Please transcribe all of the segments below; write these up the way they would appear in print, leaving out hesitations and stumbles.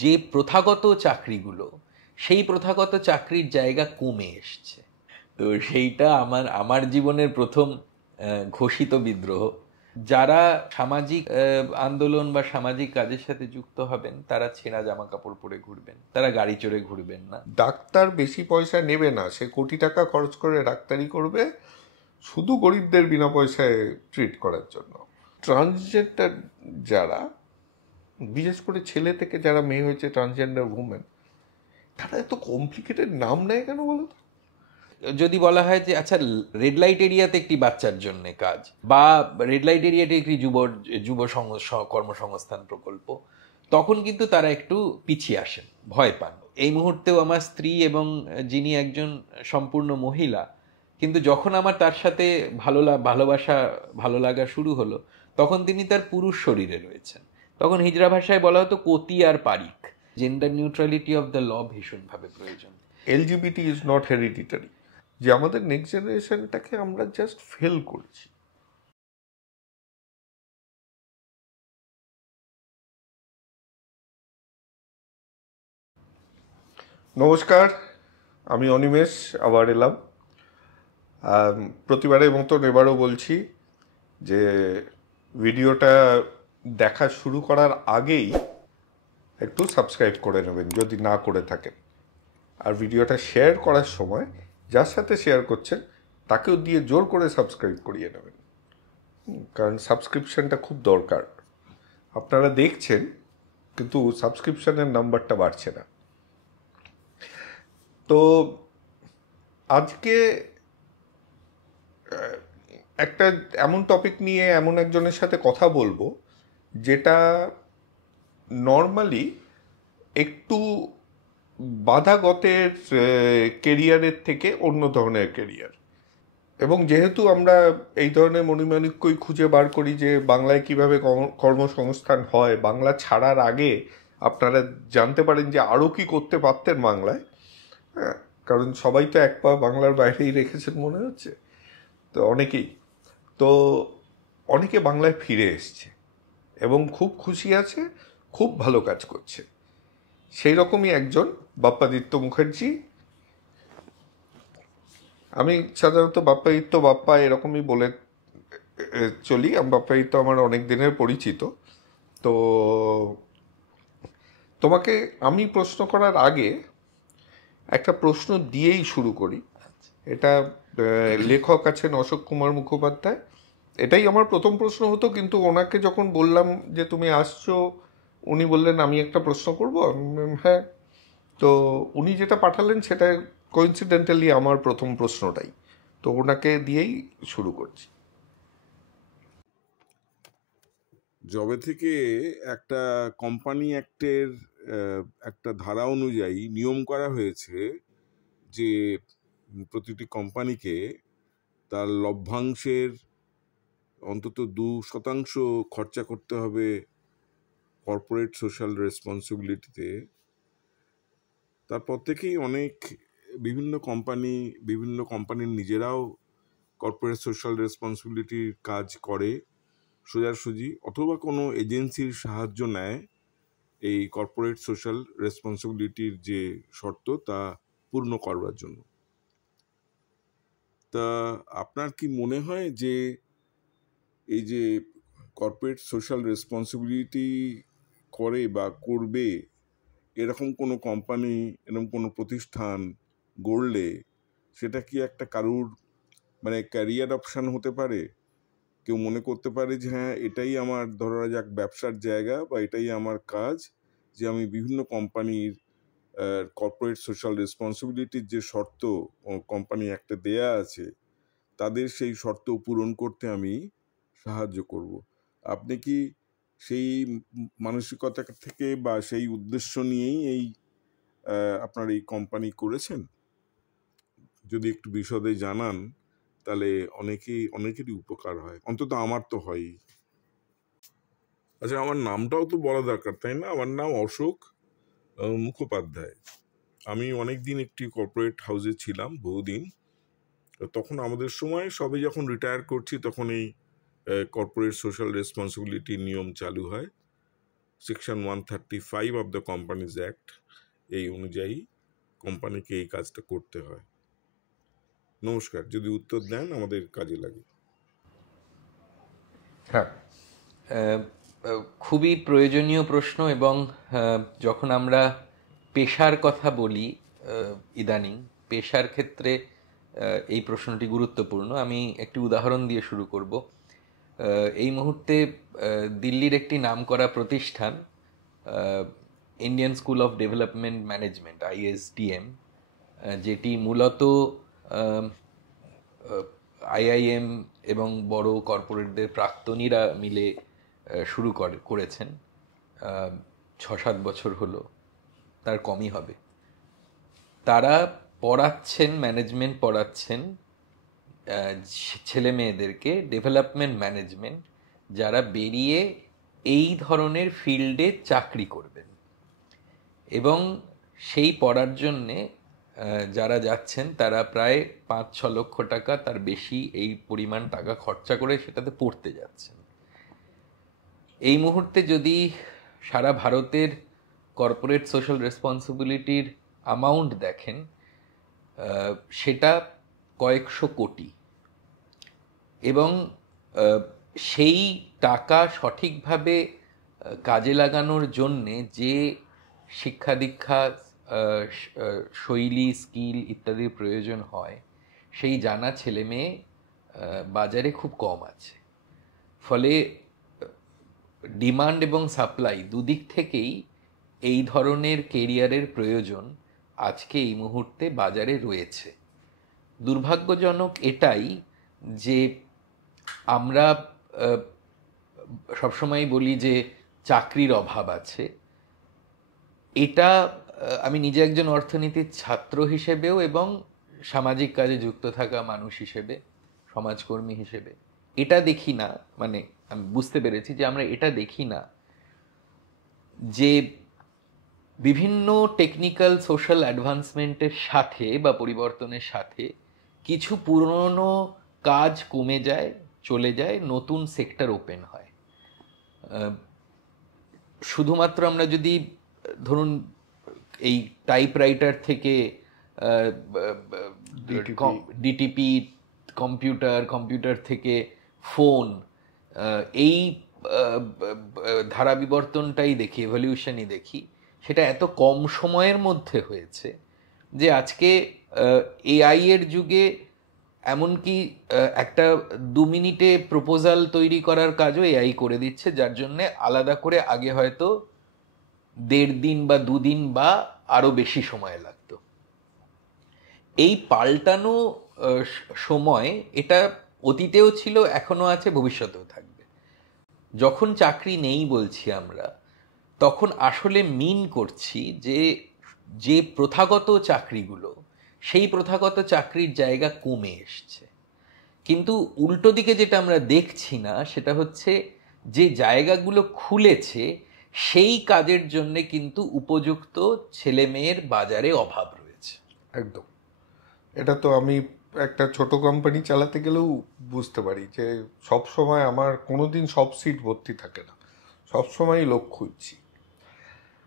যে প্রথাগত চাকরিগুলো, সেই প্রথাগত চাকরির জায়গা কমে এসছে। তো সেইটা আমার আমার জীবনের প্রথম ঘোষিত বিদ্রোহ। যারা সামাজিক আন্দোলন বা সামাজিক কাজের সাথে যুক্ত হবেন তারা ছেঁড়া জামা কাপড় পরে ঘুরবেন, তারা গাড়ি চড়ে ঘুরবেন না। ডাক্তার বেশি পয়সা নেবে না, সে কোটি টাকা খরচ করে ডাক্তারি করবে শুধু গরিবদের বিনা পয়সায় ট্রিট করার জন্য। ট্রান্সজেন্ডার যারা, বিশেষ করে ছেলে থেকে যারা মেয়ে হয়েছে ট্রান্সজেন্ডার উমেন, তারা এত কমপ্লিকেটেড নাম নেয় কেন বলো তো? যদি বলা হয় যে আচ্ছা রেড লাইট এরিয়াতে একটি বাচ্চার জন্য কাজ, বা রেড লাইট এরিয়াতে একটি যুব যুব কর্মসংস্থান প্রকল্প, তখন কিন্তু তারা একটু পিছিয়ে আসেন, ভয় পান। এই মুহূর্তেও আমার স্ত্রী এবং যিনি একজন সম্পূর্ণ মহিলা, কিন্তু যখন আমার তার সাথে ভালোবাসা ভালো লাগা শুরু হলো, তখন তিনি তার পুরুষ শরীরে রয়েছেন। তখন হিজড়া ভাষায় বলা হতো কতি আর পারিক। Gender neutrality of the law ভীষণভাবে প্রয়োজন। LGBT is not hereditary. যে আমাদের নেক্সট জেনারেশনটাকে আমরা জাস্ট ফেল করছি। নমস্কার, আমি অনিমেষ আবার এলাম। প্রতিবারের মতন এবারও বলছি যে ভিডিওটা দেখা শুরু করার আগেই একটু সাবস্ক্রাইব করে নেবেন যদি না করে থাকেন। আর ভিডিওটা শেয়ার করার সময় যার সাথে শেয়ার করছেন তাকেও দিয়ে জোর করে সাবস্ক্রাইব করিয়ে নেবেন, কারণ সাবস্ক্রিপশনটা খুব দরকার। আপনারা দেখছেন কিন্তু সাবস্ক্রিপশনের নাম্বারটা বাড়ছে না। তো আজকে একটা এমন টপিক নিয়ে এমন একজনের সাথে কথা বলবো যেটা নর্মালি একটু বাধাগতের কেরিয়ারের থেকে অন্য ধরনের কেরিয়ার। এবং যেহেতু আমরা এই ধরনের মণিমাণিক্যই খুঁজে বার করি যে বাংলায় কিভাবে কর্মসংস্থান হয়, বাংলা ছাড়ার আগে আপনারা জানতে পারেন যে আরও কি করতে পারতেন বাংলায়। হ্যাঁ, কারণ সবাই তো এক পা বাংলার বাইরেই রেখেছেন মনে হচ্ছে। তো অনেকে বাংলায় ফিরে এসছে এবং খুব খুশি আছে, খুব ভালো কাজ করছে। সেই রকমই একজন বাপ্পাদিত্য মুখার্জি। আমি সাধারণত বাপ্পা এরকমই বলে চলি। বাপ্পাদিত্য আমার অনেক দিনের পরিচিত। তো তোমাকে আমি প্রশ্ন করার আগে একটা প্রশ্ন দিয়েই শুরু করি। এটা লেখক আছেন অশোক কুমার মুখোপাধ্যায়। এটাই আমার প্রথম প্রশ্ন হতো, কিন্তু ওনাকে যখন বললাম যে তুমি আসছো, উনি বললেন আমি একটা প্রশ্ন করবো। হ্যাঁ। তো উনি যেটা পাঠালেন সেটা কোইন্সিডেন্টালি আমার প্রথম প্রশ্নটাই, তো ওনাকে দিয়েই শুরু করছি। যবে থেকে একটা কোম্পানি অ্যাক্টের একটা ধারা অনুযায়ী নিয়ম করা হয়েছে যে প্রতিটি কোম্পানিকে তার লভ্যাংশের অন্তত 2% খরচা করতে হবে কর্পোরেট সোশ্যাল রেসপন্সিবিলিটিতে, তারপর থেকেই বিভিন্ন কোম্পানির নিজেরাও কর্পোরেট সোশ্যাল রেসপন্সিবিলিটির কাজ করে সোজাসুজি, অথবা কোনো এজেন্সির সাহায্য নেয় এই কর্পোরেট সোশ্যাল রেসপন্সিবিলিটির যে শর্ত তা পূর্ণ করবার জন্য। তা আপনার কি মনে হয় যে এই যে কর্পোরেট সোশ্যাল রেসপন্সিবিলিটি করে বা করবে এরকম কোনো কোম্পানি, এরকম কোনো প্রতিষ্ঠান গড়লে সেটা কি একটা কারুর মানে ক্যারিয়ার অপশান হতে পারে? কেউ মনে করতে পারে যে হ্যাঁ এটাই আমার ধরা যাক ব্যবসার জায়গা বা এটাই আমার কাজ, যে আমি বিভিন্ন কোম্পানির কর্পোরেট সোশ্যাল রেসপন্সিবিলিটির যে শর্ত কোম্পানি একটা দেয়া আছে তাদের সেই শর্ত পূরণ করতে আমি সাহায্য করব। আপনি কি সেই মানসিকতা থেকে বা সেই উদ্দেশ্য নিয়েই আপনার এই কোম্পানি করেছেন? যদি একটু বিশদে জানান তাহলে অনেকেরই উপকার হয়, অন্তত আমার তো হয়ই। আচ্ছা, আমার নামটাও তো বলা দরকার তাই না? আমার নাম অশোক মুখোপাধ্যায়। আমি অনেকদিন একটি কর্পোরেট হাউসে ছিলাম, বহুদিন। তখন আমাদের সময় সবে যখন রিটায়ার করছি তখন এই কর্পোরেট সোশ্যাল রেসপন্সিবিলিটির নিয়ম চালু হয়। Section 135 of the companies act, এই অনুযায়ী কোম্পানিকে এই কাজটা করতে হয়। নমস্কার, যদি উত্তর দেন আমাদের কাজে লাগে। হ্যাঁ, খুবই প্রয়োজনীয় প্রশ্ন, এবং যখন আমরা পেশার কথা বলি ইদানিং, পেশার ক্ষেত্রে এই প্রশ্নটি গুরুত্বপূর্ণ। আমি একটি উদাহরণ দিয়ে শুরু করব। এই মুহূর্তে দিল্লির একটি নামকরা প্রতিষ্ঠান, Indian school of development management, ISDM, যেটি মূলত IIM এবং বড় কর্পোরেটদের প্রাক্তনীরা মিলে শুরু করেছেন। 6-7 বছর হলো, তার কমই হবে। তারা পড়াচ্ছেন, ম্যানেজমেন্ট পড়াচ্ছেন ছেলে মেয়েদেরকে ডেভেলপমেন্ট ম্যানেজমেন্ট, যারা বেরিয়ে এই ধরনের ফিল্ডে চাকরি করবেন। এবং সেই পড়ার জন্যে যারা যাচ্ছেন তারা প্রায় 5-6 লক্ষ টাকা, তার বেশি এই পরিমাণ টাকা খরচা করে সেটাতে পড়তে যাচ্ছেন। এই মুহূর্তে যদি সারা ভারতের কর্পোরেট সোশ্যাল রেসপন্সিবিলিটির অ্যামাউন্ট দেখেন, সেটা কয়েকশো কোটি। এবং সেই টাকা সঠিকভাবে কাজে লাগানোর জন্যে যে শিক্ষা দীক্ষা, শৈলী, স্কিল ইত্যাদির প্রয়োজন হয়, সেই জানা ছেলে মেয়ে বাজারে খুব কম আছে। ফলে ডিমান্ড এবং সাপ্লাই দুদিক থেকেই এই ধরনের কেরিয়ারের প্রয়োজন আজকে এই মুহূর্তে বাজারে রয়েছে। দুর্ভাগ্যজনক এটাই যে আমরা সবসময় বলি যে চাকরির অভাব আছে। এটা আমি নিজে একজন অর্থনীতির ছাত্র হিসেবেও এবং সামাজিক কাজে যুক্ত থাকা মানুষ হিসেবে, সমাজকর্মী হিসেবে এটা দেখি না, মানে আমি বুঝতে পেরেছি যে আমরা এটা দেখি না যে বিভিন্ন টেকনিক্যাল সোশ্যাল অ্যাডভান্সমেন্টের সাথে বা পরিবর্তনের সাথে কিছু পুরনো কাজ কমে যায়, চলে যায়, নতুন সেক্টর ওপেন হয়। শুধুমাত্র আমরা যদি ধরুন এই টাইপরাইটার থেকে ডিটিপি, কম্পিউটার থেকে ফোন, এই ধারা বিবর্তনটাই দেখি, এভলিউশনই দেখি, সেটা এত কম সময়ের মধ্যে হয়েছে যে আজকে AI এর যুগে এমনকি একটা 2 মিনিটে প্রপোজাল তৈরি করার কাজও AI করে দিচ্ছে, যার জন্যে আলাদা করে আগে হয়তো 1.5 দিন বা 2 দিন বা আরো বেশি সময় লাগতো। এই পাল্টানো সময়, এটা অতীতেও ছিল, এখনো আছে, ভবিষ্যতেও থাকবে। যখন চাকরি নেই বলছি আমরা, তখন আসলে মিন করছি যে যে প্রথাগত চাকরিগুলো, সেই প্রথাগত চাকরির জায়গা কমে এসছে। কিন্তু উল্টো দিকে যেটা আমরা দেখছি না, সেটা হচ্ছে যে জায়গাগুলো খুলেছে সেই কাজের জন্য কিন্তু উপযুক্ত ছেলে মেয়ের বাজারে অভাব রয়েছে। একদম। এটা তো আমি একটা ছোট কোম্পানি চালাতে গেলেও বুঝতে পারি যে সব সময় আমার কোনোদিন সব সিট ভর্তি থাকে না, সব সময় লোক খুঁজছি।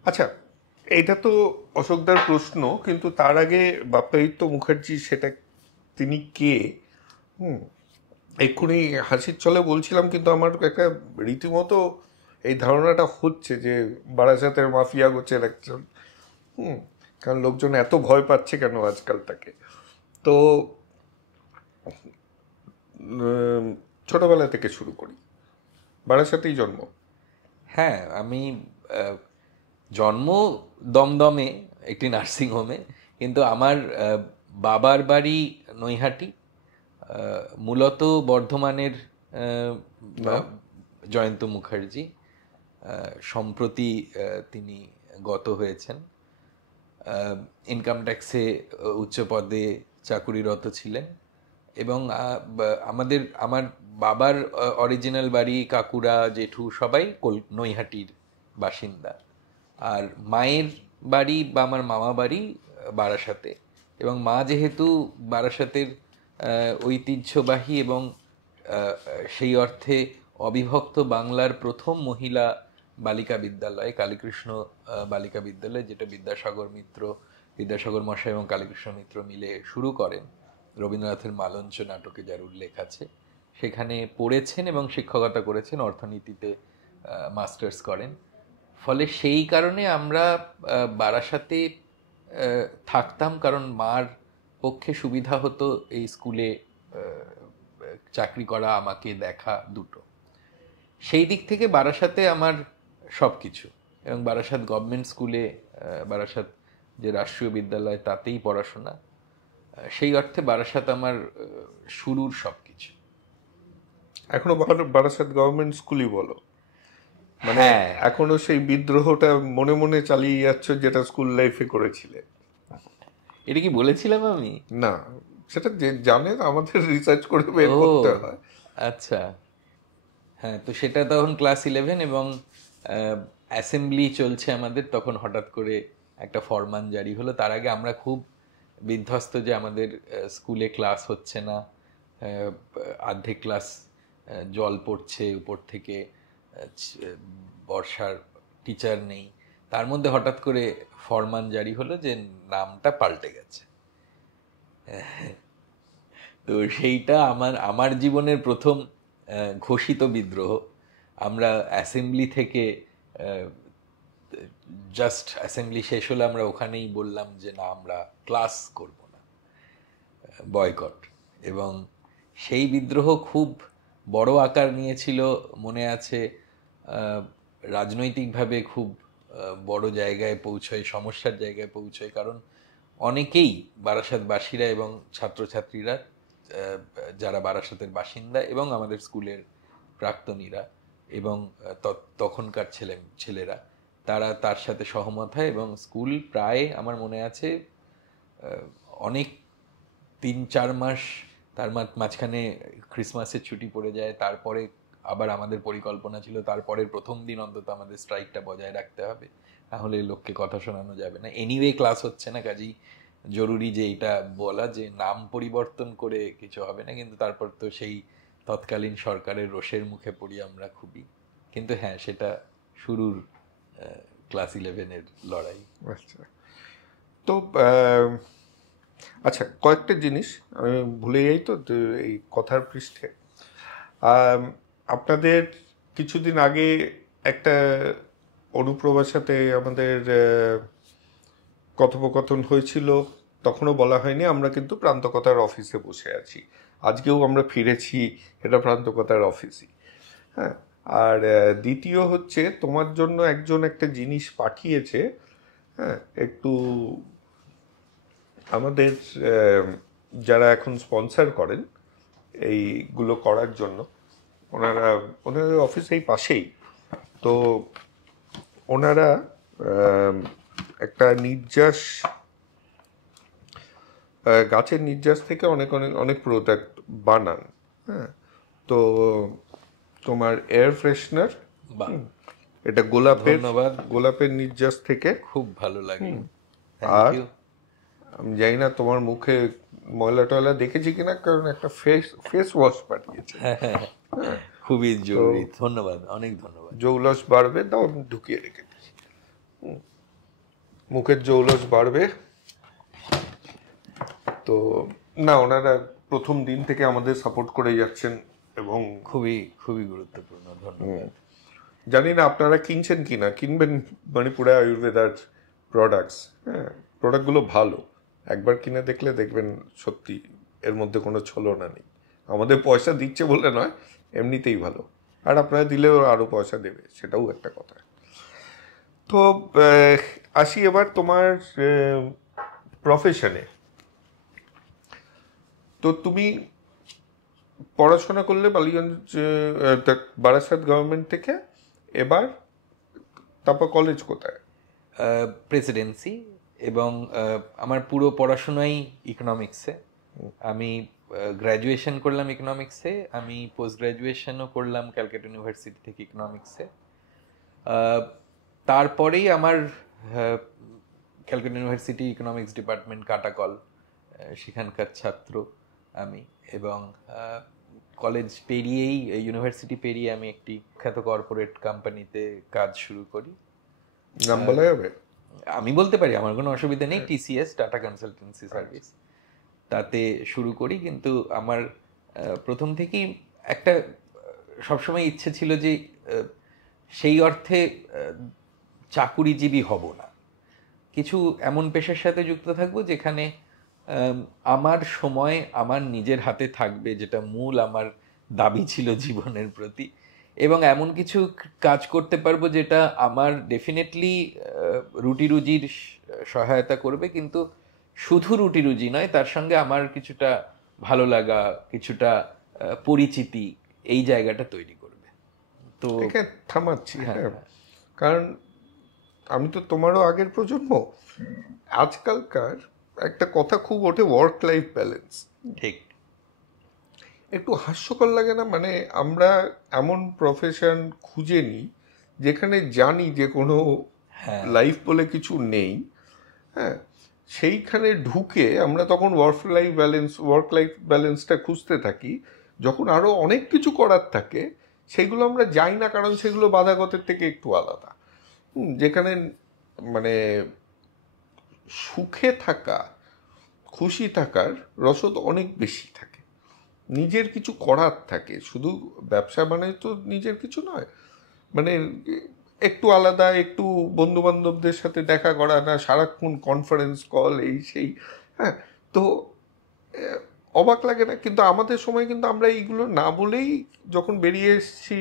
আচ্ছা, এটা তো অশোকদার প্রশ্ন, কিন্তু তার আগে বাপ্পাদিত্য মুখার্জি, সেটা তিনি কে? এক্ষুনি হাসির ছলে বলছিলাম, কিন্তু আমার একটা রীতিমতো এই ধারণাটা হচ্ছে যে বারাসাতের মাফিয়া গোছের একজন। কারণ লোকজন এত ভয় পাচ্ছে কেন আজকাল তাকে। তো ছোটবেলা থেকে শুরু করি, বারাসাতেই জন্ম। হ্যাঁ, আমি জন্ম দমদমে একটি নার্সিংহোমে, কিন্তু আমার বাবার বাড়ি নৈহাটি, মূলত বর্ধমানের জয়ন্ত মুখার্জি। সম্প্রতি তিনি গত হয়েছেন। ইনকাম ট্যাক্সে উচ্চ পদে চাকুরিরত ছিলেন। এবং আমার বাবার অরিজিনাল বাড়ি, কাকুরা, জেঠু সবাই নৈহাটির বাসিন্দা। আর মায়ের বাড়ি বা আমার মামা বাড়ি বারাসাতে। এবং মা যেহেতু বারাসাতের ঐতিহ্যবাহী এবং সেই অর্থে অবিভক্ত বাংলার প্রথম মহিলা বালিকা বিদ্যালয়, কালীকৃষ্ণ বালিকা বিদ্যালয়, যেটা বিদ্যাসাগর মশাই এবং কালীকৃষ্ণ মিত্র মিলে শুরু করেন, রবীন্দ্রনাথের মালঞ্চ নাটকে যার উল্লেখ আছে, সেখানে পড়েছেন এবং শিক্ষকতা করেছেন, অর্থনীতিতে মাস্টার্স করেন। ফলে সেই কারণে আমরা বারাসাতে থাকতাম, কারণ মার পক্ষে সুবিধা হতো এই স্কুলে চাকরি করা, আমাকে দেখা, দুটো। সেই দিক থেকে বারাসাতে আমার সব কিছু, এবং বারাসাত গভর্নমেন্ট স্কুলে, বারাসাত যে রাষ্ট্রীয় বিদ্যালয়, তাতেই পড়াশোনা। সেই অর্থে বারাসাত আমার শুরুর সব কিছু। এখনো বারাসাত গভর্নমেন্ট স্কুলই বলো, মানে হ্যাঁ, এখনো সেই বিদ্রোহটা মনে মনে চালিয়ে যাচ্ছ যেটা স্কুল লাইফে করেছিলে? এটা কি বলেছিলাম আমি? না, সেটা যে জানে আমাদের রিসার্চ করে বের ও করতে হয়। আচ্ছা, হ্যাঁ। তো সেটা তখন ক্লাস 11 এবং অ্যাসেম্বলি চলছে আমাদের, তখন হঠাৎ করে একটা ফরমান জারি হলো। তার আগে আমরা খুব বিধ্বস্ত যে আমাদের স্কুলে ক্লাস হচ্ছে না, অর্ধেক ক্লাস জল পড়ছে উপর থেকে, বর্ষার টিচার নেই। তার মধ্যে হঠাৎ করে ফরমান জারি হলো যে নামটা পাল্টে গেছে। তো সেইটা আমার জীবনের প্রথম ঘোষিত বিদ্রোহ। আমরা অ্যাসেম্বলি থেকে, জাস্ট অ্যাসেম্বলি শেষ হলে আমরা ওখানেই বললাম যে না, আমরা ক্লাস করব না, বয়কট। এবং সেই বিদ্রোহ খুব বড় আকার নিয়েছিল, মনে আছে। রাজনৈতিকভাবে খুব বড় জায়গায় পৌঁছয়, সমস্যার জায়গায় পৌঁছয়, কারণ অনেকেই বারাসাতবাসীরা এবং ছাত্রছাত্রীরা, যারা বারাসাতের বাসিন্দা এবং আমাদের স্কুলের প্রাক্তনীরা এবং তখনকার ছেলেরা, তারা তার সাথে সহমত হয়, এবং স্কুল প্রায়, আমার মনে আছে, অনেক 3-4 মাস, তার মাঝখানে ক্রিসমাসের ছুটি পড়ে যায়। তারপরে আবার আমাদের পরিকল্পনা ছিল তারপরের প্রথম দিন অন্তত আমাদের স্ট্রাইকটা বজায় রাখতে হবে, তাহলে লোককে কথা শোনানো যাবে না। এনিওয়ে ক্লাস হচ্ছে না, কাজেই জরুরি যে এটা বলা যে নাম পরিবর্তন করে কিছু হবে না। কিন্তু তারপর তো সেই তৎকালীন সরকারের রোষের মুখে পড়ি আমরা খুবই। কিন্তু হ্যাঁ, সেটা শুরুর ক্লাস 11-এর লড়াই। আচ্ছা, তো আচ্ছা, কয়েকটা জিনিস আমি ভুলে যাই তো এই কথার পৃষ্ঠে। আপনাদের কিছুদিন আগে একটা অনুপ্রভার সাথে আমাদের কথোপকথন হয়েছিল, তখনও বলা হয়নি আমরা কিন্তু প্রান্তকথার অফিসে বসে আছি। আজকেও আমরা ফিরেছি এটা প্রান্তকথার অফিসই। হ্যাঁ, আর দ্বিতীয় হচ্ছে, তোমার জন্য একজন একটা জিনিস পাঠিয়েছে। হ্যাঁ, একটু আমাদের যারা এখন স্পন্সর করেন এইগুলো করার জন্য, ওনাদের অফিস এই পাশেই, তো ওনারা একটা নির্যাস, গাছের নির্যাস থেকে অনেক অনেক অনেক প্রোডাক্ট বানান। হ্যাঁ, তো তোমার এয়ার ফ্রেশনার, এটা গোলাপের নির্যাস থেকে, খুব ভালো লাগে। আর আমি জানি না তোমার মুখে ময়লা টয়লা দেখেছি কিনা, কারণ একটা ফেস ওয়াশ পাঠিয়েছে। খুবই জরুরি, ধন্যবাদ, অনেক ধন্যবাদ। জৌলস বাড়বে, দাও আমি ঢুকিয়ে রেখে দিচ্ছি। মুখের জৌলস বাড়বে। তো না, ওনারা প্রথম দিন থেকে আমাদের সাপোর্ট করে যাচ্ছেন এবং খুবই খুবই গুরুত্বপূর্ণ, ধন্যবাদ। জানি না আপনারা কিনছেন কিনা, কিনবেন মণিপুরে আয়ুর্বেদার প্রোডাক্টস। হ্যাঁ, প্রোডাক্টগুলো ভালো, একবার কিনে দেখলে দেখবেন সত্যি এর মধ্যে কোনো ছলনা নেই। আমাদের পয়সা দিচ্ছে বলে নয়, এমনিতেই ভালো, আর আপনারা দিলেও আরও পয়সা দেবে, সেটাও একটা কথা। তো আসি এবার তোমার প্রফেশনে। তো তুমি পড়াশোনা করলে বালিগঞ্জ, বারাসাত গভর্নমেন্ট থেকে, এবার তারপর কলেজ কোথায়? প্রেসিডেন্সি, এবং আমার পুরো পড়াশোনাই ইকোনমিক্সে। আমি গ্র্যাজুয়েশন করলাম ইকোনমিক্সে, আমি পোস্ট গ্র্যাজুয়েশনও করলাম ক্যালকাটা ইউনিভার্সিটি থেকে ইকোনমিক্সে। তারপরেই আমার ক্যালকাটা ইউনিভার্সিটি ইকোনমিক্স ডিপার্টমেন্ট কাটাকল, সেখানকার ছাত্র আমি, এবং কলেজ পেরিয়েই, ইউনিভার্সিটি পেরিয়ে আমি একটি খ্যাত কর্পোরেট কোম্পানিতে কাজ শুরু করি। নাম বলা যাবে? আমি বলতে পারি, আমার কোনো অসুবিধা নেই। TCS, টাটা কনসালটেন্সি সার্ভিস, তাতে শুরু করি। কিন্তু আমার প্রথম থেকেই একটা সবসময় ইচ্ছে ছিল যে সেই অর্থে চাকুরিজীবী হব না, কিছু এমন পেশার সাথে যুক্ত থাকবো যেখানে আমার সময় আমার নিজের হাতে থাকবে, যেটা মূল আমার দাবি ছিল জীবনের প্রতি, এবং এমন কিছু কাজ করতে পারবো যেটা আমার ডেফিনেটলি রুটি রুজির সহায়তা করবে, কিন্তু শুধু রুটি রুজি নয়, তার সঙ্গে আমার কিছুটা ভালো লাগা, কিছুটা পরিচিতি, এই জায়গাটা তৈরি করবে। তো এখানে থামাচ্ছি। হ্যাঁ, হ্যাঁ, কারণ আমি তো তোমারও আগের প্রজন্ম। আজকালকার একটা কথা খুব ওঠে, ওয়ার্ক লাইফ ব্যালেন্স। ঠিক। একটু হাস্যকর লাগে না? মানে আমরা এমন প্রফেশন খুঁজে নিই যেখানে জানি যে কোনো লাইফ বলে কিছু নেই, হ্যাঁ, সেইখানে ঢুকে আমরা তখন ওয়ার্ক লাইফ ব্যালেন্সটা খুঁজতে থাকি, যখন আরো অনেক কিছু করার থাকে সেগুলো আমরা যাই না, কারণ সেগুলো বাধাগতের থেকে একটু আলাদা। যেখানে মানে সুখে থাকা, খুশি থাকার রসদ অনেক বেশি থাকে, নিজের কিছু করার থাকে। শুধু ব্যবসা মানে তো নিজের কিছু নয়, মানে একটু আলাদা, একটু বন্ধু বান্ধবদের সাথে দেখা করা, না সারাক্ষণ কনফারেন্স কল এই সেই। হ্যাঁ, তো অবাক লাগে না? কিন্তু আমাদের সময় কিন্তু আমরা এইগুলো না বলেই যখন বেরিয়ে এসেছি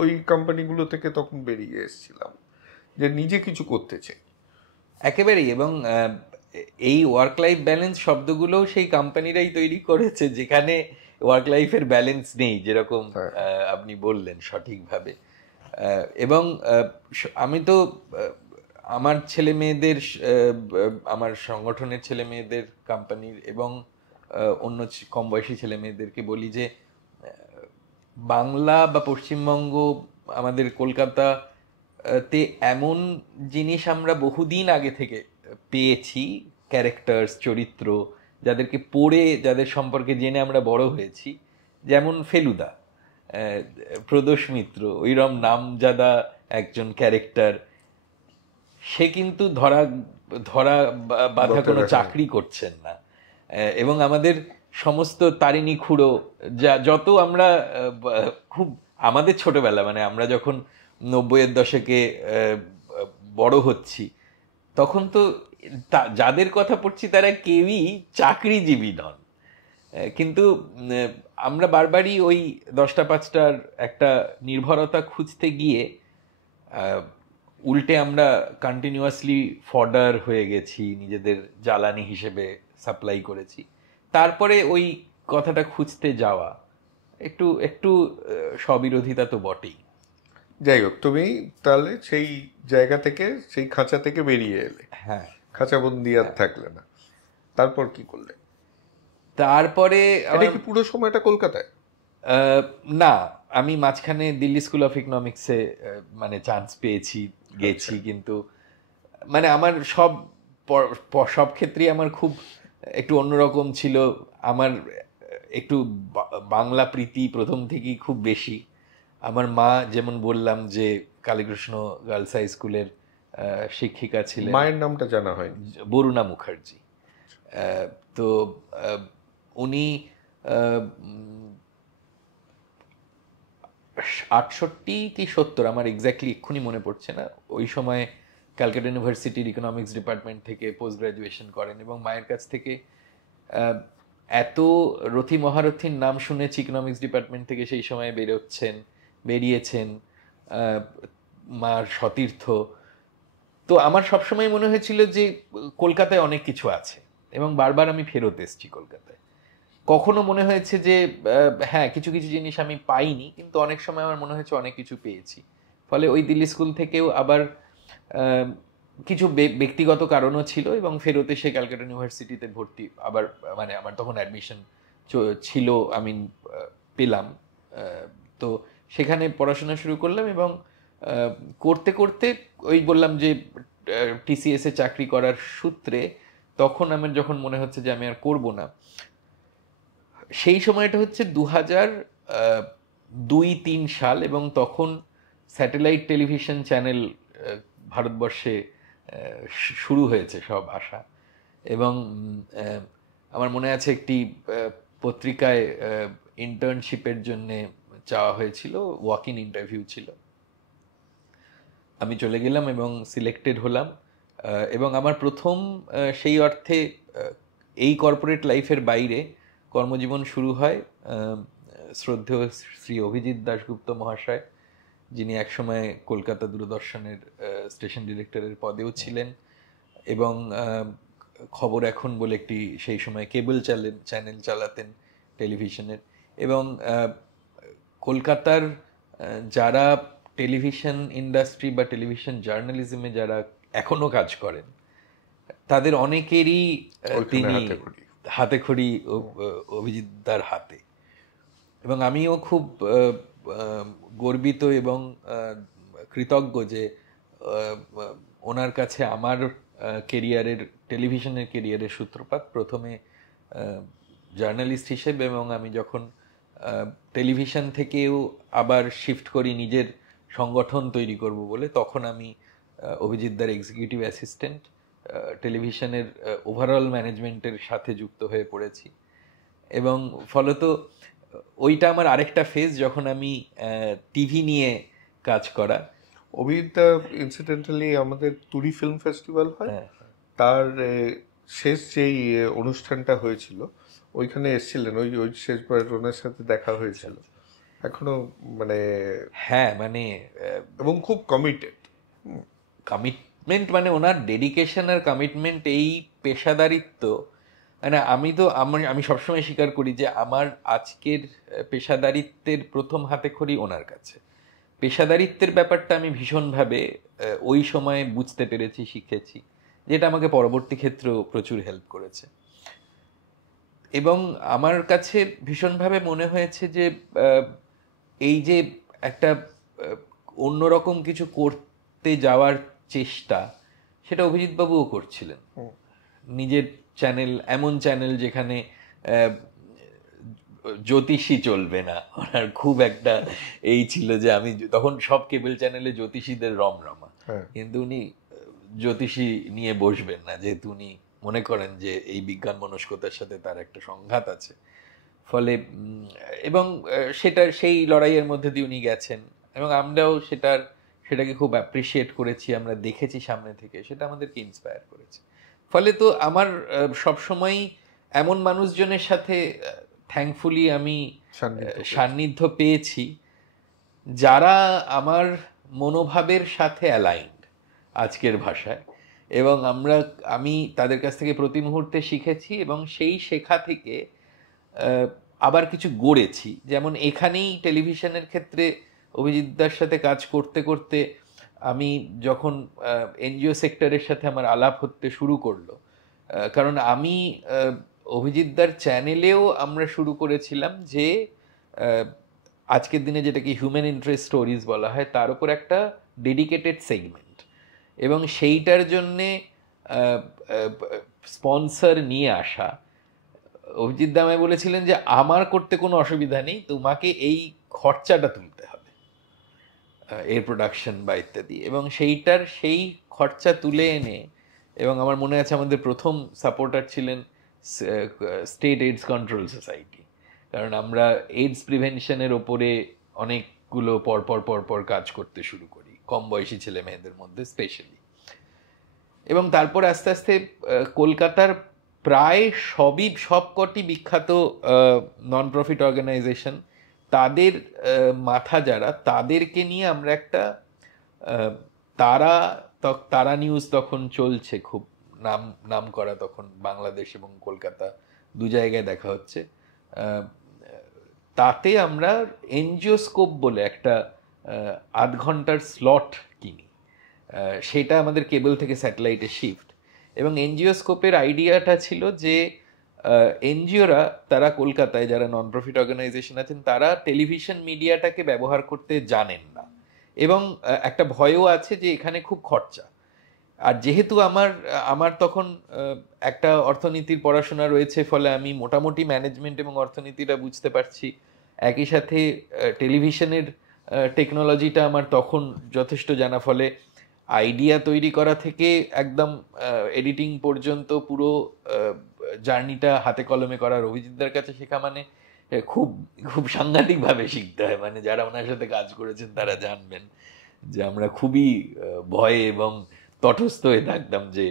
ওই কোম্পানিগুলো থেকে, তখন বেরিয়ে এসেছিলাম যে নিজে কিছু করতে চাই। একেবারেই। এবং এই ওয়ার্ক লাইফ ব্যালেন্স শব্দগুলোও সেই কোম্পানিরাই তৈরি করেছে যেখানে ওয়ার্ক লাইফের ব্যালেন্স নেই, যেরকম আপনি বললেন সঠিকভাবে। এবং আমি তো আমার ছেলে মেয়েদের, আমার সংগঠনের ছেলে মেয়েদের, কোম্পানির এবং অন্য কম বয়সী ছেলে মেয়েদেরকে বলি যে বাংলা বা পশ্চিমবঙ্গ, আমাদের কলকাতাতে এমন জিনিস আমরা বহুদিন আগে থেকে পেয়েছি, ক্যারেক্টার্স, চরিত্র, যাদেরকে পড়ে, যাদের সম্পর্কে জেনে আমরা বড় হয়েছি, যেমন ফেলুদা, প্রদোষ মিত্র, ওইরকম নামজাদা একজন ক্যারেক্টার। সে কিন্তু ধরা বাঁধা কোনো চাকরি করছেন না, এবং আমাদের সমস্ত তারিণী খুড়ো, যত আমরা খুব আমাদের ছোটবেলা, মানে আমরা যখন 90-এর দশকে বড় হচ্ছি, তখন তো যাদের কথা পড়ছি তারা কেউই চাকরিজীবী নন। কিন্তু আমরা বারবারই ওই 10টা 5টার একটা নির্ভরতা খুঁজতে গিয়ে উল্টে আমরা কন্টিনিউয়াসলি ফডার হয়ে গেছি, নিজেদের জ্বালানি হিসেবে সাপ্লাই করেছি। তারপরে ওই কথাটা খুঁজতে যাওয়া একটু একটু স্ববিরোধিতা তো বটেই। যাই হোক, তুমি তাহলে সেই জায়গা থেকে, সেই খাঁচা থেকে বেরিয়ে এলে। হ্যাঁ, খাঁচাবন্দি আর থাকলে না। তারপর কি করলে? তারপরে এটা কি পুরো সময়টা কলকাতায়? না, আমি মাঝখানে দিল্লি স্কুল অফ ইকোনমিক্সে মানে চান্স পেয়েছি, গেছি। কিন্তু মানে আমার সব ক্ষেত্রেই আমার খুব একটু অন্যরকম ছিল। আমার একটু বাংলা প্রীতি প্রথম থেকেই খুব বেশি। আমার মা, যেমন বললাম, যে কালীকৃষ্ণ গার্লস হাই স্কুলের শিক্ষিকা ছিলেন। মায়ের নামটা জানা হয়? বরুণা মুখার্জি। তো উনি 68 কি 70, আমার এক্স্যাক্টলি এক্ষুনি মনে পড়ছে না, ওই সময় ক্যালকাটা ইউনিভার্সিটির ইকোনমিক্স ডিপার্টমেন্ট থেকে পোস্ট গ্রাজুয়েশন করেন, এবং মায়ের কাছ থেকে এত রথী মহারথীর নাম শুনেছি ইকোনমিক্স ডিপার্টমেন্ট থেকে, সেই সময় বেরিয়েছেন মার সতীর্থ। তো আমার সবসময় মনে হয়েছিল যে কলকাতায় অনেক কিছু আছে, এবং বারবার আমি ফেরত এসেছি কলকাতায়। কখনো মনে হয়েছে যে হ্যাঁ, কিছু কিছু জিনিস আমি পাইনি, কিন্তু অনেক সময় আমার মনে হয়েছে অনেক কিছু পেয়েছি। ফলে ওই দিল্লি স্কুল থেকেও আবার কিছু ব্যক্তিগত কারণও ছিল, এবং ফেরত এসে ক্যালকাটা ইউনিভার্সিটিতে ভর্তি, আবার মানে আমার তখন অ্যাডমিশন ছিল, আমি পেলাম। তো সেখানে পড়াশোনা শুরু করলাম, এবং করতে করতে ওই বললাম যে TCS এ চাকরি করার সূত্রে তখন আমার যখন মনে হচ্ছে যে আমি আর করব না, সেই সময়টা হচ্ছে 2-3 সাল, এবং তখন স্যাটেলাইট টেলিভিশন চ্যানেল ভারতবর্ষে শুরু হয়েছে সব আসা। এবং আমার মনে আছে একটি পত্রিকায় ইন্টার্নশিপের জন্য চাওয়া হয়েছিল, ওয়াক ইন ইন্টারভিউ ছিল। আমি চলে গেলাম এবং সিলেক্টেড হলাম, এবং আমার প্রথম সেই অর্থে এই কর্পোরেট লাইফের বাইরে কর্মজীবন শুরু হয় শ্রদ্ধেয় শ্রী অভিজিৎ দাশগুপ্ত মহাশয়, যিনি একসময় কলকাতা দূরদর্শনের স্টেশন ডিরেক্টরের পদেও ছিলেন, এবং খবর এখন বলে একটি সেই সময় কেবল চ্যানেল চালাতেন টেলিভিশনের। এবং কলকাতার যারা টেলিভিশন ইন্ডাস্ট্রি বা টেলিভিশন জার্নালিজমে যারা এখনো কাজ করেন, তাদের অনেকেরই তিনি হাতেখড়ি অভিজিৎদার হাতে। এবং আমিও খুব গর্বিত এবং কৃতজ্ঞ যে ওনার কাছে আমার কেরিয়ারের, টেলিভিশনের কেরিয়ারের সূত্রপাত প্রথমে জার্নালিস্ট হিসেবে, এবং আমি যখন টেলিভিশন থেকেও আবার শিফট করি নিজের সংগঠন তৈরি করব বলে, তখন আমি অভিজিৎদার এক্সিকিউটিভ অ্যাসিস্ট্যান্ট, টেলিভিশনের ওভারঅল ম্যানেজমেন্টের সাথে যুক্ত হয়ে পড়েছি। এবং ফলত ওইটা আমার আরেকটা ফেজ, যখন আমি টিভি নিয়ে কাজ করা। অভিজিৎদা ইনসিডেন্টালি আমাদের তুরি ফিল্ম ফেস্টিভ্যাল হয়, তার শেষ যেই অনুষ্ঠানটা হয়েছিল ওইখানে এসেছিলেন, ওই শেষবার ওনার সাথে দেখা হয়েছিল এখনো, মানে হ্যাঁ, মানে এবং খুব কমিটমেন্ট, মানে ওনার ডেডিকেশন আর কমিটমেন্ট, এই পেশাদারিত্ব। মানে আমি সবসময় স্বীকার করি যে আমার আজকের পেশাদারিত্বের প্রথম হাতেখড়ি ওনার কাছে। পেশাদারিত্বের ব্যাপারটা আমি ভীষণভাবে ওই সময়ে বুঝতে পেরেছি, শিখেছি, যেটা আমাকে পরবর্তী ক্ষেত্রেও প্রচুর হেল্প করেছে। এবং আমার কাছে ভীষণভাবে মনে হয়েছে যে এই যে একটা অন্যরকম কিছু করতে যাওয়ার চেষ্টা, সেটা অভিজিৎবাবুও করছিলেন। নিজের চ্যানেল, এমন চ্যানেল যেখানে জ্যোতিষী চলবে না, ওনার খুব একটা এই ছিল যে আমি তখন সব কেবল চ্যানেলে জ্যোতিষীদের রমরমা, কিন্তু উনি জ্যোতিষী নিয়ে বসবেন না, যেহেতু উনি মনে করেন যে এই বিজ্ঞান মনস্কতার সাথে তার একটা সংঘাত আছে। ফলে এবং সেই লড়াইয়ের মধ্যে দিয়ে উনি গেছেন, এবং আমরাও সেটাকে খুব অ্যাপ্রিসিয়েট করেছি, আমরা দেখেছি সামনে থেকে, সেটা আমাদেরকে ইন্সপায়ার করেছে। ফলে তো আমার সবসময়ই এমন মানুষজনের সাথে থ্যাঙ্কফুলি আমি সান্নিধ্য পেয়েছি যারা আমার মনোভাবের সাথে অ্যালাইন্ড, আজকের ভাষায়। এবং আমি তাদের কাছ থেকে প্রতি মুহূর্তে শিখেছি, এবং সেই শেখা থেকে আবার কিছু গড়েছি। যেমন এখানেই টেলিভিশনের ক্ষেত্রে অভিজিৎদার সাথে কাজ করতে করতে আমি যখন এনজিও সেক্টরের সাথে আমার আলাপ হতে শুরু করলো, কারণ আমি অভিজিৎদার চ্যানেলেও আমরা শুরু করেছিলাম যে আজকের দিনে যেটাকে হিউম্যান ইন্টারেস্ট স্টোরিজ বলা হয়, তার উপর একটা ডেডিকেটেড সেগমেন্ট, এবং সেইটার জন্যে স্পন্সর নিয়ে আসা। অভিজিৎ দা আমায় বলেছিলেন যে আমার করতে কোনো অসুবিধা নেই, তোমাকে এই খরচাটা তুলতে হবে এর প্রোডাকশন বা ইত্যাদি। এবং সেই খরচা তুলে এনে, এবং আমার মনে আছে আমাদের প্রথম সাপোর্টার ছিলেন স্টেট এইডস কন্ট্রোল সোসাইটি, কারণ আমরা এইডস প্রিভেনশনের ওপরে অনেকগুলো পরপর কাজ করতে শুরু করি, কম বয়সী ছেলে মেয়েদের মধ্যে স্পেশালি। এবং তারপর আস্তে আস্তে কলকাতার প্রায় সবকটি বিখ্যাত নন প্রফিট অর্গানাইজেশন, তাদের মাথা যারা, তাদেরকে নিয়ে আমরা একটা তারা নিউজ তখন চলছে, খুব নাম করা তখন, বাংলাদেশ এবং কলকাতা দু জায়গায় দেখা হচ্ছে। তাতে আমরা এনজিওস্কোপ বলে একটা 8 ঘন্টার স্লট কিনি, সেটা আমাদের কেবল থেকে স্যাটেলাইটে শিফট। এবং এনজিওস্কোপের আইডিয়াটা ছিল যে এনজিওরা, তারা কলকাতায় যারা নন প্রফিট অর্গানাইজেশন আছেন, তারা টেলিভিশন মিডিয়াটাকে ব্যবহার করতে জানেন না, এবং একটা ভয়ও আছে যে এখানে খুব খরচা। আর যেহেতু আমার তখন একটা অর্থনীতির পড়াশোনা রয়েছে, ফলে আমি মোটামুটি ম্যানেজমেন্ট এবং অর্থনীতিটা বুঝতে পারছি, একই সাথে টেলিভিশনের টেকনোলজিটা আমার তখন যথেষ্ট জানা, ফলে আইডিয়া তৈরি করা থেকে একদম এডিটিং পর্যন্ত পুরো জার্নিটা হাতে কলমে করার অভিজিৎদার কাছে শেখা মানে খুব খুব সাংঘাতিকভাবে শিখতে হয়। মানে যারা ওনার সাথে কাজ করেছেন তারা জানবেন যে আমরা খুবই ভয়ে এবং তটস্থ হয়ে থাকতাম যে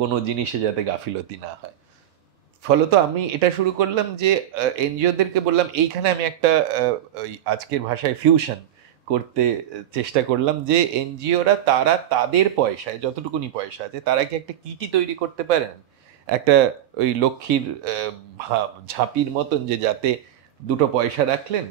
কোনো জিনিসে যাতে গাফিলতি না হয়। ফলত আমি এটা শুরু করলাম যে এনজিওদেরকে বললাম এইখানে আমি একটা ওই আজকের ভাষায় ফিউশন করতে চেষ্টা করলাম যে এনজিওরা তারা তাদের পয়সায় যতটুকুনি পয়সা আছে তারা কি একটা কিটি তৈরি করতে পারেন, একটা ওই লক্ষ্মীর ঝাঁপির মতন যে যাতে দুটো পয়সা রাখলেন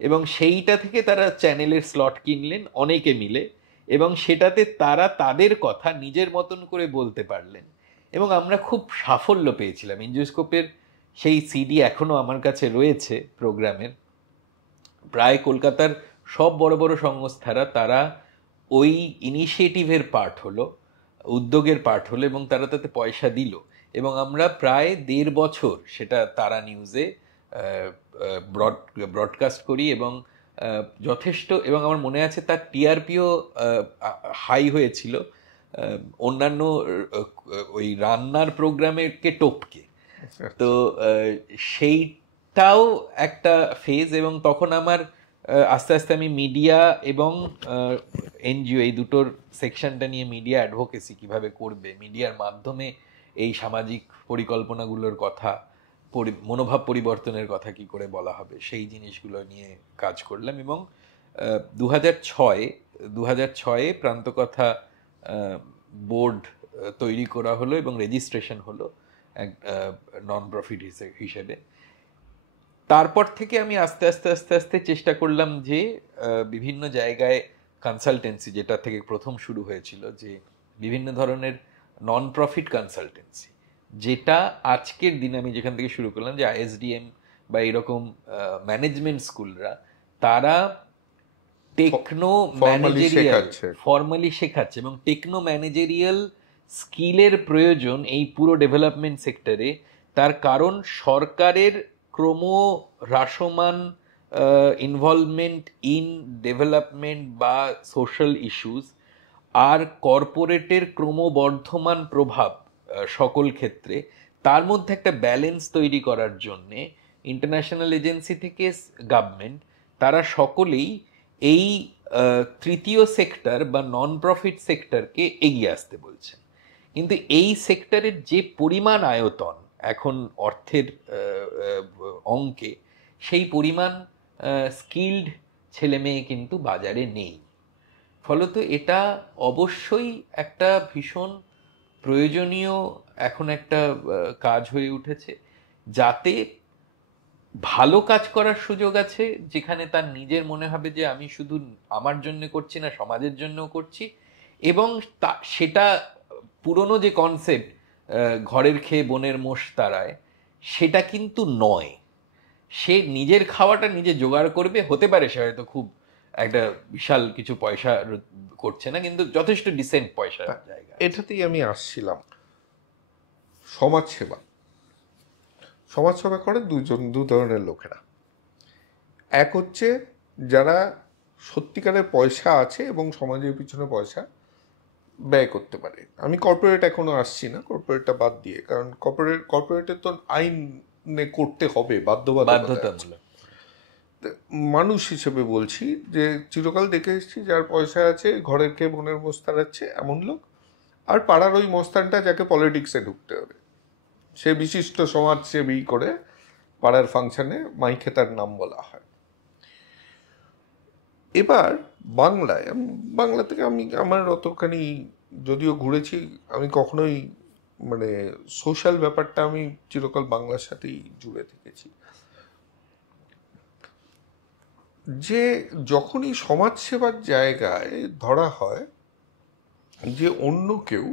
এবং সেইটা থেকে তারা চ্যানেলের স্লট কিনলেন অনেকে মিলে এবং সেটাতে তারা তাদের কথা নিজের মতন করে বলতে পারলেন এবং আমরা খুব সাফল্য পেয়েছিলাম। এনজিওস্কোপের সেই সিডি এখনো আমার কাছে রয়েছে প্রোগ্রামের। প্রায় কলকাতার সব বড় বড় সংস্থারা তারা ওই ইনিশিয়েটিভের পার্ট হলো, উদ্যোগের পার্ট হলো এবং তারা তাতে পয়সা দিল এবং আমরা প্রায় 1.5 বছর সেটা তারা নিউজে ব্রডকাস্ট করি এবং যথেষ্ট, এবং আমার মনে আছে তার টিআরপিও হাই হয়েছিল অন্যান্য ওই রান্নার প্রোগ্রামেরকে টপকে। তো সেইটাও একটা ফেজ এবং তখন আমার আস্তে আস্তে আমি মিডিয়া এবং এনজিও এই দুটোর সেকশনটা নিয়ে মিডিয়া অ্যাডভোকেসি কিভাবে করবে, মিডিয়ার মাধ্যমে এই সামাজিক পরিকল্পনাগুলোর কথা, মনোভাব পরিবর্তনের কথা কি করে বলা হবে, সেই জিনিসগুলো নিয়ে কাজ করলাম এবং 2006-এ প্রান্তকথা বোর্ড তৈরি করা হলো এবং রেজিস্ট্রেশন হলো এক নন প্রফিট হিসেবে। তারপর থেকে আমি আস্তে আস্তে আস্তে আস্তে চেষ্টা করলাম যে বিভিন্ন জায়গায় কনসালটেন্সি, যেটা থেকে প্রথম শুরু হয়েছিল, যে বিভিন্ন ধরনের নন প্রফিট কনসালটেন্সি, যেটা আজকের দিনে আমি যেখান থেকে শুরু করলাম যে আইএসডিএম বা এরকম ম্যানেজমেন্ট স্কুলরা তারা টেকনো ম্যানেজেরিয়াল ফর্মালি শেখাচ্ছে এবং টেকনো ম্যানেজেরিয়াল স্কিলের প্রয়োজন এই পুরো ডেভেলপমেন্ট সেক্টরে। তার কারণ সরকারের ক্রমহ্রাসমান ইনভলভমেন্ট ইন ডেভেলপমেন্ট বা সোশ্যাল ইস্যুস আর কর্পোরেটের ক্রমবর্ধমান প্রভাব সকল ক্ষেত্রে, তার মধ্যে একটা ব্যালেন্স তৈরি করার জন্যে ইন্টারন্যাশনাল এজেন্সি থেকে গভর্নমেন্ট তারা সকলেই এই তৃতীয় সেক্টর বা নন প্রফিট সেক্টরকে এগিয়ে আসতে বলছেন। কিন্তু এই সেক্টরের যে পরিমাণ আয়তন এখন অর্থের অঙ্কে, সেই পরিমাণ স্কিল্ড ছেলে মেয়ে কিন্তু বাজারে নেই। ফলত এটা অবশ্যই একটা ভীষণ প্রয়োজনীয় এখন একটা কাজ হয়ে উঠেছে, যাতে ভালো কাজ করার সুযোগ আছে, যেখানে তার নিজের মনে হবে যে আমি শুধু আমার জন্য করছি না, সমাজের জন্যও করছি। এবং সেটা পুরনো যে কনসেপ্ট ঘরের খেয়ে বনের মোষ তাড়ায়, সেটা কিন্তু নয়। সে নিজের খাওয়াটা নিজে জোগাড় করবে, হতে পারে সে হয়তো খুব একটা বিশাল কিছু পয়সা করছে না, কিন্তু যথেষ্ট ডিসেন্ট পয়সা জায়গা। এটাতেই আমি আসছিলাম। সমাজসেবা সমাজসেবা করে দু ধরনের লোকেরা। এক হচ্ছে যারা সত্যিকারের পয়সা আছে এবং সমাজের পিছনে পয়সা ব্যয় করতে পারে। আমি কর্পোরেট এখনো আসছি না, কর্পোরেটটা বাদ দিয়ে, কারণ কর্পোরেটের তো আইনে করতে হবে, বাধ্যতামূলক। মানুষ হিসেবে বলছি যে চিরকাল দেখে এসেছি যার পয়সা আছে, ঘরের খেয়ে বোনের মোষ তাড়াচ্ছে এমন লোক, আর পাড়ার ওই মস্তানটা যাকে পলিটিক্সে ঢুকতে হবে, সে বিশিষ্ট সমাজসেবী করে পাড়ার ফাংশনে মাইকে তার নাম বলা হয়। এবার বাংলা থেকে আমি আমার অতখানি যদিও ঘুরেছি, আমি কখনোই মানে সোশ্যাল ব্যাপারটা আমি চিরকাল বাংলার সাথেই জুড়ে থেকেছি। যে যখনই সমাজসেবার জায়গায় ধরা হয় যে অন্য কেউ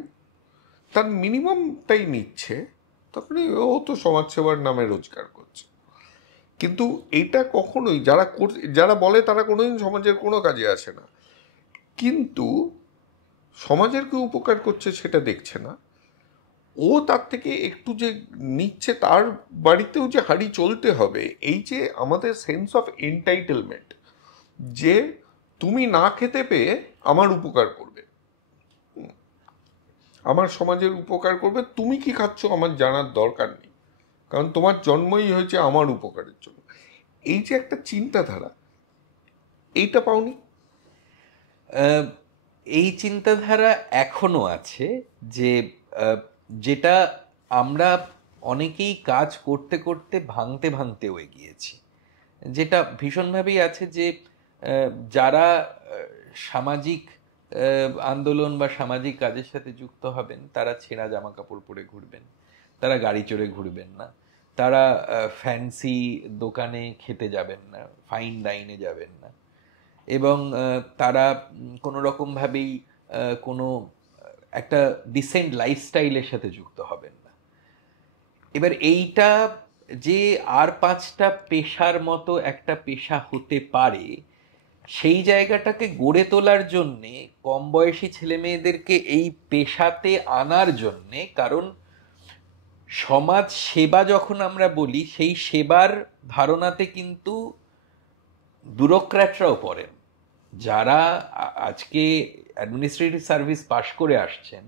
তার মিনিমামটাই নিচ্ছে, তখনই ও তো সমাজসেবার নামে রোজগার করছে। কিন্তু এইটা কখনোই যারা বলে তারা কোনোদিন সমাজের কোনো কাজে আসে না, কিন্তু সমাজের কেউ উপকার করছে সেটা দেখছে না। ও তার থেকে একটু যে নিচ্ছে, তার বাড়িতেও যে হাঁড়ি চলতে হবে, এই যে আমাদের সেন্স অফ এন্টাইটেলমেন্ট, যে তুমি না খেতে পেয়ে আমার উপকার করবে, আমার সমাজের উপকার করবে, তুমি কি খাচ্ছ আমার জানার দরকার নেই, কারণ তোমার জন্মই হয়েছে আমার উপকারের জন্য। এই যে একটা চিন্তাধারা, এইটা পাওনি? এই চিন্তাধারা এখনো আছে, যে যেটা আমরা অনেকেই কাজ করতে করতে ভাঙতে ভাঙতেও এগিয়েছি, যেটা ভীষণভাবেই আছে যে যারা সামাজিক আন্দোলন বা সামাজিক কাজের সাথে যুক্ত হবেন তারা ছেঁড়া জামা কাপড় পরে ঘুরবেন, তারা গাড়ি চড়ে ঘুরবেন না, তারা ফ্যান্সি দোকানে খেতে যাবেন না, ফাইন ডাইনে যাবেন না, এবং তারা কোনো রকমভাবেই কোনো একটা ডিসেন্ট লাইফস্টাইলের সাথে যুক্ত হবেন না। এবার এইটা যে আর 5টা পেশার মতো একটা পেশা হতে পারে, সেই জায়গাটাকে গড়ে তোলার জন্যে কম বয়সী ছেলে মেয়েদেরকে এই পেশাতে আনার জন্যে, কারণ সমাজ সেবা যখন আমরা বলি, সেই সেবার ধারণাতে কিন্তু ব্যুরোক্র্যাটরাও পড়েন। যারা আজকে অ্যাডমিনিস্ট্রেটিভ সার্ভিস পাশ করে আসছেন,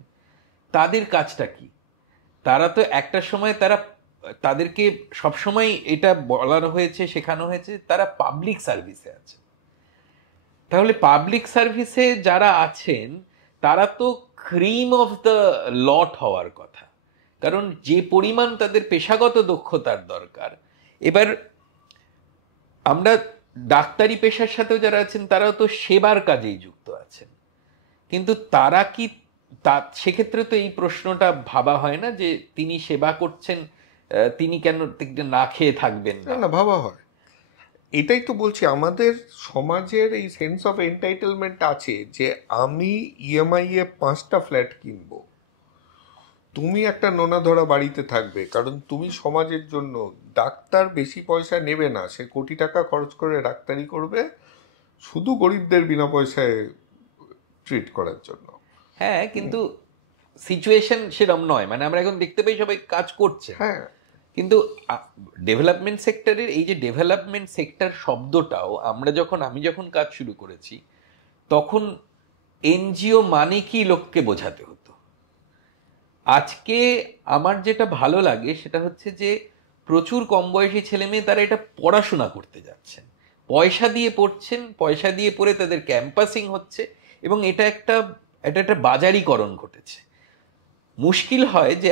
তাদের কাজটা কি? তারা তো একটা সময় তাদেরকে সবসময় এটা বলানো হয়েছে, শেখানো হয়েছে তারা পাবলিক সার্ভিসে আছে। তাহলে পাবলিক সার্ভিসে যারা আছেন তারা তো ক্রিম অফ দ্য লট হওয়ার কথা, কারণ যে পরিমাণ তাদের পেশাগত দক্ষতার দরকার। এবার আমরা ডাক্তারি পেশার সাথেও যারা আছেন তারাও তো সেবার কাজেই যুক্ত আছেন, কিন্তু তারা কি সেক্ষেত্রে তো এই প্রশ্নটা ভাবা হয় না যে তিনি সেবা করছেন, তিনি কেন না খেয়ে থাকবেন না? না, ভাবা হয়। এটাই তো বলছি, আমাদের সমাজের এই সেন্স অফ এন্টাইটেলমেন্ট আছে যে আমি ইএমআই এ 5টা ফ্ল্যাট কিনবো, তুমি একটা নোনা ধরা বাড়িতে থাকবে, কারণ তুমি সমাজের জন্য। ডাক্তার বেশি পয়সা নেবে না, সে কোটি টাকা খরচ করে ডাক্তারি করবে শুধু গরিবদের বিনা পয়সায় ট্রিট করার জন্য। হ্যাঁ, কিন্তু সিচুয়েশন সেরকম নয়, মানে আমরা এখন দেখতে পাই সবাই কাজ করছে। হ্যাঁ, কিন্তু ডেভেলপমেন্ট সেক্টরের এই যে ডেভেলপমেন্ট সেক্টর শব্দটাও আমি যখন কাজ শুরু করেছি তখন এনজিও মানে কি লোককে বোঝাতে হতো। আজকে আমার যেটা ভালো লাগে সেটা হচ্ছে যে প্রচুর কম বয়সী ছেলে মেয়ে তারা এটা পড়াশোনা করতে যাচ্ছেন, পয়সা দিয়ে পড়ছেন, পয়সা দিয়ে পড়ে তাদের ক্যাম্পাসিং হচ্ছে, এবং এটা একটা বাজারিকরণ ঘটেছে। মুশকিল হয় যে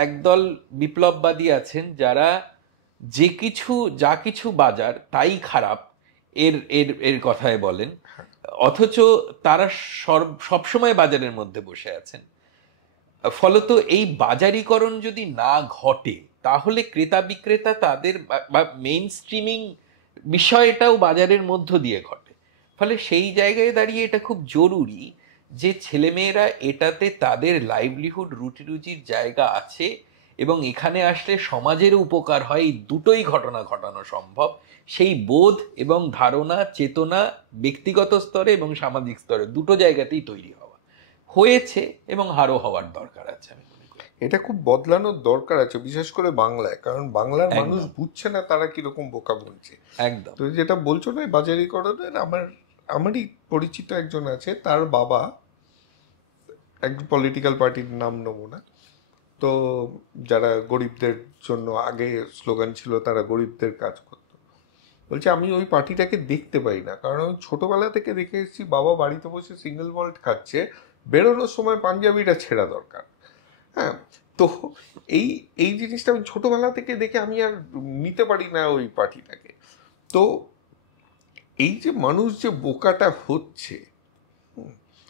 একদল বিপ্লববাদী আছেন যারা যা কিছু বাজার তাই খারাপ এর এর এর কথায় বলেন, অথচ তারা সবসময় বাজারের মধ্যে বসে আছেন। ফলত এই বাজারিকরণ যদি না ঘটে তাহলে ক্রেতা বিক্রেতা তাদের বা মেইন স্ট্রিমিং বিষয়টাও বাজারের মধ্য দিয়ে ঘটে। ফলে সেই জায়গায় দাঁড়িয়ে এটা খুব জরুরি যে ছেলেমেয়েরা এটাতে তাদের লাইভলিহুড রুটিরুচির জায়গা আছে, এবং এখানে আসলে সমাজের উপকার হয়, এই দুটোই ঘটনা ঘটানো সম্ভব। সেই বোধ এবং ধারণা চেতনা ব্যক্তিগত স্তরে এবং সামাজিক স্তরে দুটো জায়গাতেই তৈরি হয়েছে এবং আরো হওয়ার দরকার আছে। আমি মনে করি এটা খুব বদলানোর দরকার আছে, বিশেষ করে বাংলায়, কারণ বাংলার মানুষ বুঝছে না তারা কিরকম বোকা বলছে। একদম। তো যেটা বলছো না বাজারিকরণের, আমারই পরিচিত একজন আছে, তার বাবা এক পলিটিক্যাল পার্টির নাম নেব না, তো যারা গরিবদের জন্য আগে স্লোগান ছিল তারা গরিবদের কাজ করত, বলছে আমি ওই পার্টিটাকে দেখতে পাই না, কারণ আমি ছোটবেলা থেকে দেখে এসেছি বাবা বাড়িতে বসে সিঙ্গেল মল্ট খাচ্ছে, বেরোনোর সময় পাঞ্জাবিটা ছেঁড়া দরকার। হ্যাঁ, তো এই জিনিসটা আমি ছোটবেলা থেকে দেখে আমি আর নিতে পারি না ওই পার্টিটাকে। তো এই যে মানুষ যে বোকাটা হচ্ছে,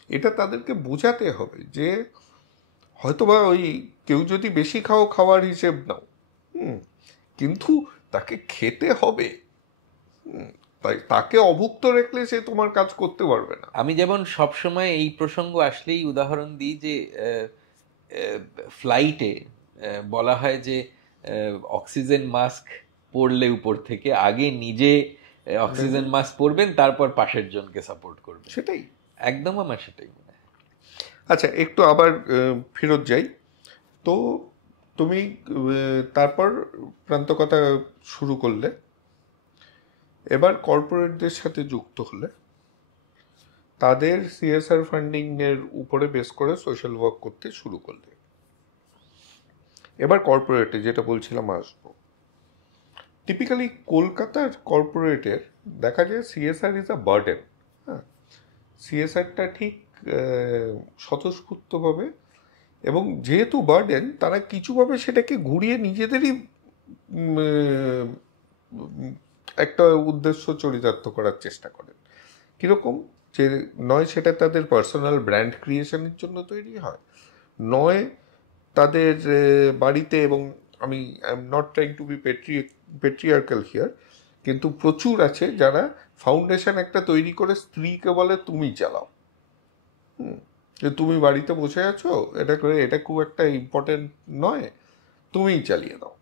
এটা তাদেরকে বোঝাতে হবে যে হয়তোবা ওই কেউ যদি বেশি খাওয়ার হিসেব নাও, কিন্তু তাকে খেতে হবে, তাই তাকে অভুক্ত রাখলে সে তোমার কাজ করতে পারবে না। আমি যেমন সবসময় এই প্রসঙ্গ আসলেই উদাহরণ দিই যে ফ্লাইটে বলা হয় যে অক্সিজেন মাস্ক পরলে উপর থেকে আগে নিজে অক্সিজেন মাস্ক পরবেন, তারপর পাশের জনকে সাপোর্ট করবেন। সেটাই একদম আমার সেটাই মনে হয়। আচ্ছা, একটু আবার ফেরত যাই। তো তুমি তারপর প্রান্তকথা শুরু করলে, এবার কর্পোরেটদের সাথে যুক্ত হলে, তাদের সিএসআর ফান্ডিং এর উপরে বেস করে সোশ্যাল ওয়ার্ক করতে শুরু করলে। এবার কর্পোরেটে যেটা বলছিলাম আসবো। টিপিক্যালি কলকাতার কর্পোরেটের দেখা যায় সিএসআর ইজ আ বার্ডেন। হ্যাঁ, সিএসআরটা ঠিক স্বতঃস্ফূর্তভাবে, এবং যেহেতু বার্ডেন, তারা কিছুভাবে সেটাকে ঘুরিয়ে নিজেদেরই একটা উদ্দেশ্য চরিতার্থ করার চেষ্টা করেন। কীরকম, যে নয় সেটা তাদের পার্সোনাল ব্র্যান্ড ক্রিয়েশনের জন্য তৈরি হয়, নয় তাদের বাড়িতে, এবং আমি I am not trying to be patriarchal here, কিন্তু প্রচুর আছে যারা ফাউন্ডেশন একটা তৈরি করে স্ত্রীকে বলে তুমি চালাও, যে তুমি বাড়িতে বসে আছো, এটা করে, এটা খুব একটা ইম্পর্টেন্ট নয়, তুমিই চালিয়ে দাও।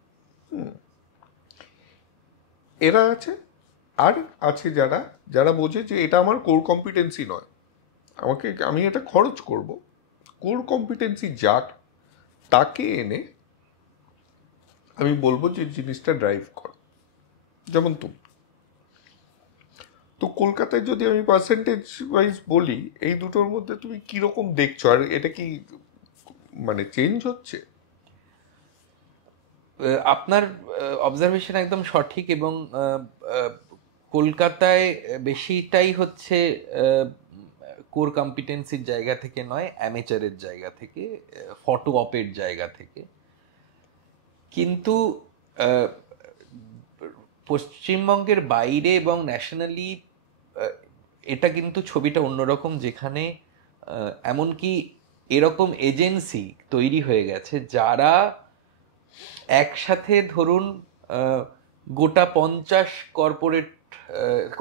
এরা আছে। আর আছে যারা যারা বোঝে যে এটা আমার কোর কম্পিটেন্সি নয়, আমি এটা খরচ করব, কোর কম্পিটেন্সি যাক, তাকে এনে আমি বলবো যে জিনিসটা ড্রাইভ কর। যেমন তুমি তো কলকাতায় যদি আমি পার্সেন্টেজ ওয়াইজ বলি, এই দুটোর মধ্যে তুমি কিরকম দেখছো, আর এটা কি মানে চেঞ্জ হচ্ছে? আপনার অবজারভেশন একদম সঠিক, এবং কলকাতায় বেশিটাই হচ্ছে কোর কম্পিটেন্সির জায়গা থেকে নয়, অ্যামেচারের জায়গা থেকে, ফটো অপের জায়গা থেকে। কিন্তু পশ্চিমবঙ্গের বাইরে এবং ন্যাশনালি এটা কিন্তু ছবিটা অন্যরকম, যেখানে এমনকি এরকম এজেন্সি তৈরি হয়ে গেছে যারা একসাথে ধরুন গোটা 50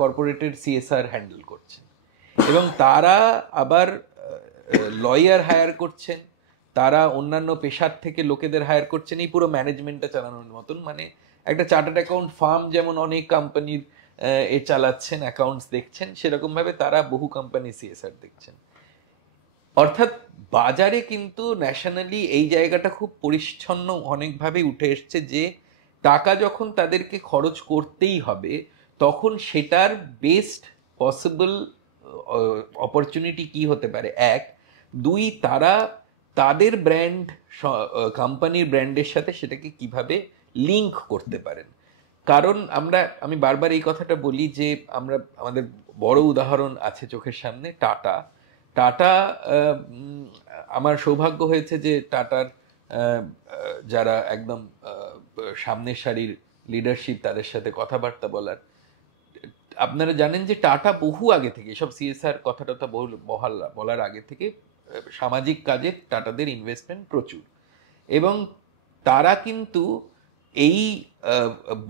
কর্পোরেটের সিএসআর হ্যান্ডেল করছেন, এবং তারা আবার লয়ার হায়ার করছেন, তারা অন্যান্য পেশার থেকে লোকেদের হায়ার করছেন এই পুরো ম্যানেজমেন্টটা চালানোর মতন। মানে একটা চার্টার্ড অ্যাকাউন্ট ফার্ম যেমন অনেক কোম্পানির চালাচ্ছেন, অ্যাকাউন্টস দেখছেন, সেরকমভাবে তারা বহু কোম্পানি সিএসআর দেখছেন। অর্থাৎ বাজারে কিন্তু ন্যাশনালি এই জায়গাটা খুব পরিচ্ছন্ন অনেকভাবে উঠে এসছে যে টাকা যখন তাদেরকে খরচ করতেই হবে, তখন সেটার বেস্ট পসিবল অপরচুনিটি কি হতে পারে, এক। দুই, তারা তাদের ব্র্যান্ড, কোম্পানির ব্র্যান্ডের সাথে সেটাকে কিভাবে লিঙ্ক করতে পারেন। কারণ আমি বারবার এই কথাটা বলি যে আমাদের বড় উদাহরণ আছে চোখের সামনে, টাটা। আমার সৌভাগ্য হয়েছে যে টাটার যারা একদম সামনের সারির লিডারশিপ, তাদের সাথে কথাবার্তা বলার। আপনারা জানেন যে টাটা বহু আগে থেকে, সব সিএসআর কথাটা বলার আগে থেকে সামাজিক কাজে টাটাদের ইনভেস্টমেন্ট প্রচুর, এবং তারা কিন্তু এই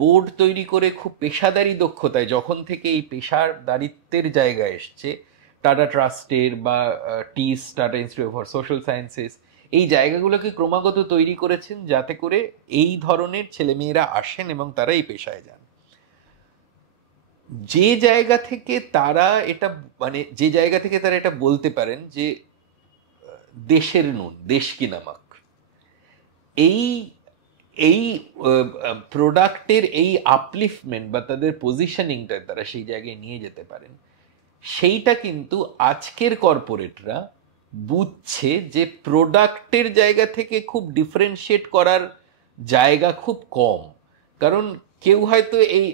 বোর্ড তৈরি করে খুব পেশাদারি দক্ষতায়, যখন থেকে এই পেশাদারিত্বের জায়গা এসছে, টাটা ট্রাস্টের বা TISS, Tata Institute for Social Sciences, এই জায়গাগুলোকে ক্রমাগত তৈরি করেছেন যাতে করে এই ধরনের ছেলেমেয়েরা আসেন এবং তারা এই পেশায় যান। যে জায়গা থেকে তারা এটা বলতে পারেন যে দেশের নুন দেশ কি নামক, এই প্রোডাক্টের এই আপলিফমেন্ট বা তাদের পজিশনিংটা তারা সেই জায়গায় নিয়ে যেতে পারেন, সেইটা কিন্তু আজকের কর্পোরেটরা বুঝছে যে প্রোডাক্টের জায়গা থেকে খুব ডিফারেন্সিয়েট করার জায়গা খুব কম। কারণ কেউ হয়তো এই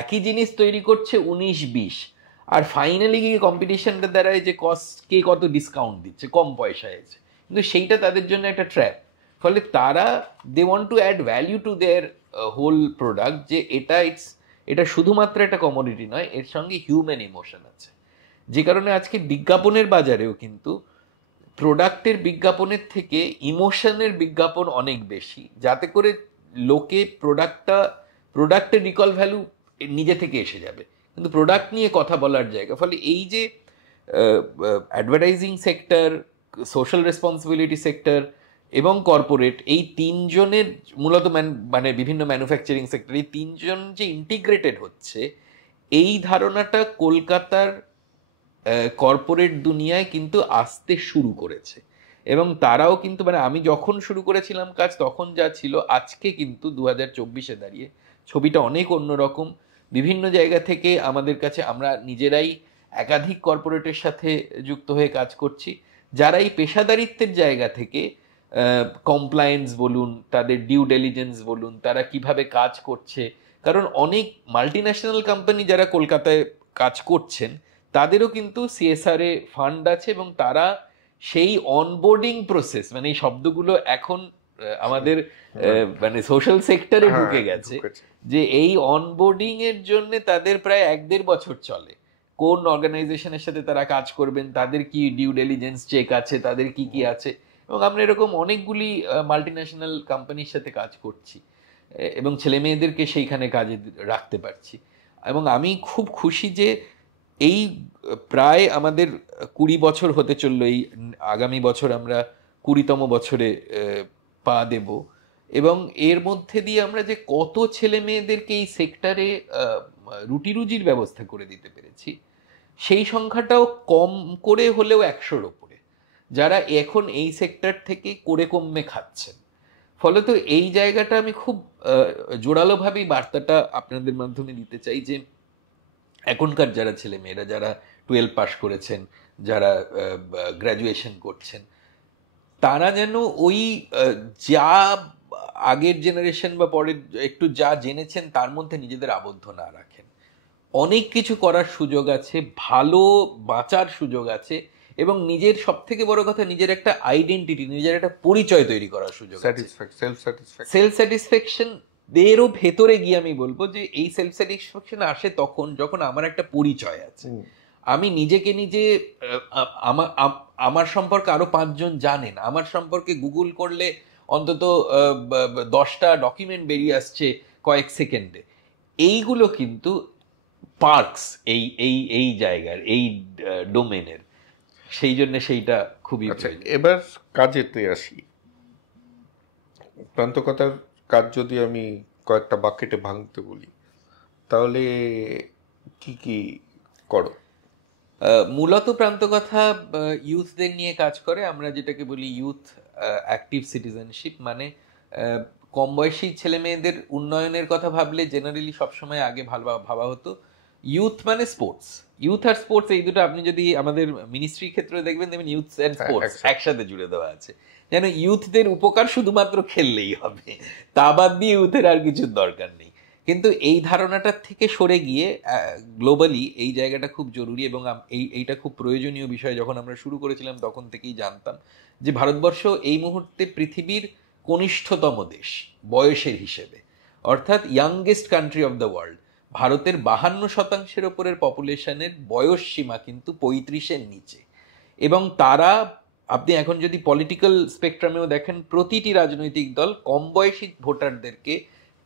একই জিনিস তৈরি করছে 19-20, আর ফাইনালি গিয়ে কম্পিটিশনটা দাঁড়ায় যে কে কত ডিসকাউন্ট দিচ্ছে, কম পয়সায় আছে, কিন্তু সেইটা তাদের জন্য একটা ট্র্যাপ। ফলে তারা they want to add value to their whole product, যে এটা শুধুমাত্র একটা কমোডিটি নয়, এর সঙ্গে হিউম্যান ইমোশন আছে। যে কারণে আজকে বিজ্ঞাপনের বাজারেও কিন্তু প্রোডাক্টের বিজ্ঞাপনের থেকে ইমোশনের বিজ্ঞাপন অনেক বেশি, যাতে করে লোকে প্রোডাক্টের রিকল ভ্যালু নিজে থেকে এসে যাবে, কিন্তু প্রোডাক্ট নিয়ে কথা বলার জায়গা। ফলে এই যে advertising sector, social responsibility sector এবং কর্পোরেট, এই তিনজনের মূলত বিভিন্ন ম্যানুফ্যাকচারিং সেক্টর, এই তিনজন যে ইন্টিগ্রেটেড হচ্ছে, এই ধারণাটা কলকাতার কর্পোরেট দুনিয়ায় কিন্তু আসতে শুরু করেছে, এবং তারাও কিন্তু মানে আমি যখন শুরু করেছিলাম কাজ তখন যা ছিল, আজকে কিন্তু 2024-এ দাঁড়িয়ে ছবিটা অনেক অন্যরকম। বিভিন্ন জায়গা থেকে আমাদের কাছে, আমরা নিজেরাই একাধিক কর্পোরেটের সাথে যুক্ত হয়ে কাজ করছি, যারা এই পেশাদারিত্বের জায়গা থেকে কমপ্লায়েন্স বলুন, তাদের ডিউ ডেলিজেন্স বলুন, তারা কিভাবে কাজ করছে। কারণ অনেক মাল্টিন্যাশনাল কোম্পানি যারা কলকাতায় কাজ করছেন তাদেরও কিন্তু সিএসআর এ ফান্ড আছে, এবং তারা সেই অনবোর্ডিং প্রসেস, মানে এই শব্দগুলো এখন আমাদের মানে সোশ্যাল সেক্টরে ঢুকে গেছে, যে এই অনবোর্ডিং এর জন্য তাদের প্রায় 1-1.5 বছর চলে। কোন অর্গানাইজেশনের সাথে তারা কাজ করবেন, তাদের কি ডিউ ডেলিজেন্স চেক আছে, তাদের কি কি আছে। এবং আমরা এরকম অনেকগুলি মাল্টিন্যাশনাল কোম্পানির সাথে কাজ করছি এবং ছেলে মেয়েদেরকে সেইখানে কাজে রাখতে পারছি। এবং আমি খুব খুশি যে এই প্রায় আমাদের 20 বছর হতে চললো, এই আগামী বছর আমরা 20তম বছরে পা দেব, এবং এর মধ্যে দিয়ে আমরা যে কত ছেলে মেয়েদেরকে এই সেক্টরে রুটি রুজির ব্যবস্থা করে দিতে পেরেছি, সেই সংখ্যাটাও কম করে হলেও 100-র ওপরে যারা এখন এই সেক্টর থেকে করে কমে খাচ্ছেন। ফলত এই জায়গাটা আমি খুব জোরালোভাবেই বার্তাটা আপনাদের মাধ্যমে দিতে চাই যে এখনকার যারা ছেলে মেয়েরা, যারা 12 পাস করেছেন, যারা গ্র্যাজুয়েশন করছেন, তারা যেন ওই যা আগের জেনারেশন বা পরের একটু যা জেনেছেন তার মধ্যে নিজেদের আবদ্ধ না রাখেন। অনেক কিছু করার সুযোগ আছে, ভালো বাঁচার সুযোগ আছে, এবং নিজের সব থেকে বড় কথা নিজের একটা আইডেন্টিটি, নিজের একটা পরিচয় তৈরি করার সুযোগ আছে। সেলফ স্যাটিসফ্যাকশন এরও ভেতরে গিয়ে আমি বলবো যে এই সেলফ স্যাটিসফ্যাকশন আসে তখন যখন আমার একটা পরিচয় আছে, আমি নিজেকে নিজে, আমার সম্পর্কে আরো 5 জন জানেন, আমার সম্পর্কে গুগল করলে অন্তত 10টা ডকুমেন্ট বেরিয়ে আসছে কয়েক সেকেন্ডে। এইগুলো কিন্তু পার্কস এই এই এই জায়গার, এই ডোমেনের, সেই জন্য সেইটা খুবই। আচ্ছা, এবার কাজেতে আসি। প্রান্তকথার কাজ যদি আমি কয়েকটা বাকেটে ভাঙতে বলি, তাহলে কি কি করো? মূলত প্রান্তকথা ইউথদের নিয়ে কাজ করে, আমরা যেটাকে বলি ইউথ অ্যাক্টিভ সিটিজেনশিপ। মানে কম বয়সী ছেলে মেয়েদের উন্নয়নের কথা ভাবলে জেনারেলি সবসময় আগে ভাবা হতো ইউথ মানে স্পোর্টস। ইউথ আর স্পোর্টস এই দুটো আপনি যদি আমাদের মিনিস্ট্রির ক্ষেত্রে দেখবেন ইউথ অ্যান্ড স্পোর্টস একসাথে জুড়ে দেওয়া আছে, যেন ইউথদের উপকার শুধুমাত্র খেললেই হবে, তা বাদ দিয়ে ইউথের আর কিছুর দরকার নেই। কিন্তু এই ধারণাটার থেকে সরে গিয়ে গ্লোবালি এই জায়গাটা খুব জরুরি, এবং এইটা খুব প্রয়োজনীয় বিষয়। যখন আমরা শুরু করেছিলাম তখন থেকেই জানতাম যে ভারতবর্ষ এই মুহূর্তে পৃথিবীর কনিষ্ঠতম দেশ বয়সের হিসেবে, অর্থাৎ youngest country of the world. ভারতের 52% ওপরের পপুলেশনের বয়স সীমা কিন্তু 35-এর নিচে, এবং তারা, আপনি এখন যদি পলিটিক্যাল স্পেকট্রামেও দেখেন, প্রতিটি রাজনৈতিক দল কম বয়সী ভোটারদেরকে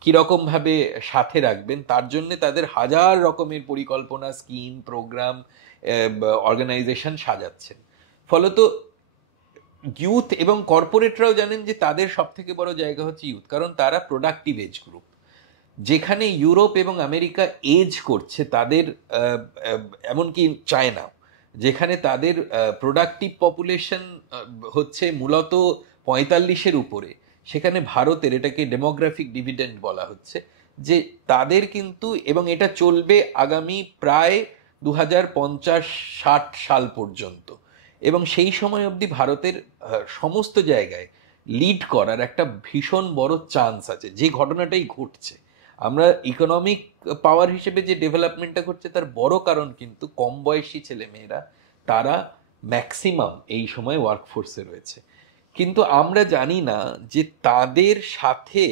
কিরকম ভাবে সাথে রাখবেন তার জন্য তাদের হাজার রকমের পরিকল্পনা, স্কিম, প্রোগ্রাম, অর্গানাইজেশন সাজাচ্ছেন। ফলত ইউথ এবং কর্পোরেটরাও জানেন যে তাদের সব থেকে বড় জায়গা হচ্ছে ইউথ, কারণ তারা প্রোডাক্টিভ এজ গ্রুপ। যেখানে ইউরোপ এবং আমেরিকা এজ করছে তাদের, এমনকি চায়না, যেখানে তাদের প্রোডাক্টিভ পপুলেশন হচ্ছে মূলত 45-এর উপরে, সেখানে ভারতের, এটাকে ডেমোগ্রাফিক ডিভিডেন্ড বলা হচ্ছে, যে তাদের কিন্তু, এবং এটা চলবে আগামী প্রায় 2050-60 সাল পর্যন্ত, এবং সেই সময় অবধি ভারতের সমস্ত জায়গায় লিড করার একটা ভীষণ বড় চান্স আছে। যে ঘটনাটাই ঘটছে, আমরা ইকোনমিক পাওয়ার হিসেবে যে ডেভেলপমেন্টটা ঘটছে তার বড় কারণ কিন্তু কম বয়সী ছেলে মেয়েরা, তারা ম্যাক্সিমাম এই সময় ওয়ার্কফোর্সে রয়েছে। কিন্তু আমরা জানি না যে তাদের সাথে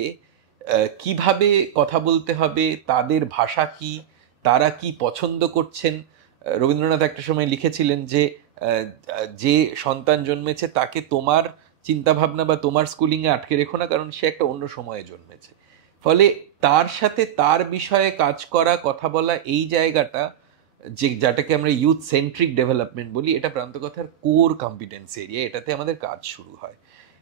কিভাবে কথা বলতে হবে, তাদের ভাষা কি, তারা কি পছন্দ করছেন। রবীন্দ্রনাথ একটা সময় লিখেছিলেন যে যে সন্তান জন্মেছে তাকে তোমার চিন্তাভাবনা বা তোমার স্কুলিংয়ে আটকে রেখো না, কারণ সে একটা অন্য সময়ে জন্মেছে। ফলে তার সাথে তার বিষয়ে কাজ করা, কথা বলা, এই জায়গাটা যেটাকে আমরা ইউথ সেন্ট্রিক ডেভেলপমেন্ট বলি, এটা প্রান্তকথার কোর কম্পিটেন্সি এরিয়া, এটাতে আমাদের কাজ শুরু হয়।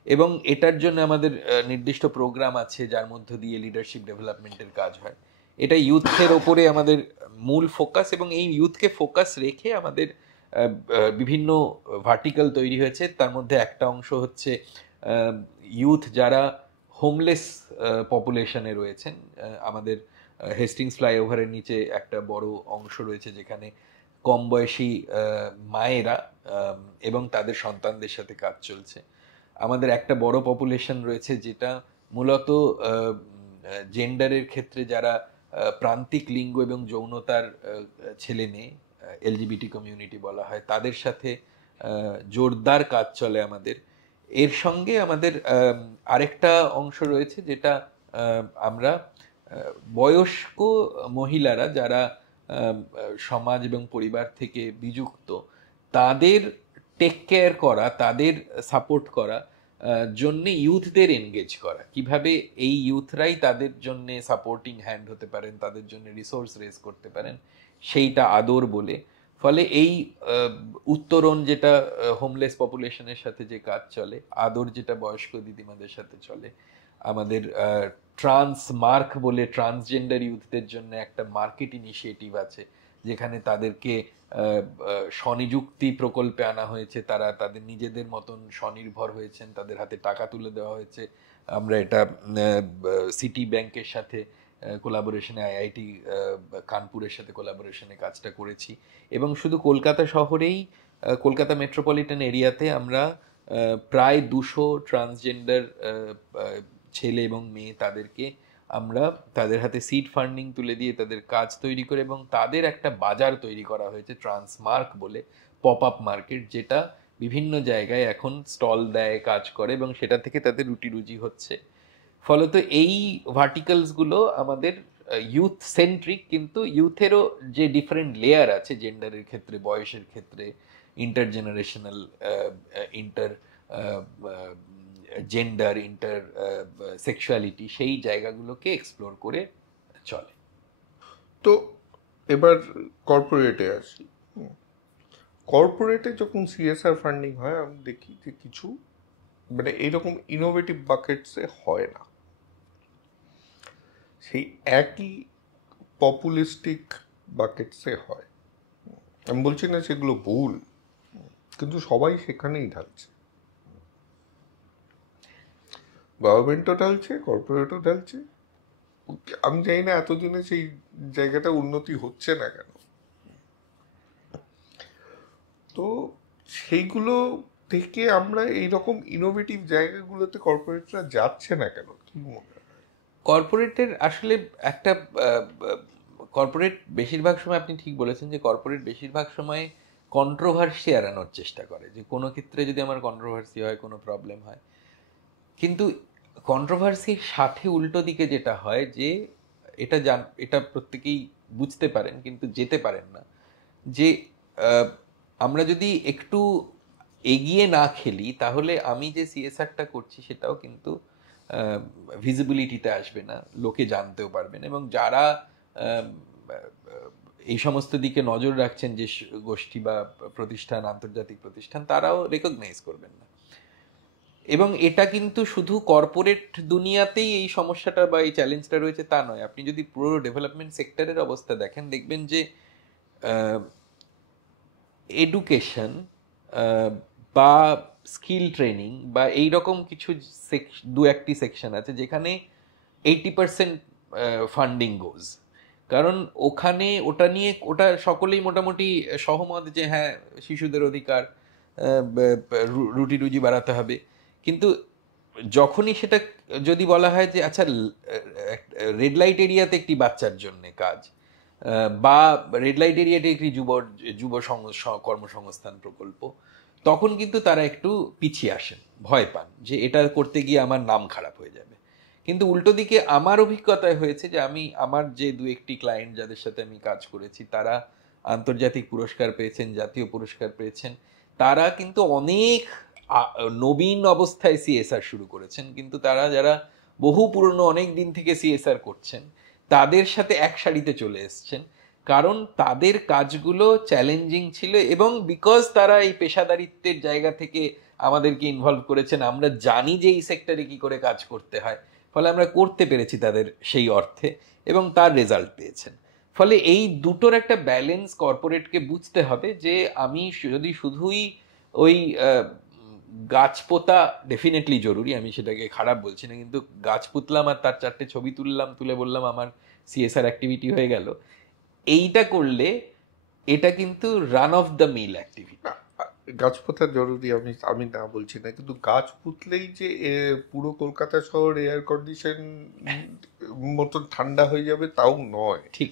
এবং এটার জন্য আমাদের নির্দিষ্ট প্রোগ্রাম আছে যার মধ্য দিয়ে লিডারশিপ ডেভেলপমেন্টের কাজ হয়। এটা ইউথের ওপরে আমাদের মূল ফোকাস, এবং এই ইউথকে ফোকাস রেখে আমাদের বিভিন্ন ভার্টিক্যাল তৈরি হয়েছে। তার মধ্যে একটা অংশ হচ্ছে ইউথ যারা হোমলেস পপুলেশনে রয়েছেন। আমাদের হেস্টিংস ফ্লাইওভারের নিচে একটা বড় অংশ রয়েছে যেখানে কম বয়সী মায়েরা এবং তাদের সন্তানদের সাথে কাজ চলছে। আমাদের একটা বড় পপুলেশন রয়েছে যেটা মূলত জেন্ডারের ক্ষেত্রে যারা প্রান্তিক লিঙ্গ এবং যৌনতার ছেলে মেয়ে, এলজিবিটি কমিউনিটি বলা হয়, তাদের সাথে জোরদার কাজ চলে আমাদের। এর সঙ্গে আমাদের আরেকটা অংশ রয়েছে যেটা আমরা বয়স্ক মহিলারা যারা সমাজ এবং পরিবার থেকে বিযুক্ত, তাদের টেক কেয়ার করা, তাদের সাপোর্ট করা জন্য ইউথদের এনগেজ করা, কিভাবে এই ইউথরাই তাদের জন্য সাপোর্টিং হ্যান্ড হতে পারেন, তাদের জন্য রিসোর্স রেজ করতে পারেন, সেইটা আদর বলে। ফলে এই উত্তরণ যেটা হোমলেস পপুলেশনের সাথে যে কাজ চলে, আদর যেটা বয়স্ক দিদিমাদের সাথে চলে, আমাদের ট্রান্স মার্ক বলে ট্রান্সজেন্ডার ইউথদের জন্য একটা মার্কেট ইনিশিয়েটিভ আছে যেখানে তাদেরকে স্বনিযুক্তি প্রকল্পে আনা হয়েছে, তারা তাদের নিজেদের মতন স্বনির্ভর হয়েছেন, তাদের হাতে টাকা তুলে দেওয়া হয়েছে। আমরা এটা সিটি ব্যাংকের সাথে কোলাবোরেশনে, আইআইটি কানপুরের সাথে কোলাবোরেশনে কাজটা করেছি। এবং শুধু কলকাতা শহরেই, কলকাতা মেট্রোপলিটন এরিয়াতে আমরা প্রায় 200 ট্রান্সজেন্ডার ছেলে এবং মেয়ে, তাদেরকে আমরা তাদের হাতে সিড ফান্ডিং তুলে দিয়ে তাদের কাজ তৈরি করে, এবং তাদের একটা বাজার তৈরি করা হয়েছে ট্রান্সমার্ক বলে, পপ আপ মার্কেট, যেটা বিভিন্ন জায়গায় এখন স্টল দেয়, কাজ করে, এবং সেটা থেকে তাদের রুটি রুজি হচ্ছে। ফলত এই ভার্টিক্যালসগুলো আমাদের ইউথ সেন্ট্রিক, কিন্তু ইউথেরও যে ডিফারেন্ট লেয়ার আছে জেন্ডারের ক্ষেত্রে, বয়সের ক্ষেত্রে, ইন্টারজেনারেশনাল, ইন্টার জেন্ডার, ইন্টার সেক্সুয়ালিটি, সেই জায়গাগুলোকে এক্সপ্লোর করে চলে। তো এবার কর্পোরেটে আসি। কর্পোরেটে যখন সিএসআর ফান্ডিং হয়, আমি দেখি যে কিছু মানে এইরকম ইনোভেটিভ বাকেটসে হয় না, সেই একই পপুলিস্টিক বাকেটসে হয়। আমি বলছি না সেগুলো ভুল, কিন্তু সবাই সেখানেই ঢালছে, গভর্নমেন্টও ঢালছে, কর্পোরেটও ঢালছে। আমি জানি না এতদিনে সেই জায়গাটা উন্নতি হচ্ছে না কেন। তো সেইগুলো থেকে আমরা এইরকম ইনোভেটিভ জায়গাগুলোতে কর্পোরেটরা যাচ্ছে না কেন, কি মনে হয়? কর্পোরেটের আসলে একটা কর্পোরেট বেশিরভাগ সময়, আপনি ঠিক বলেছেন যে কর্পোরেট বেশিরভাগ সময় কন্ট্রোভার্সি এড়ানোর চেষ্টা করে, যে কোনো ক্ষেত্রে যদি আমার কন্ট্রোভার্সি হয়, কোনো প্রবলেম হয়। কিন্তু কন্ট্রোভার্সির সাথে উল্টো দিকে যেটা হয়, যে এটা প্রত্যেকেই বুঝতে পারেন কিন্তু যেতে পারেন না, যে আমরা যদি একটু এগিয়ে না খেলি, তাহলে আমি যে সিএসআরটা করছি সেটাও কিন্তু ভিজিবিলিটিতে আসবে না, লোকে জানতেও পারবেন, এবং যারা এই সমস্ত দিকে নজর রাখছেন, যে গোষ্ঠী বা প্রতিষ্ঠান, আন্তর্জাতিক প্রতিষ্ঠান, তারাও রেকগনাইজ করবেন না। এবং এটা কিন্তু শুধু কর্পোরেট দুনিয়াতেই এই সমস্যাটা বা এই চ্যালেঞ্জটা রয়েছে তা নয়। আপনি যদি পুরো ডেভেলপমেন্ট সেক্টরের অবস্থা দেখেন, দেখবেন যে এডুকেশন বা স্কিল ট্রেনিং বা এইরকম কিছু দু একটি সেকশন আছে যেখানে 80% ফান্ডিং গোজ। কারণ ওখানে ওটা সকলেই মোটামুটি সহমত যে হ্যাঁ, শিশুদের অধিকার, রুটি রুজি বাড়াতে হবে। কিন্তু যখনই সেটা যদি বলা হয় যে আচ্ছা, রেড লাইট এরিয়াতে একটি বাচ্চার জন্য কাজ, বা রেড লাইট এরিয়াতে একটি যুব কর্মসংস্থান প্রকল্প, তখন কিন্তু তারা একটু পিছিয়ে আসেন, ভয় পান যে এটা করতে গিয়ে আমার নাম খারাপ হয়ে যাবে। কিন্তু উল্টো দিকে আমার অভিজ্ঞতায় হয়েছে যে আমার যে দু একটি ক্লায়েন্ট যাদের সাথে আমি কাজ করেছি, তারা আন্তর্জাতিক পুরস্কার পেয়েছেন, জাতীয় পুরস্কার পেয়েছেন। তারা কিন্তু অনেক নবীন অবস্থায় সিএসআর শুরু করেছেন, কিন্তু তারা যারা বহু পুরনো অনেক দিন থেকে সিএসআর করছেন, তাদের সাথে এক সারিতে চলে এসছেন, কারণ তাদের কাজগুলো চ্যালেঞ্জিং ছিল, এবং বিকজ তারা এই পেশাদারিত্বের জায়গা থেকে আমাদেরকে ইনভলভ করেছেন, আমরা জানি যে এই সেক্টরে কি করে কাজ করতে হয়, ফলে আমরা করতে পেরেছি তাদের সেই অর্থে, এবং তার রেজাল্ট পেয়েছেন। ফলে এই দুটোর একটা ব্যালেন্স কর্পোরেটকে বুঝতে হবে, যে আমি যদি শুধুই ওই গাছ পোতা, ডেফিনেটলি জরুরি, আমি সেটাকে খারাপ বলছি না, কিন্তু গাছ পুতলাম আর তার 4টে ছবি তুললাম, তুলে বললাম আমার সিএসআর অ্যাক্টিভিটি হয়ে গেল, এইটা করলে এটা কিন্তু run of the mill activity. গাছ পোতা জরুরি, আমি আমি না বলছি না, কিন্তু গাছ পুতলেই যে পুরো কলকাতা শহর এয়ার কন্ডিশন মতন ঠান্ডা হয়ে যাবে তাও নয়। ঠিক,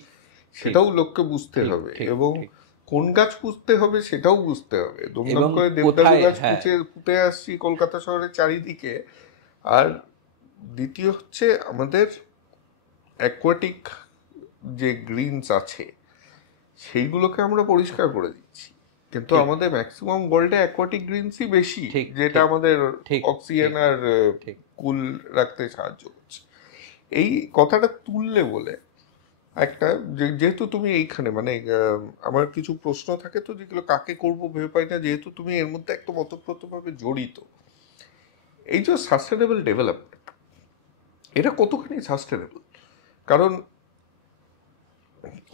সেটাও লোককে বুঝতে ঠিক, হবে, ঠিক, এবং ঠিক। কোন গাছ পুঁততে হবে সেটাও বুঝতে হবে। দুমদাম এবং করে দেবদারু কোথায়, গাছ হ্যাঁ, পুঁতে আসছি কলকাতা শহরের চারিদিকে। আর দ্বিতীয় হচ্ছে আমাদের অ্যাকোয়াটিক যে গ্রিনস আছে সেইগুলোকে আমরা পরিষ্কার করে দিচ্ছি, কিন্তু ঠিক। আমাদের ম্যাক্সিমাম ওয়ার্ল্ডে অ্যাকোয়াটিক গ্রিনসই বেশি, ঠিক, যেটা ঠিক, আমাদের ঠিক, অক্সিজেন ঠিক, আর ঠিক। কুল রাখতে সাহায্য করছে। এই কথাটা তুললে বলে একটা, যেহেতু তুমি এইখানে মানে আমার কিছু প্রশ্ন থাকে তো যেগুলো কাকে করব ভেবে পাই না, যেহেতু তুমি এর মধ্যে একদম ওতপ্রোতভাবে জড়িত। এই যে সাস্টেনেবল ডেভেলপমেন্ট, এটা কতখানি সাস্টেনেবল? কারণ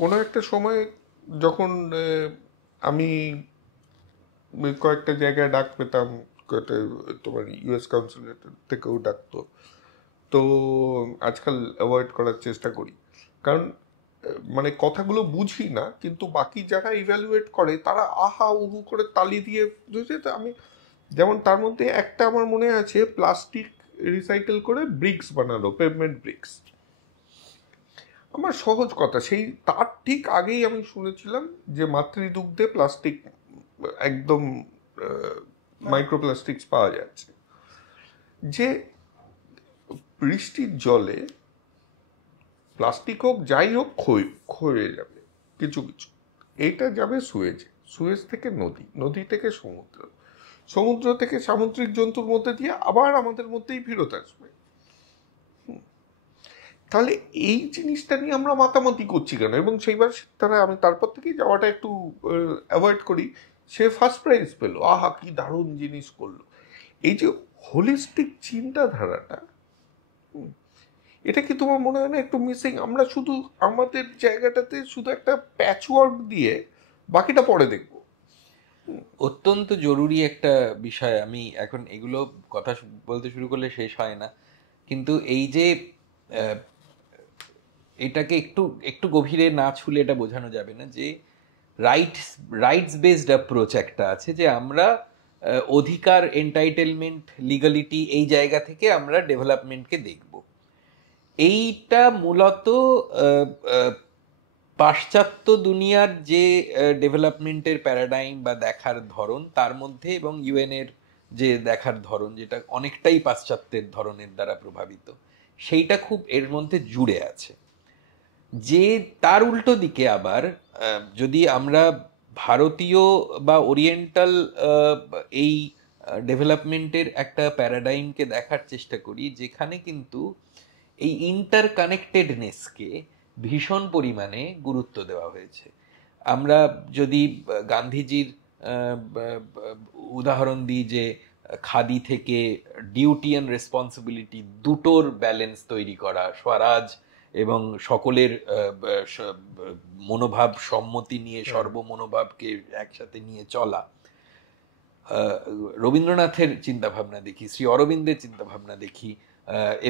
কোনো একটা সময় যখন আমি কয়েকটা জায়গায় ডাক পেতাম, তোমার ইউএস কাউন্সিলের থেকেও ডাকতো, তো আজকাল অ্যাভয়েড করার চেষ্টা করি, কারণ মানে কথাগুলো বুঝি না, কিন্তু বাকি যারা ইভ্যালুয়েট করে তারা আহা উহু করে তালি দিয়ে বুঝেছে। তো আমি যেমন তার মধ্যে একটা আমার মনে আছে, প্লাস্টিক রিসাইকেল করে ব্রিক্স বানালো, পেভমেন্ট ব্রিক্স। আমার সহজ কথা, সেই তার ঠিক আগেই আমি শুনেছিলাম যে মাতৃদুগ্ধে প্লাস্টিক একদম মাইক্রোপ্লাস্টিক্স পাওয়া যাচ্ছে, যে বৃষ্টির জলে প্লাস্টিক হোক যাই হোক ক্ষয়ে যাবে কিছু কিছু, এইটা যাবে সুয়েজে, সুয়েজ থেকে নদী, নদী থেকে সমুদ্র, সমুদ্র থেকে সামুদ্রিক জন্তুর মধ্যে দিয়ে আবার আমাদের মধ্যেই ফেরত আসবে। তাহলে এই জিনিসটা নিয়ে আমরা মাতামাতি করছি কেন? এবং সেইবার আমি তারপর থেকেই যাওয়াটা একটু অ্যাভয়েড করি। সে ফার্স্ট প্রাইজ পেলো, আহা কি দারুণ জিনিস করলো। এই যে হোলিস্টিক চিন্তাধারাটা, এটা কি তোমার মনে হয় না একটু মিসিং? আমরা শুধু আমাদের জায়গাটাতে শুধু একটা প্যাচওয়ার্ক দিয়ে বাকিটা পরে দেখবো। অত্যন্ত জরুরি একটা বিষয়। আমি এখন এগুলো কথা বলতে শুরু করলে শেষ হয় না, কিন্তু এই যে এটাকে একটু একটু গভীরে না ছুলে এটা বোঝানো যাবে না যে রাইটস বেসড অ্যাপ্রোচ একটা আছে, যে আমরা অধিকার, এন্টাইটেলমেন্ট, লিগালিটি, এই জায়গা থেকে আমরা ডেভেলপমেন্টকে দেখব। এইটা মূলত পাশ্চাত্য দুনিয়ার যে ডেভেলপমেন্টের প্যারাডাইম বা দেখার ধরন তার মধ্যে, এবং ইউএনের যে দেখার ধরন যেটা অনেকটাই পাশ্চাত্যের ধরনের দ্বারা প্রভাবিত, সেইটা খুব এর মধ্যে জুড়ে আছে। যে তার উল্টো দিকে আবার যদি আমরা ভারতীয় বা ওরিয়েন্টাল এই ডেভেলপমেন্টের একটা প্যারাডাইমকে দেখার চেষ্টা করি, যেখানে কিন্তু এই ইন্টার কানেক্টেডনেসকে ভীষণ পরিমাণে গুরুত্ব দেওয়া হয়েছে। আমরা যদি গান্ধীজির উদাহরণ দিই, যে খাদি থেকে ডিউটি অ্যান্ড রেসপন্সিবিলিটি দুটোর ব্যালেন্স তৈরি করা, স্বরাজ এবং সকলের মনোভাব সম্মতি নিয়ে সর্বমনোভাবকে একসাথে নিয়ে চলা, রবীন্দ্রনাথের চিন্তাভাবনা দেখি, শ্রী অরবিন্দের চিন্তাভাবনা দেখি,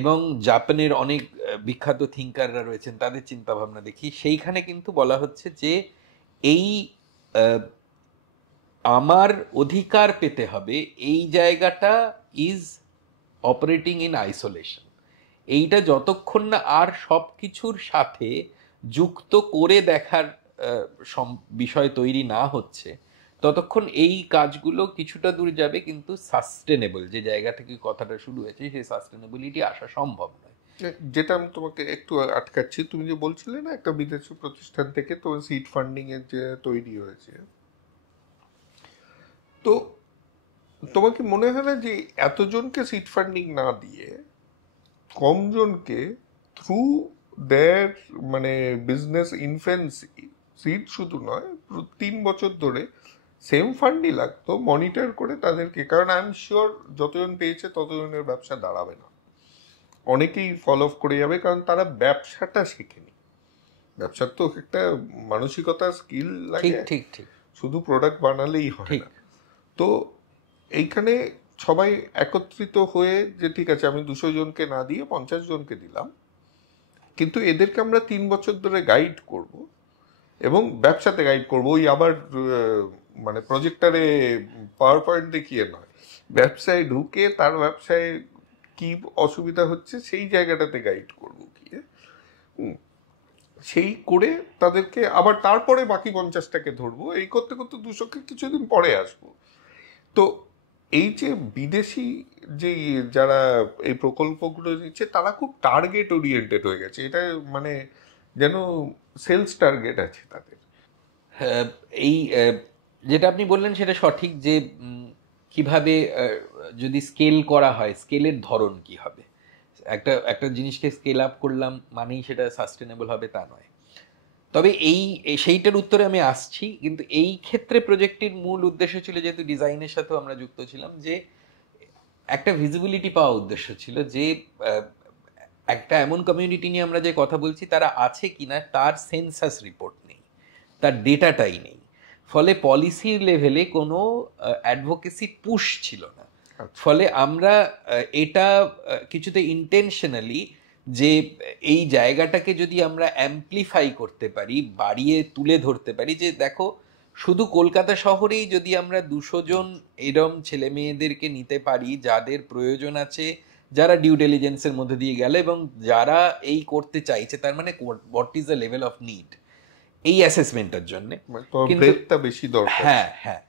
এবং জাপানের অনেক বিখ্যাত থিঙ্কাররা রয়েছেন তাদের চিন্তাভাবনা দেখি, সেইখানে কিন্তু বলা হচ্ছে যে এই আমার অধিকার পেতে হবে, এই জায়গাটা ইজ অপারেটিং ইন আইসোলেশন। এইটা যতক্ষণ না আর সব কিছুর সাথে যুক্ত করে দেখার বিষয় তৈরি না হচ্ছে, ততক্ষণ এই কাজগুলো কিছুটা দূর যাবে, কিন্তু সাস্টেনেবল যে জায়গা থেকে কথাটা শুরু হয়েছে সেই সাস্টেনেবিলিটি আসা সম্ভব নয়। যেটা আমি তোমাকে একটু আটকাচ্ছি, তুমি যে বলছিলে না একটা বিদেশি প্রতিষ্ঠান থেকে তো সিড ফান্ডিং এর যে তৈরি হয়েছে, তো তোমার কি মনে হয় না যে এতজনকে সিড ফান্ডিং না দিয়ে কমজনকে থ্রু দেয়ার মানে বিজনেস ইনফ্যান্সি, সিড শুধু নয় 3 বছর ধরে সেম ফান্ডই লাগতো, মনিটর করে তাদেরকে, কারণ আই এম শিওর যতজন পেয়েছে ততজনের ব্যবসা দাঁড়াবে না, অনেকেই ফলো অফ করে যাবে, কারণ তারা ব্যবসাটা শেখেনি। ব্যবসার তো একটা মানসিকতা, স্কিল ঠিক লাগে, ঠিক ঠিক শুধু প্রোডাক্ট বানালেই হয় ঠিক না। তো এইখানে সবাই একত্রিত হয়ে যে ঠিক আছে আমি 200 জনকে না দিয়ে 50 জনকে দিলাম, কিন্তু এদেরকে আমরা 3 বছর ধরে গাইড করব এবং ব্যবসাতে গাইড করব, ওই আবার মানে প্রজেক্টরে পাওয়ার পয়েন্ট দেখিয়ে নয়, ব্যবসায় ঢুকে তার ব্যবসায় কি অসুবিধা হচ্ছে সেই জায়গাটাতে গাইড করব গিয়ে। সেই করে তাদেরকে আবার তারপরে বাকি 50টাকে ধরবো, এই করতে করতে 200কে কিছুদিন পরে আসবো। তো এই যে বিদেশি যে যারা এই প্রকল্পগুলো নিচ্ছে তারা খুব টার্গেট ওরিয়েন্টেড হয়ে গেছে, এটা মানে যেন সেলস টার্গেট আছে তাদের। হ্যাঁ, এই যেটা আপনি বললেন সেটা সঠিক যে কিভাবে যদি স্কেল করা হয়, স্কেলের ধরন কি হবে। একটা একটা জিনিসকে স্কেল আপ করলাম মানেই সেটা সাস্টেনেবল হবে তা নয়। তবে সেইটার উত্তরে আমি আসছি, কিন্তু এই ক্ষেত্রে প্রজেক্টটির মূল উদ্দেশ্য ছিল, যেহেতু ডিজাইনের সাথেও আমরা যুক্ত ছিলাম, যে একটা ভিজিবিলিটি পাওয়া উদ্দেশ্য ছিল যে একটা এমন কমিউনিটি নিয়ে আমরা যে কথা বলছি তারা আছে কিনা তার সেন্সাস রিপোর্ট নেই, তার ডেটাটাই নেই। ফলে পলিসির লেভেলে কোনো অ্যাডভোকেসি পুশ ছিল না। ফলে আমরা এটা কিছুতে ইন্টেনশনালি যে এই জায়গাটাকে যদি আমরা অ্যাম্পলিফাই করতে পারি, বাড়িয়ে তুলে ধরতে পারি, যে দেখো শুধু কলকাতা শহরেই যদি আমরা 200 জন এরম ছেলে মেয়েদেরকে নিতে পারি যাদের প্রয়োজন আছে, যারা ডিউ ডিলিজেন্সের মধ্যে দিয়ে গেল এবং যারা এই করতে চাইছে, তার মানে what is the level of need এই অ্যাসেসমেন্টের জন্য। ব্রেথটা বেশি দরকার। হ্যাঁ হ্যাঁ,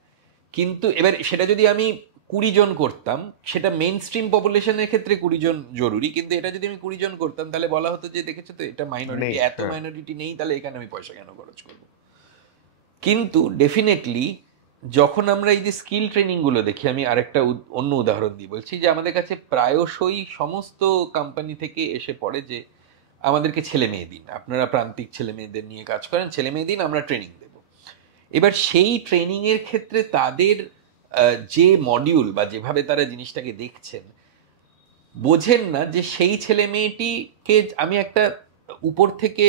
কিন্তু এবার সেটা যদি আমি 20 জন করতাম, সেটা মেইন স্ট্রিম পপুলেশনের ক্ষেত্রে 20 জন জরুরি, কিন্তু এটা যদি আমি 20 জন করতাম তাহলে বলা হতো যে দেখেছো তো এটা মাইনরিটি, এত মাইনরিটি নেই, তাহলে এখানে আমি পয়সা কেন খরচ করবো। কিন্তু ডেফিনেটলি যখন আমরা এই যে স্কিল ট্রেনিংগুলো দেখি, আমি আরেকটা অন্য উদাহরণ দিয়ে বলছি, যে আমাদের কাছে প্রায়শই সমস্ত কোম্পানি থেকে এসে পড়ে যে আমাদেরকে ছেলে মেয়ে দিন, আপনারা প্রান্তিক ছেলে মেয়েদের নিয়ে কাজ করেন, ছেলে মেয়ে দিন, আমরা ট্রেনিং দেব। এবার সেই ট্রেনিংয়ের ক্ষেত্রে তাদের যে মডিউল বা যেভাবে তারা জিনিসটাকে দেখছেন, বোঝেন না যে সেই ছেলে মেয়েটিকে আমি একটা উপর থেকে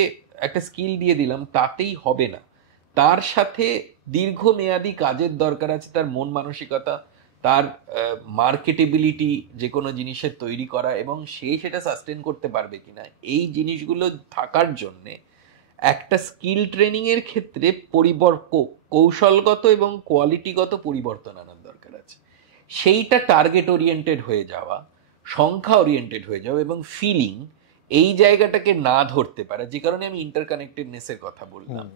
একটা স্কিল দিয়ে দিলাম তাতেই হবে না, তার সাথে দীর্ঘমেয়াদী কাজের দরকার আছে, তার মন মানসিকতা, তার মার্কেটেবিলিটি যে কোনো জিনিসের তৈরি করা, এবং সে সেটা সাস্টেন করতে পারবে কিনা, এই জিনিসগুলো থাকার জন্যে একটা স্কিল ট্রেনিংয়ের ক্ষেত্রে কৌশলগত এবং কোয়ালিটিগত পরিবর্তন আনার দরকার আছে। সেইটা টার্গেট ওরিয়েন্টেড হয়ে যাওয়া, সংখ্যা ওরিয়েন্টেড হয়ে যাওয়া এবং ফিলিং, এই জায়গাটাকে না ধরতে পারা, যে কারণে আমি ইন্টারকানেক্টেডনেসের কথা বললাম।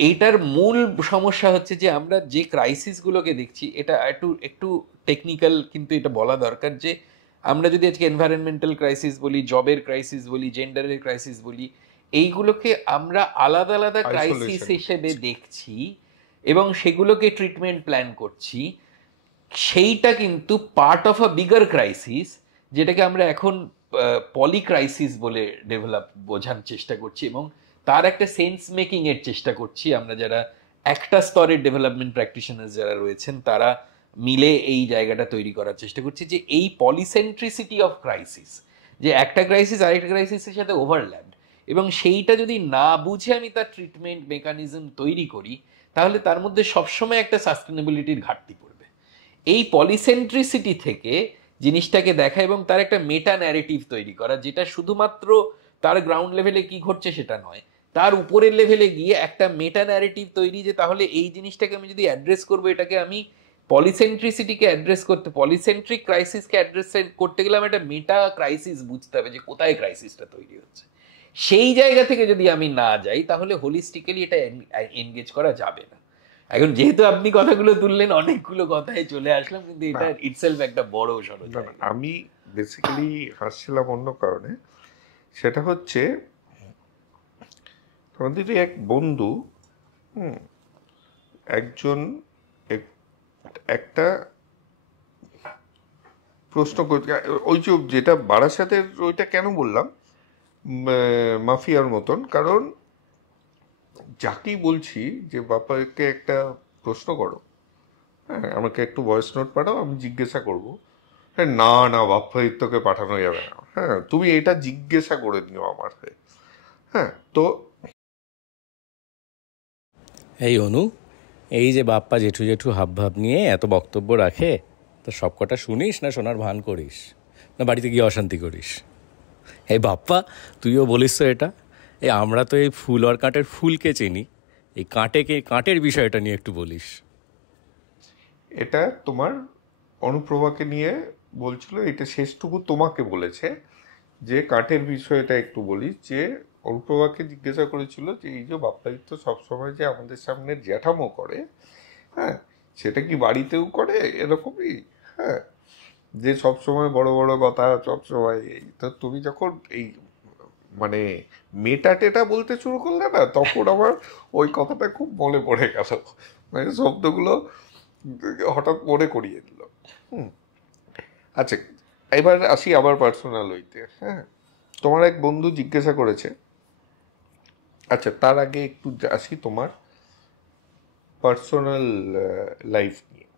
এইটার মূল সমস্যা হচ্ছে যে আমরা যে ক্রাইসিসগুলোকে দেখছি, এটা একটু একটু টেকনিক্যাল, কিন্তু এটা বলা দরকার যে আমরা যদি আজকে এনভায়রনমেন্টাল ক্রাইসিস বলি, জবের ক্রাইসিস বলি, জেন্ডারের ক্রাইসিস বলি, এইগুলোকে আমরা আলাদা আলাদা ক্রাইসিস হিসেবে দেখছি এবং সেগুলোকে ট্রিটমেন্ট প্ল্যান করছি। সেইটা কিন্তু part of a bigger crisis, যেটাকে আমরা এখন পলি ক্রাইসিস বলে বোঝার চেষ্টা করছি, এবং তার একটা সেন্স মেকিং এর চেষ্টা করছি আমরা, যারা একটা স্তরের ডেভেলপমেন্ট প্র্যাকটিশনার যারা রয়েছেন তারা মিলে এই জায়গাটা তৈরি করার চেষ্টা করছি, যে এই পলিসেন্ট্রিসিটি অফ ক্রাইসিস, যে একটা ক্রাইসিস আরেকটা ক্রাইসিসের সাথে ওভারল্যাপ, এবং সেইটা যদি না বুঝে আমি তার ট্রিটমেন্ট মেকানিজম তৈরি করি, তাহলে তার মধ্যে সবসময় একটা সাস্টেনেবিলিটির ঘাটতি পড়বে। এই পলিসেন্ট্রিসিটি থেকে জিনিসটাকে দেখা এবং তার একটা মেটা ন্যারেটিভ তৈরি করা, যেটা শুধুমাত্র তার গ্রাউন্ড লেভেলে কি ঘটছে সেটা নয়, তার উপরের লেভেলে গিয়ে একটা মেটা ন্যারেটিভ তৈরি, যে তাহলে এই জিনিসটাকে আমি যদি অ্যাড্রেস করবো, এটাকে আমি পলিসেন্ট্রিসিটিকে অ্যাড্রেস করতে, পলিসেন্ট্রিক ক্রাইসিসকে অ্যাড্রেস করতে গেলে আমি একটা মেটা ক্রাইসিস বুঝতে হবে, যে কোথায় ক্রাইসিসটা তৈরি হচ্ছে। সেই জায়গা থেকে যদি আমি না যাই, তাহলে হোলিস্টিক্যালি এটা এনগেজ করা যাবে না। এখন যেহেতু আপনি কথাগুলো তুললেন, অনেকগুলো কথায় চলে আসলাম, কিন্তু এটা ইটসেলফ একটা বড় সরো। আমি বেসিক্যালি হাসছিলাম অন্য কারণে, সেটা হচ্ছে আমাদের এক বন্ধু একজন একটা প্রশ্ন করতে, ওই যে যেটা বারাসাতের ওইটা কেন বললাম মাফিয়ার মতন, কারণ যাকেই বলছি যে বাপাকে একটা প্রশ্ন করো, হ্যাঁ আমাকে একটু ভয়েস নোট পাঠাও, আমি জিজ্ঞাসা করবো, হ্যাঁ না না বাপ্পাই তোকে পাঠানো যাবে না, হ্যাঁ তুমি এটা জিজ্ঞাসা করে নিও আমার হয়ে। হ্যাঁ, তো এই অনু, এই যে বাপ্পা জেঠু জেঠু হাব ভাব নিয়ে এত বক্তব্য রাখে, তো সব কটা শুনিস না শোনার ভান করিস, না বাড়িতে গিয়ে অশান্তি করিস? এই বাপ্পা, তুইও বলিস তো এটা। আমরা তো এই ফুল আর কাঁটের ফুলকে চিনি, এই কাঁটের বিষয়টা নিয়ে একটু বলিস। এটা তোমার অনুপ্রভাকে নিয়ে বলছিল, এটা শেষটুকু তোমাকে বলেছে যে কাঠের বিষয়টা একটু বলি। যে অনুপ্রভাকে জিজ্ঞাসা করেছিল যে এই যে বাপ্পাদিত্য সবসময় যে আমাদের সামনে জ্যাঠামো করে, হ্যাঁ, সেটা কি বাড়িতেও করে এরকমই? হ্যাঁ, যে সবসময় বড় বড় কথা, সবসময় এই। তো তুমি যখন এই মানে মেটা টেটা বলতে শুরু করলে না, তখন আমার ওই কথাটা খুব মনে পড়ে গেল, মানে শব্দগুলো হঠাৎ মনে করিয়ে দিল। আচ্ছা, এবার আসি আবার পার্সোনাল হইতে। হ্যাঁ, তোমার এক বন্ধু জিজ্ঞাসা করেছে, আচ্ছা তার আগে একটু আসি তোমার পার্সোনাল লাইফ নিয়ে।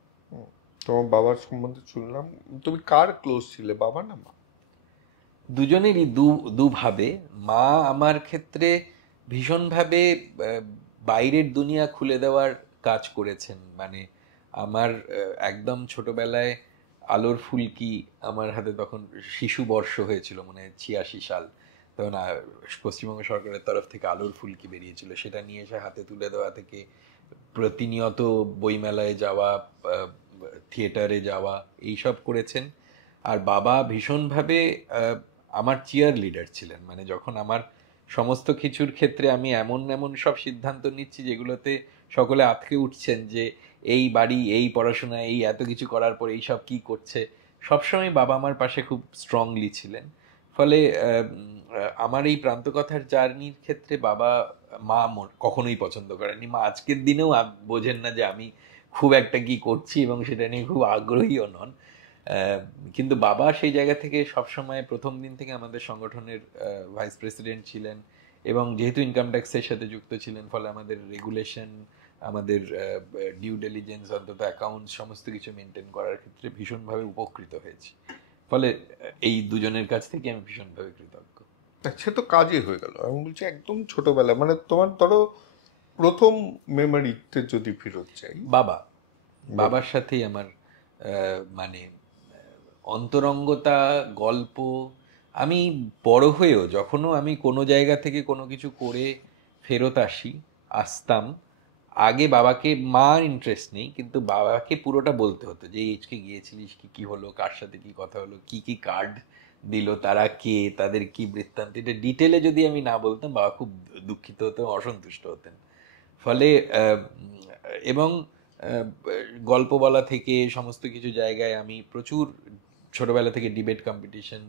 তোমার বাবার সম্বন্ধে শুনলাম, তুমি কার ক্লোজ ছিলে, বাবা না মা? দুজনেরই দুভাবে। মা আমার ক্ষেত্রে ভীষণভাবে বাইরের দুনিয়া খুলে দেওয়ার কাজ করেছেন। মানে আমার একদম ছোটবেলায় আলোর ফুলকি আমার হাতে, তখন শিশু বর্ষ হয়েছিল, মানে 86 সাল, তখন পশ্চিমবঙ্গ সরকারের তরফ থেকে আলোর ফুলকি বেরিয়েছিল, সেটা নিয়ে এসে হাতে তুলে দেওয়া থেকে প্রতিনিয়ত বইমেলায় যাওয়া, থিয়েটারে যাওয়া, এইসব করেছেন। আর বাবা ভীষণভাবে আমার চিয়ার লিডার ছিলেন। মানে যখন আমার সমস্ত কিছুর ক্ষেত্রে আমি এমন এমন সব সিদ্ধান্ত নিচ্ছি যেগুলোতে সকলে আঁতকে উঠছেন যে এই বাড়ি, এই পড়াশোনা, এই এত কিছু করার পর এই সব কি করছে, সবসময় বাবা আমার পাশে খুব স্ট্রংলি ছিলেন। ফলে আমার এই প্রান্তকথার জার্নির ক্ষেত্রে বাবা, মা কখনোই পছন্দ করেননি। মা আজকের দিনেও বোঝেন না যে আমি খুব একটা কি করছি এবং সেটা নিয়ে খুব আগ্রহীও নন। কিন্তু বাবা সেই জায়গা থেকে সবসময় প্রথম দিন থেকে আমাদের সংগঠনের ভাইস প্রেসিডেন্ট ছিলেন, এবং যেহেতু ইনকাম ট্যাক্সের সাথে যুক্ত ছিলেন, ফলে আমাদের রেগুলেশন, আমাদের ডিউ ডিলিজেন্স, অন্তত অ্যাকাউন্ট, সমস্ত কিছু মেনটেন করার ক্ষেত্রে ভীষণভাবে উপকৃত হয়েছি। ফলে এই দুজনের কাছ থেকে আমি ভীষণভাবে কৃতজ্ঞ। সে তো কাজই হয়ে গেল। আমি বলছি একদম ছোটবেলা, মানে তোমার ধরো প্রথম মেমোরিতে যদি ফেরত চাই, বাবার সাথেই আমার মানে অন্তরঙ্গতা, গল্প। আমি বড় হয়েও যখনও আমি কোনো জায়গা থেকে কোনো কিছু করে ফেরত আসতাম, আগে বাবাকে, মার ইন্টারেস্ট নেই, কিন্তু বাবাকে পুরোটা বলতে হতো যে এইচকে গিয়েছিলিস, কি কি হলো, কার সাথে কি কথা হলো, কি কি কার্ড দিল, তারা কে, তাদের কি বৃত্তান্ত, এটা ডিটেলে যদি আমি না বলতাম বাবা খুব দুঃখিত হতেন, অসন্তুষ্ট হতেন। ফলে এবং গল্প বলা থেকে সমস্ত কিছু জায়গায় আমি প্রচুর ছোটবেলা থেকে ডিবেট কম্পিটিশন,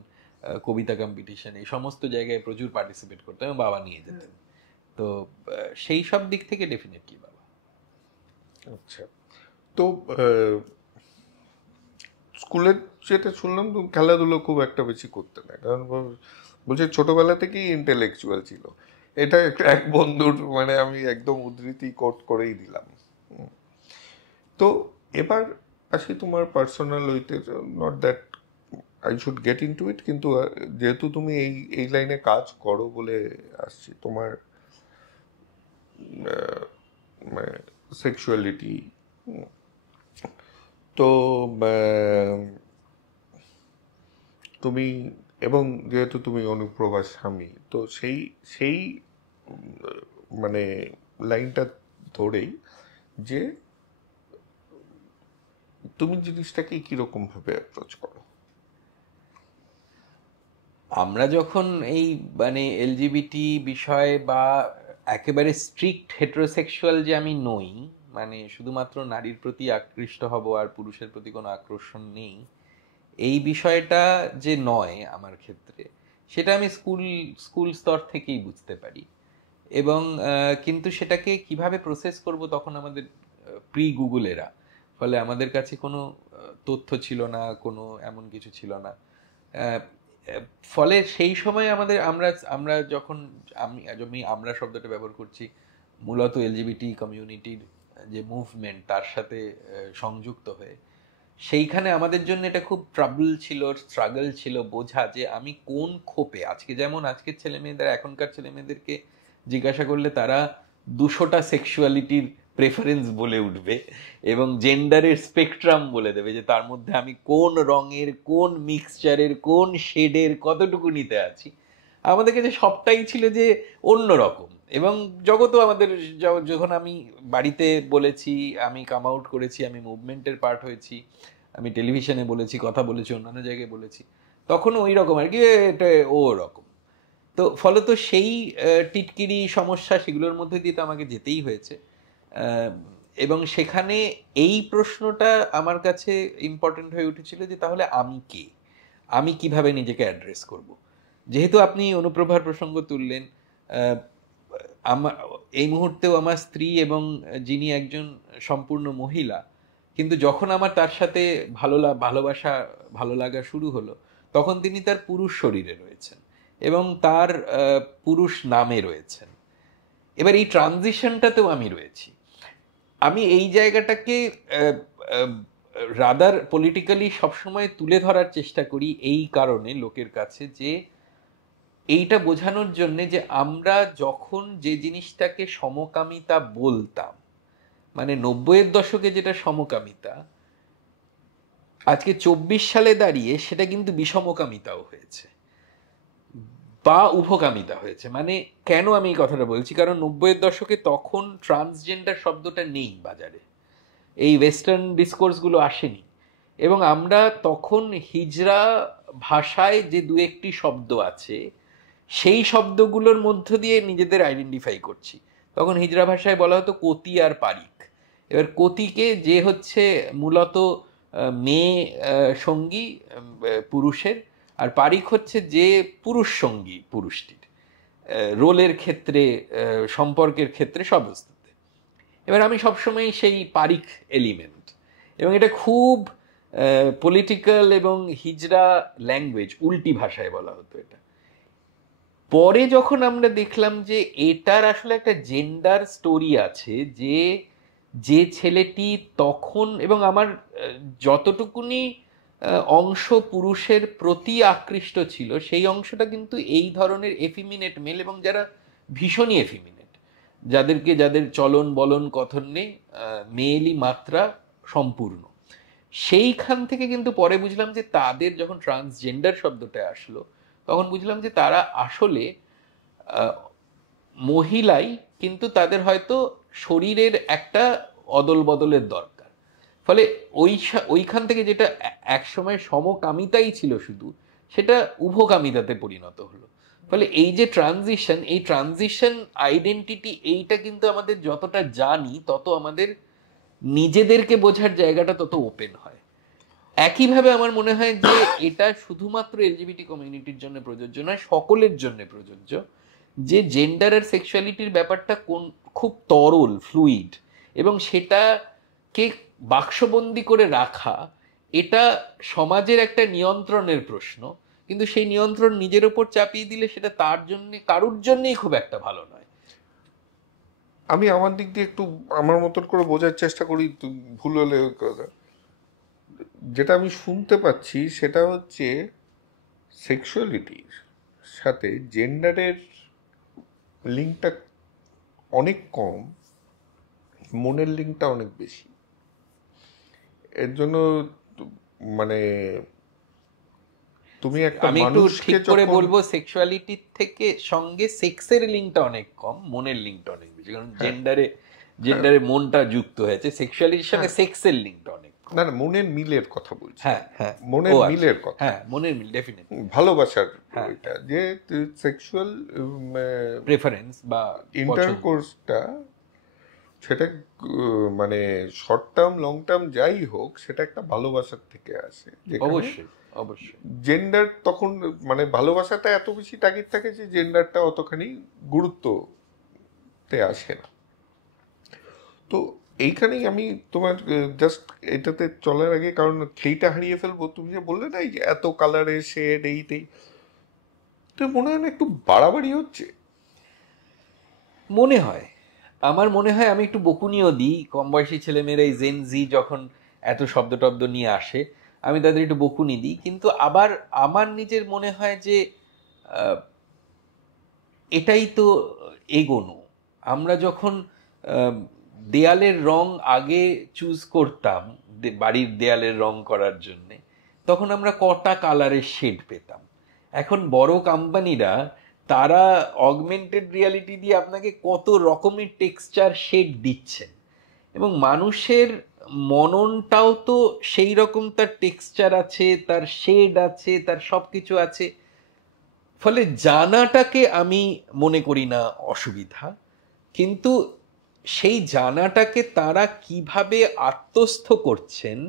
কবিতা কম্পিটিশন, এই সমস্ত জায়গায় প্রচুর পার্টিসিপেট করতাম এবং বাবা নিয়ে যেতেন। তো সেই সব দিক থেকে ডেফিনেটলি বাবা। আচ্ছা, তো স্কুলের যেটা শুনলাম তুমি খেলাধুলো খুব একটা বেশি করতে না, কারণ বলছে ছোটবেলা থেকেই ইন্টেলেকচুয়াল ছিল। এটা এক বন্ধুর, মানে আমি একদম উদ্ধৃতি কোট করেই দিলাম। তো এবার আসি তোমার পার্সোনাল হইতে, not that I should get into it, কিন্তু যেহেতু তুমি এই লাইনে কাজ করো বলে আসছি, তোমার মানে সেক্সুয়ালিটি। তো তুমি, এবং যেহেতু তুমি অনুপ্রভার স্বামী, তো সেই সেই মানে লাইনটা ধরেই যে তুমি জিনিসটাকে কিরকম ভাবে অ্যাপ্রোচ করো? আমরা যখন এই মানে এলজিবিটি বিষয় বা একেবারে স্ট্রিক্ট হেটারোসেক্সুয়াল যে আমি নই, মানে শুধুমাত্র নারীর প্রতি আকৃষ্ট হব আর পুরুষের প্রতি কোনো আকর্ষণ নেই, এই বিষয়টা যে নয় আমার ক্ষেত্রে, সেটা আমি স্কুল স্তর থেকেই বুঝতে পারি। এবং কিন্তু সেটাকে কিভাবে প্রসেস করব, তখন আমাদের প্রি গুগল এরা, ফলে আমাদের কাছে কোনো তথ্য ছিল না, কোনো এমন কিছু ছিল না। ফলে সেই সময় আমরা যখন আমরা শব্দটা ব্যবহার করছি মূলত এলজিবিটি কমিউনিটির যে মুভমেন্ট, তার সাথে সংযুক্ত হয়ে, সেইখানে আমাদের জন্য এটা খুব ট্রাবল ছিল, স্ট্রাগল ছিল বোঝা যে আমি কোন খোপে। আজকে যেমন আজকের ছেলেমেয়েদের, এখনকার ছেলেমেয়েদেরকে জিজ্ঞাসা করলে তারা 200টা সেক্সুয়ালিটির প্রেফারেন্স বলে উঠবে এবং জেন্ডারের স্পেকট্রাম বলে দেবে যে তার মধ্যে আমি কোন রঙের, কোন মিক্সচারের, কোন শেডের কতটুকু নিতে আছি। আমাদের কাছে সবটাই ছিল যে অন্যরকম। এবং জগতও আমাদের, যখন আমি বাড়িতে বলেছি, আমি কাম আউট করেছি, আমি মুভমেন্টের পার্ট হয়েছি, আমি টেলিভিশনে বলেছি, কথা বলেছি, অন্যান্য জায়গায় বলেছি, তখন ওই রকম আর কি, এটা ও রকম। তো ফলত সেই টিটকিরি সমস্যা, সেগুলোর মধ্যে দিয়ে তো আমাকে যেতেই হয়েছে। এবং সেখানে এই প্রশ্নটা আমার কাছে ইম্পর্টেন্ট হয়ে উঠেছিল যে তাহলে আমি কে, আমি কিভাবে নিজেকে অ্যাড্রেস করব। যেহেতু আপনি অনুপ্রভার প্রসঙ্গ তুললেন, আমার এই মুহূর্তেও আমার স্ত্রী এবং যিনি একজন সম্পূর্ণ মহিলা, কিন্তু যখন আমার তার সাথে ভালোবাসা, ভালো লাগা শুরু হলো, তখন তিনি তার পুরুষ শরীরে রয়েছেন এবং তার পুরুষ নামে রয়েছেন। এবার এই ট্রানজিশনটাতেও আমি রয়েছি। আমি এই জায়গাটাকে রাদার পলিটিক্যালি সবসময় তুলে ধরার চেষ্টা করি এই কারণে লোকের কাছে, যে এইটা বোঝানোর জন্যে যে আমরা যখন যে জিনিসটাকে সমকামিতা বলতাম, মানে 90-এর দশকে যেটা সমকামিতা, আজকে 24 সালে দাঁড়িয়ে সেটা কিন্তু বিষমকামিতাও হয়েছে বা উভকামিতা হয়েছে। মানে কেন আমি এই কথাটা বলছি, কারণ 90-এর দশকে তখন ট্রান্সজেন্ডার শব্দটা নেই বাজারে, এই ওয়েস্টার্ন ডিসকোর্সগুলো আসেনি, এবং আমরা তখন হিজড়া ভাষায় যে দু একটি শব্দ আছে সেই শব্দগুলোর মধ্য দিয়ে নিজেদের আইডেন্টিফাই করছি। তখন হিজড়া ভাষায় বলা হতো কতি আর পারিক। এবার কতিকে, যে হচ্ছে মূলত মেয়ে সঙ্গী পুরুষের, আর পারিক হচ্ছে যে পুরুষ সঙ্গী পুরুষটির, রোলের ক্ষেত্রে, সম্পর্কের ক্ষেত্রে, সব বস্তুতে। এবার আমি সবসময় সেই পারিক এলিমেন্ট, এবং এটা খুব পলিটিক্যাল এবং হিজড়া ল্যাঙ্গুয়েজ, উল্টি ভাষায় বলা হতো এটা। পরে যখন আমরা দেখলাম যে এটার আসলে একটা জেন্ডার স্টোরি আছে, যে ছেলেটি তখন, এবং আমার যতটুকুনি অংশ পুরুষের প্রতি আকৃষ্ট ছিল, সেই অংশটা কিন্তু এই ধরনের এফিমিনেট মেল, এবং যারা ভীষণই এফিমিনেট, যাদের চলন বলন কথনে মেয়েলি মাত্রা সম্পূর্ণ, সেইখান থেকে কিন্তু পরে বুঝলাম যে তাদের যখন ট্রান্সজেন্ডার শব্দটা আসলো, তখন বুঝলাম যে তারা আসলে মহিলাই, কিন্তু তাদের হয়তো শরীরের একটা অদল বদলের দরকার। ফলে ওইখান থেকে যেটা একসময় সমকামিতাই ছিল শুধু, সেটা উভকামিতাতে পরিণত হলো। ফলে এই যে ট্রানজিশন, এই ট্রানজিশন আইডেন্টিটি, এইটা কিন্তু আমাদের যতটা জানি তত আমাদের নিজেদেরকে বোঝার জায়গাটা তত ওপেন হয়। একইভাবে আমার মনে হয় যে এটা শুধুমাত্র এলজিবিটি কমিউনিটির জন্য প্রযোজ্য নয়, সকলের জন্য প্রযোজ্য, যে জেন্ডার আর সেক্সুয়ালিটির ব্যাপারটা খুব তরল, ফ্লুইড, এবং সেটাকে বাক্সবন্দি করে রাখা, এটা সমাজের একটা নিয়ন্ত্রণের প্রশ্ন, কিন্তু সেই নিয়ন্ত্রণ নিজের ওপর চাপিয়ে দিলে সেটা তার জন্য, কারুর জন্যই খুব একটা ভালো নয়। আমি আমার দিক দিয়ে একটু আমার মতন করে বোঝার চেষ্টা করি, ভুল হলে যেটা আমি শুনতে পাচ্ছি সেটা হচ্ছে সেক্সুয়ালিটির সাথে জেন্ডারের লিঙ্কটা অনেক কম, মনের লিঙ্কটা অনেক বেশি। এর জন্য মানে তুমি একটা আমি একটু মানুষকে ঠিক করে বলবো, সেক্সুয়ালিটির থেকে সঙ্গে সেক্সের লিঙ্কটা অনেক কম, মনের লিঙ্কটা অনেক বেশি, কারণ জেন্ডারে মনটা যুক্ত হয়েছে, সেক্সুয়ালিটির সঙ্গে সেক্সের লিঙ্কটা অনেক। না না, মনের মিলের কথা বলছি। হ্যাঁ হ্যাঁ, মনের মিলের কথা, হ্যাঁ মনের মিল, ডেফিনেটলি ভালোবাসার ওইটা, যে সেক্সুয়াল প্রেফারেন্স বা ইন্টারকোর্সটা, সেটা মানে শর্ট টার্ম লং টার্ম যাই হোক, সেটা একটা ভালোবাসার থেকে আসে। অবশ্যই অবশ্যই। জেন্ডার তখন মানে ভালোবাসাটা এত বেশি তাগিদ থাকে যে জেন্ডারটা অতখানি গুরুত্বতে আসে না। তো এইখানেই আমি তোমার জাস্ট এটাতে চলার আগে, কারণ সেইটা হারিয়ে ফেলবো, তুমি যে বললে না যে এত কালারের শেড এইটাই, তো মনে হয় না একটু বাড়াবাড়ি হচ্ছে? মনে হয়, আমার মনে হয় আমি একটু বকুনিও দিই, কম বয়সী ছেলেমেয়েরা এই জেন জি যখন এত শব্দ টব্দ নিয়ে আসে, আমি তাদের একটু বকুনি দিই, কিন্তু আবার আমার নিজের মনে হয় যে এটাই তো এগোনো, আমরা যখন দেয়ালের রং আগে চুজ করতাম বাড়ির দেয়ালের রং করার জন্যে, তখন আমরা কটা কালারের শেড পেতাম। এখন বড় কোম্পানিরা তারা অগমেন্টেড রিয়ালিটি দিয়ে আপনাকে কত রকমের টেক্সচার শেড দিচ্ছেন, এবং মানুষের মননটাও তো সেই রকম, তার টেক্সচার আছে, তার শেড আছে, তার সব কিছু আছে। ফলে জানাটাকে আমি মনে করি না অসুবিধা, কিন্তু সেই জানাটাকে তারা কিভাবে আত্মস্থ করছেন,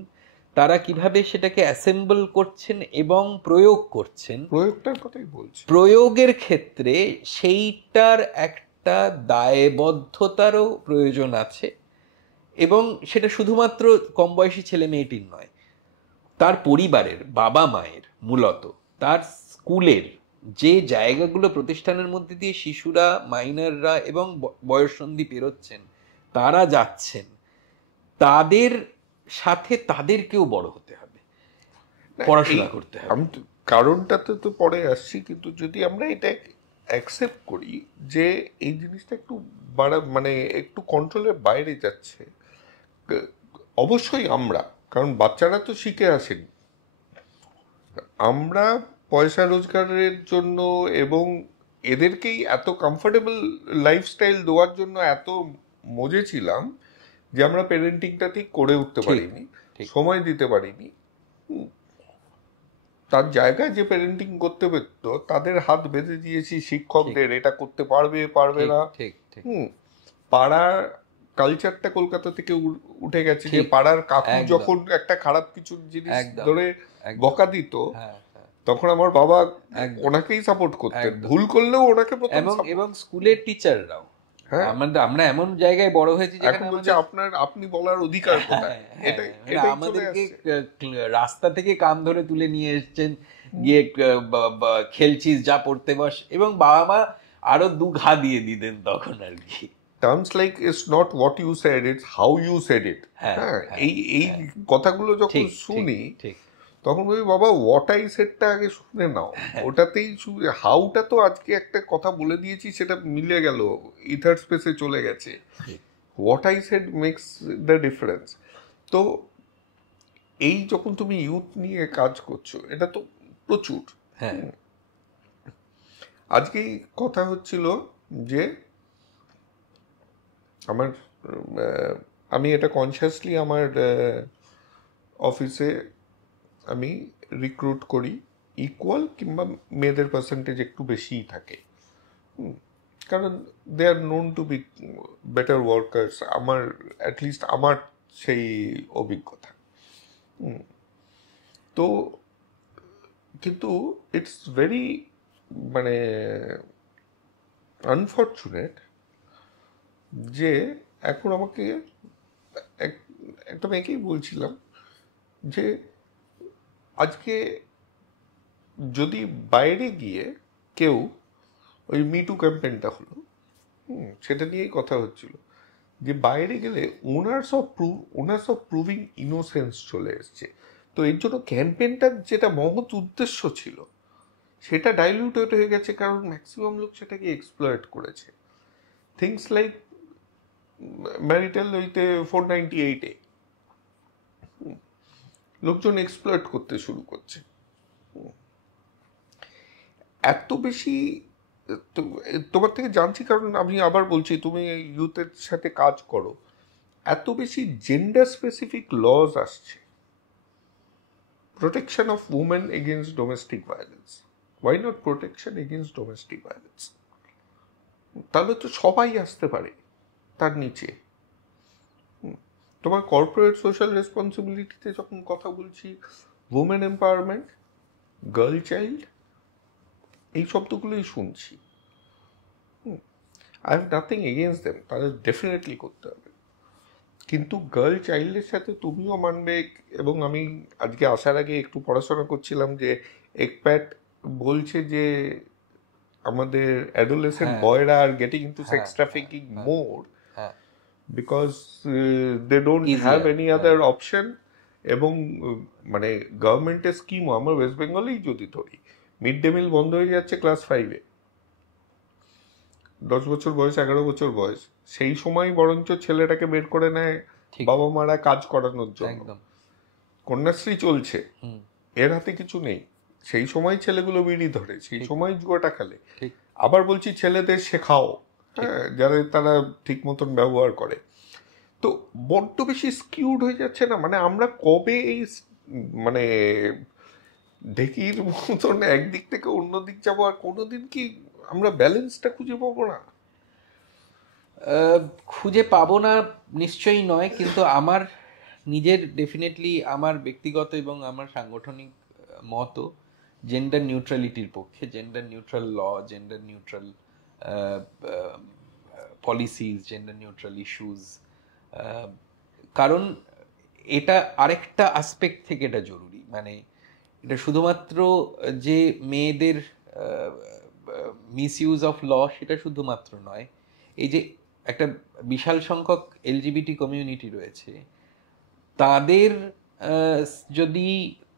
তারা কিভাবে সেটাকে অ্যাসেম্বল করছেন এবং প্রয়োগ করছেন, প্রয়োগটার কথাই বলছি। প্রয়োগের ক্ষেত্রে সেইটার একটা দায়বদ্ধতারও প্রয়োজন আছে। এবং সেটা শুধুমাত্র কম বয়সী ছেলে মেয়েটির নয়, তার পরিবারের, বাবা মায়ের, মূলত তার স্কুলের যে জায়গাগুলো, প্রতিষ্ঠানের মধ্যে দিয়ে শিশুরা, মাইনররা এবং বয়ঃসন্ধি পেরোচ্ছেন, তারা যাচ্ছেন, তাদের সাথে তাদেরকেও বড় হতে হবে, পড়াশোনা করতে হবে। আমি কারণটাতে তো পরে আসছি, কিন্তু যদি আমরা এটা অ্যাকসেপ্ট করি যে এই জিনিসটা একটু মানে একটু কন্ট্রোলের বাইরে যাচ্ছে, অবশ্যই আমরা, কারণ বাচ্চারা তো শিখে আসেনি, আমরা পয়সা রোজগারের জন্য এবং এদেরকেই এত কমফোর্টেবল লাইফস্টাইল দেওয়ার জন্য এত মজে ছিলাম যে আমরা প্যারেন্টিংটা ঠিক করে উঠতে পারিনি, সময় দিতে পারিনি। তার জায়গায় যে প্যারেন্টিং করতে পারত তাদের হাত বেঁধে দিয়েছি শিক্ষকদের, এটা করতে পারবে না। পাড়ার কালচারটা কলকাতা থেকে উঠে গেছে, যে পাড়ার কাকু যখন একটা খারাপ কিছু জিনিস ধরে বকা দিত, তখন আমার বাবা ওনাকেই সাপোর্ট করতেন, ভুল করলেও ওনাকে এবং স্কুলের টিচাররাও। আমরা এমন জায়গায় বড় হয়েছি এখন বলছে আপনি বলার অধিকার কোথায়, আমাদেরকে রাস্তা থেকে কান ধরে তুলে নিয়ে এসছেন, গিয়ে খেলছিস, যা পড়তে বস, এবং বাবা মা আরো দু ঘা দিয়ে দিতেন তখন আর কি। Terms like it's not what you said, it's how you said it. এই কথাগুলো যখন শুনি তখন বলি বাবা হোয়াট আই সেডটা আগে শুনে নাও, ওটাতেই হাউটা তো আজকে একটা কথা বলে দিয়েছি, সেটা মিলে গেল, ইথার স্পেসে চলে গেছে। What I said makes the difference. তো এই যখন তুমি ইউথ নিয়ে কাজ করছো, এটা তো প্রচুর। আজকেই কথা হচ্ছিল যে আমি এটা কনসিয়াসলি আমার অফিসে আমি রিক্রুট করি ইকুয়াল কিংবা মেয়েদের পার্সেন্টেজ একটু বেশিই থাকে, কারণ they are known to be better workers, আমার অ্যাটলিস্ট আমার সেই অভিজ্ঞতা। তো কিন্তু ইটস ভেরি মানে আনফর্চুনেট যে এখন আমাকে একটা মেয়েকেই বলছিলাম যে আজকে যদি বাইরে গিয়ে কেউ ওই মিটু ক্যাম্পেইনটা হলো, সেটা নিয়েই কথা হচ্ছিল, যে বাইরে গেলে ওনার্স অফ প্রুভিং ইনোসেন্স চলে এসছে। তো এর জন্য ক্যাম্পেইনটার যেটা মহৎ উদ্দেশ্য ছিল সেটা ডাইলিউটেড হয়ে গেছে, কারণ ম্যাক্সিমাম লোক সেটাকে এক্সপ্লয়েট করেছে। থিংস লাইক ম্যারিটাল হইতে 498-এ লোকজন এক্সপ্লয়েট করতে শুরু করছে। এত বেশি তোমার থেকে জানছি, কারণ আমি আবার বলছি তুমি ইউথের সাথে কাজ করো, এত বেশি জেন্ডার স্পেসিফিক লজ আসছে, protection of women against domestic violence. Why not protection against domestic violence? তাহলে তো সবাই আসতে পারে তার নিচে। তোমার কর্পোরেট সোশ্যাল রেসপন্সিবিলিটিতে যখন কথা বলছি, উমেন এম্পাওয়ারমেন্ট, গার্ল চাইল্ড, এই শব্দগুলোই শুনছি। I have nothing against them, তাদের ডেফিনেটলি করতে হবে, কিন্তু গার্ল চাইল্ডের সাথে তুমিও মানবে। এবং আমি আজকে আসার আগে একটু পড়াশোনা করছিলাম যে একপ্যাট বলছে যে আমাদের অ্যাডোলেসেন্ট বয়রা are getting into sex trafficking more because they don't have any other option. এবং মানে গভর্নমেন্টের স্কিমও আমরা ওয়েস্ট বেঙ্গলেই যদি ধরি, মিড ডে মিল বন্ধ হয়ে যাচ্ছে ক্লাস 5-এ, 10 বছর বয়স, 11 বছর বয়স, সেই সময় বরঞ্চ ছেলেটাকে বের করে নেয় ঠিক। বাবা মারা কাজ করানোর জন্য। একদম। কন্যাশ্রী চলছে, হুম, এর হাতে কিছু নেই, সেই সময় ছেলেগুলো বিড়ি ধরে, সেই সময় জুয়াটা খেলে। ঠিক। আবার বলছি ছেলেদের শেখাও, হ্যাঁ, যারা তারা ঠিক মতন ব্যবহার করে। তো বড্ড বেশি স্কিউড হয়ে যাচ্ছে না? মানে আমরা কবে এই মানে ঢেকির মতন একদিক থেকে অন্য দিক যাবো, আর কোনোদিন কি আমরা ব্যালেন্সটা খুঁজে পাবো না? খুঁজে পাবো না নিশ্চয়ই নয়, কিন্তু আমার নিজের ডেফিনেটলি আমার ব্যক্তিগত এবং আমার সাংগঠনিক মতও জেন্ডার নিউট্রালিটির পক্ষে। Gender neutral law, gender neutral policies, gender neutral issues. কারণ এটা আরেকটা আসপেক্ট থেকে এটা জরুরি। মানে এটা শুধুমাত্র যে মেয়েদের মিসইউজ অফ ল সেটা শুধুমাত্র নয়, এই যে একটা বিশাল সংখ্যক এলজিবিটি কমিউনিটি রয়েছে, তাদের যদি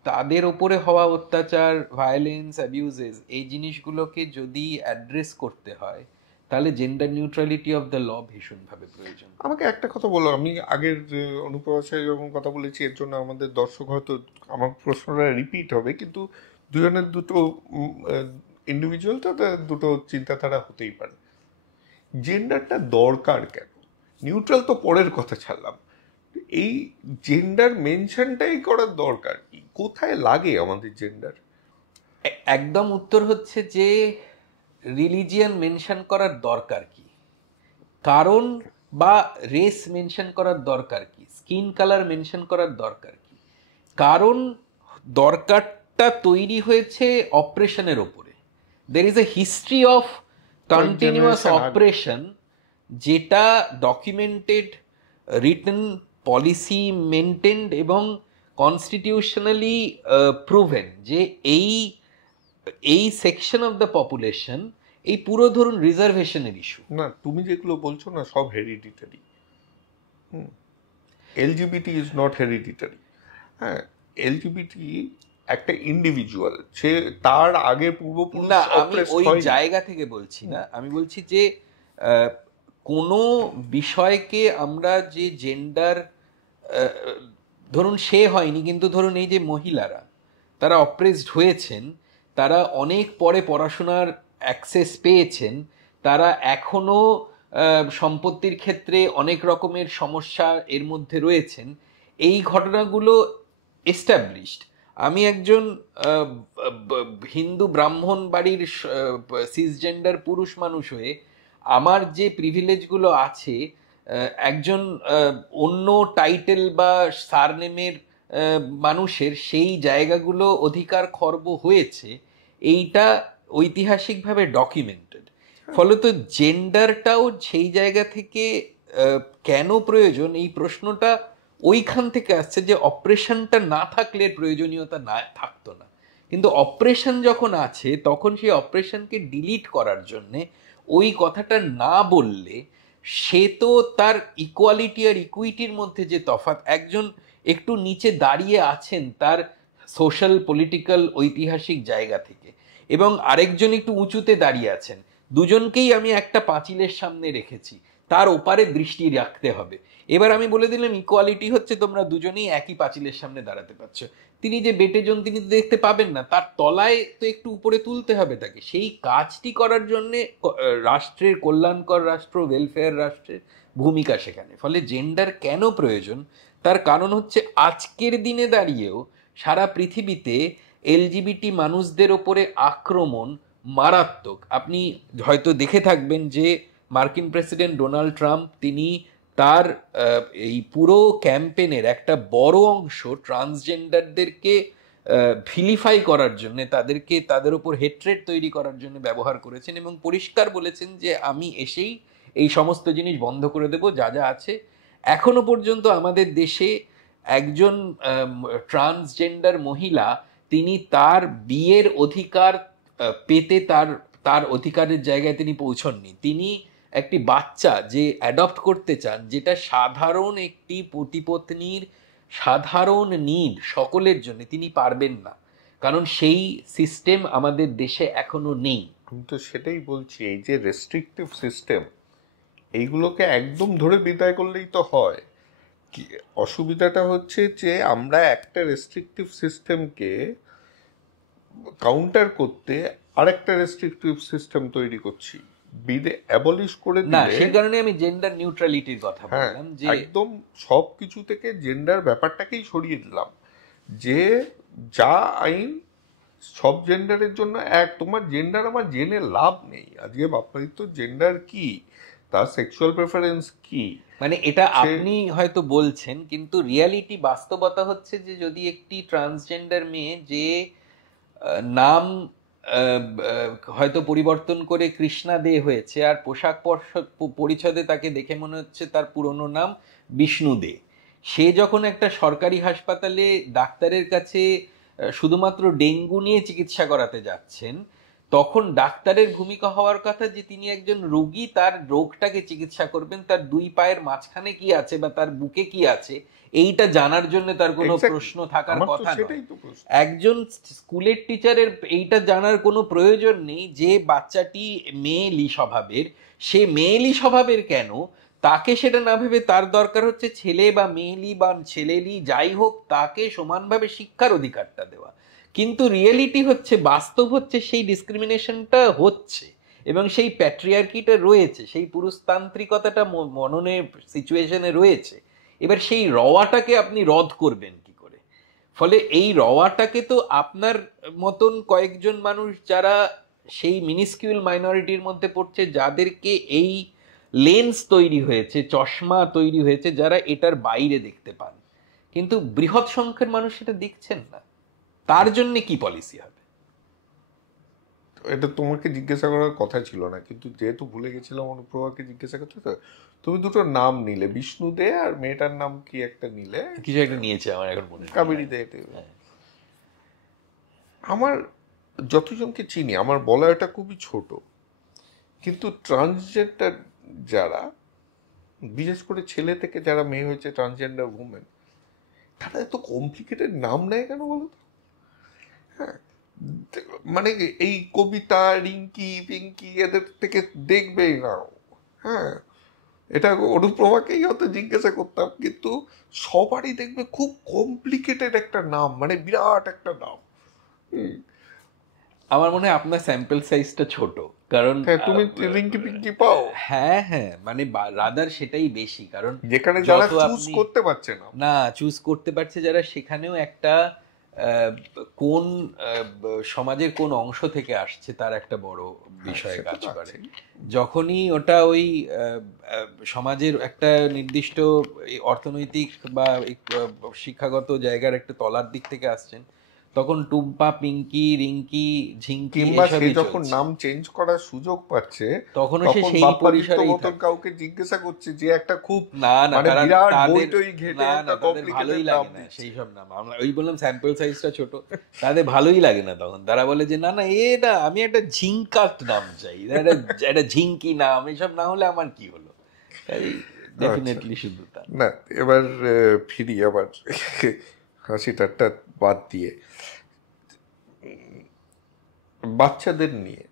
তাদের ওপরে হওয়া অত্যাচার, ভায়োলেন্স, অ্যাবিউজেস, এই জিনিসগুলোকে যদি অ্যাড্রেস করতে হয়, তাহলে gender neutrality of the law ভীষণভাবে প্রয়োজন। আমাকে একটা কথা বলো, আমি আগের অনুপ্রবাসে যখন কথা বলেছি, এর জন্য আমাদের দর্শক হয়তো আমার প্রশ্নটা রিপিট হবে, কিন্তু দুজনের দুটো ইন্ডিভিজুয়াল, তো দুটো চিন্তাধারা হতেই পারে। জেন্ডারটা দরকার কেন? নিউট্রাল তো পরের কথা ছাড়লাম, এই জেন্ডার মেনশনটাই করার দরকার কি? কোথায় লাগে আমাদের জেন্ডার? একদম উত্তর হচ্ছে যে রিলিজিয়ান মেনশন করার দরকার কি, কারণ বা রেস মেনশন করার দরকার কি, স্কিন কালার মেনশন করার দরকার কি? কারণ দরকারটা তৈরি হয়েছে অপারেশনের ওপরে। There is a history of continuous operation, যেটা ডকুমেন্টেড, রিটেন, পলিসি মেনটেন্ড এবং কনস্টিটিউশনালি প্রুভেন যে এই সেকশন অফ দ্য পপুলেশন, এই পুরো ধরুন রিজার্ভেশনের ইস্যু। না, তুমি যেগুলো বলছো না সব hereditary. LGBT is not hereditary. হ্যাঁ, এলজিবিটি একটা ইন্ডিভিজুয়াল, সে তার আগে পূর্বপুরুষ না, আমি oppressed ওই হয়নি। জায়গা থেকে বলছি না, আমি বলছি যে কোনো বিষয়কে আমরা যে জেন্ডার, ধরুন সে হয়নি, কিন্তু ধরুন এই যে মহিলারা, তারা অপ্রেসড হয়েছেন, তারা অনেক পরে পড়াশোনার অ্যাক্সেস পেয়েছেন, তারা এখনো সম্পত্তির ক্ষেত্রে অনেক রকমের সমস্যা এর মধ্যে রয়েছেন, এই ঘটনাগুলো এস্টাবলিশড। আমি একজন হিন্দু ব্রাহ্মণ বাড়ির সিসজেন্ডার পুরুষ মানুষ হয়ে আমার যে প্রিভিলেজগুলো আছে, একজন অন্য টাইটেল বা সারনেমের মানুষের সেই জায়গাগুলো অধিকার খর্ব হয়েছে, এইটা ঐতিহাসিকভাবে ডকুমেন্টেড। ফলত জেন্ডারটাও সেই জায়গা থেকে কেন প্রয়োজন, এই প্রশ্নটা ওইখান থেকে আসছে যে অপারেশনটা না থাকলে প্রয়োজনীয়তা না থাকতো না, কিন্তু অপারেশন যখন আছে তখন সেই অপারেশনকে ডিলিট করার জন্যে ওই কথাটা না বললে সে তো তার ইকুয়ালিটি আর ইকুইটির মধ্যে যে তফাৎ, একজন একটু নিচে দাঁড়িয়ে আছেন তার সোশ্যাল, পলিটিক্যাল, ঐতিহাসিক জায়গা থেকে, এবং আরেকজন একটু উঁচুতে দাঁড়িয়ে আছেন, দুজনকেই আমি একটা পাঁচিলের সামনে রেখেছি, তার ওপারে দৃষ্টি রাখতে হবে। এবার আমি বলে দিলাম ইকুয়ালিটি হচ্ছে তোমরা দুজনেই একই পাঁচিলের সামনে দাঁড়াতে পারছো, তিনি যে বেটেজন তিনি তো দেখতে পাবেন না, তার তলায় তো একটু উপরে তুলতে হবে তাকে। সেই কাজটি করার জন্যে রাষ্ট্রের, কল্যাণকর রাষ্ট্র, ওয়েলফেয়ার রাষ্ট্রের ভূমিকা সেখানে। ফলে জেন্ডার কেন প্রয়োজন, তার কারণ হচ্ছে আজকের দিনে দাঁড়িয়েও সারা পৃথিবীতে এলজিবিটি মানুষদের ওপরে আক্রমণ মারাত্মক। আপনি হয়তো দেখে থাকবেন যে মার্কিন প্রেসিডেন্ট ডোনাল্ড ট্রাম্প, তিনি তার এই পুরো ক্যাম্পেনের একটা বড় অংশ ট্রান্সজেন্ডারদেরকে ভিলিফাই করার জন্য, তাদেরকে, তাদের উপর হেট্রেট তৈরি করার জন্য ব্যবহার করেছেন, এবং পরিষ্কার বলেছেন যে আমি এসেই এই সমস্ত জিনিস বন্ধ করে দেব যা যা আছে। এখনো পর্যন্ত আমাদের দেশে একজন ট্রান্সজেন্ডার মহিলা, তিনি তার বিয়ের অধিকার পেতে তার অধিকারের জায়গায় তিনি পৌঁছননি। তিনি একটি বাচ্চা যে অ্যাডপ্ট করতে চান, যেটা সাধারণ একটি পতিপত্নীর সাধারণ নিড সকলের জন্য, তিনি পারবেন না। কারণ সেই সিস্টেম আমাদের দেশে এখনো নেই। আমি তো সেটাই বলছি, এই যে রেস্ট্রিকটিভ সিস্টেম, এইগুলোকে একদম ধরে বিদায় করলেই তো হয়। কি অসুবিধাটা হচ্ছে যে আমরা একটা রেস্ট্রিকটিভ সিস্টেমকে কাউন্টার করতে আরেকটা রেস্ট্রিকটিভ সিস্টেম তৈরি করছি। বিদে অ্যাবলিশ করে না, দিলে, সেই কারণে আমি জেন্ডার নিউট্রালিটির কথা হ্যাঁ, বললাম যে একদম সব কিছু থেকে জেন্ডার ব্যাপারটাকেই সরিয়ে দিলাম, যে যা আইন সব জেন্ডারের জন্য এক। তোমার জেন্ডার আমার জেনে লাভ নেই। আজকে বাপ্পাদিত্য জেন্ডার কি, তার সেক্সুয়াল প্রেফারেন্স কি, মানে এটা আপনি হয়তো বলছেন, কিন্তু রিয়ালিটি বাস্তবতা হচ্ছে যে যদি একটি ট্রান্সজেন্ডার মেয়ে যে নাম হয়তো পরিবর্তন করে কৃষ্ণা দে হয়েছে, আর পোশাক পরিচ্ছদে তাকে দেখে মনে হচ্ছে তার পুরনো নাম বিষ্ণু দে, সে যখন একটা সরকারি হাসপাতালে ডাক্তারের কাছে শুধুমাত্র ডেঙ্গু নিয়ে চিকিৎসা করাতে যাচ্ছেন, তখন ডাক্তারের ভূমিকা হওয়ার কথা যে তিনি একজন রোগী, তার রোগটাকে চিকিৎসা করবেন, তার দুই পায়ের মাঝখানে কি আছে বা তার বুকে কি আছে এইটা জানার জন্য তার কোনো প্রশ্ন থাকার কথা নয়। একজন স্কুলের টিচারের এইটা জানার কোনো প্রয়োজন নেই যে বাচ্চাটি মেয়েলি স্বভাবের, সে মেয়েলি স্বভাবের কেন, তাকে সেটা না ভেবে তার দরকার হচ্ছে ছেলে বা মেয়েলি বা ছেলেলি যাই হোক তাকে সমানভাবে শিক্ষার অধিকারটা দেওয়া। কিন্তু রিয়েলিটি হচ্ছে, বাস্তব হচ্ছে সেই ডিসক্রিমিনেশনটা হচ্ছে এবং সেই প্যাট্রিয়ার্কিটা রয়েছে, সেই পুরুষতান্ত্রিকতাটা মননে সিচুয়েশনে রয়েছে। এবার সেই রওয়াটাকে আপনি রদ করবেন কি করে? ফলে এই রওয়াটাকে তো আপনার মতন কয়েকজন মানুষ যারা সেই মিনিস্কিউল মাইনরিটির মধ্যে পড়ছে, যাদেরকে এই লেন্স তৈরি হয়েছে, চশমা তৈরি হয়েছে, যারা এটার বাইরে দেখতে পান, কিন্তু বৃহৎ সংখ্যার মানুষ সেটা দেখছেন না। তার জন্য কি পলিসি হবে? এটা তোমাকে জিজ্ঞাসা করার কথা ছিল না, কিন্তু যেহেতু ভুলে গেছিলাম অনুপ্রভাকে জিজ্ঞাসা করতে, তো তুমি দুটো নাম নিলে, বিষ্ণু দে আর মেয়েটার নাম কি একটা নিলে, কিছু একটা নিয়েছে আমার এখন মনে নেই। কাবেরী দে। আমার যতজনকে চিনি, আমার বলা এটা খুবই ছোট, কিন্তু ট্রান্সজেন্ডার যারা, বিশেষ করে ছেলে থেকে যারা মেয়ে হয়েছে ট্রান্সজেন্ডার উমেন, তারা এত কমপ্লিকেটেড নাম নেয় কেন বলো তো? হ্যাঁ, মানে এই কবিতা, রিঙ্কি, পিঙ্কি এদের থেকে দেখবেই না। হ্যাঁ, এটা অনুপ্রভাকেই হয়তো জিজ্ঞাসা করতাম, কিন্তু সবারই দেখবে খুব কমপ্লিকেটেড একটা নাম, মানে বিরাট একটা নাম। আমার মনে হয় আপনার স্যাম্পল সাইজটা ছোট, কারণ তুমি রিঙ্কি পিঙ্কি পাও। হ্যাঁ হ্যাঁ, মানে রাদার সেটাই বেশি, কারণ যেখানে যারা চুজ করতে পারছে না চুজ করতে পারছে যারা, সেখানেও একটা কোন সমাজের কোন অংশ থেকে আসছে তার একটা বড় বিষয় কাজ করে। যখনই ওটা ওই সমাজের একটা নির্দিষ্ট অর্থনৈতিক বা শিক্ষাগত জায়গার একটা তলার দিক থেকে আসছেন, তখন টুম্পা, পিঙ্কি, রিঙ্কি, ঝিঙ্কি, কিংবা সে যখন নাম চেঞ্জ করার সুযোগ পাচ্ছে, তখন সে সেই পরিসরে কাউকে জিজ্ঞাসা করছে যে একটা খুব না না, মানে বিরাট বইটই ঘেটে একটা ভালোই লাগে না সেই সব নাম। আমরা ওই বললাম স্যাম্পল সাইজটা ছোট, তাদের ভালোই লাগে না। তখন তারা বলে যে না না, না আমি একটা ঝিঙ্কাট নাম চাই, একটা ঝিঙ্কি নাম, এইসব না হলে আমার কি হলো। ডেফিনেটলি শুধু তা না। এবার ফিরি আবার হাসি ঠাট্টা বাদ দিয়ে বাচ্চাদের নিয়ে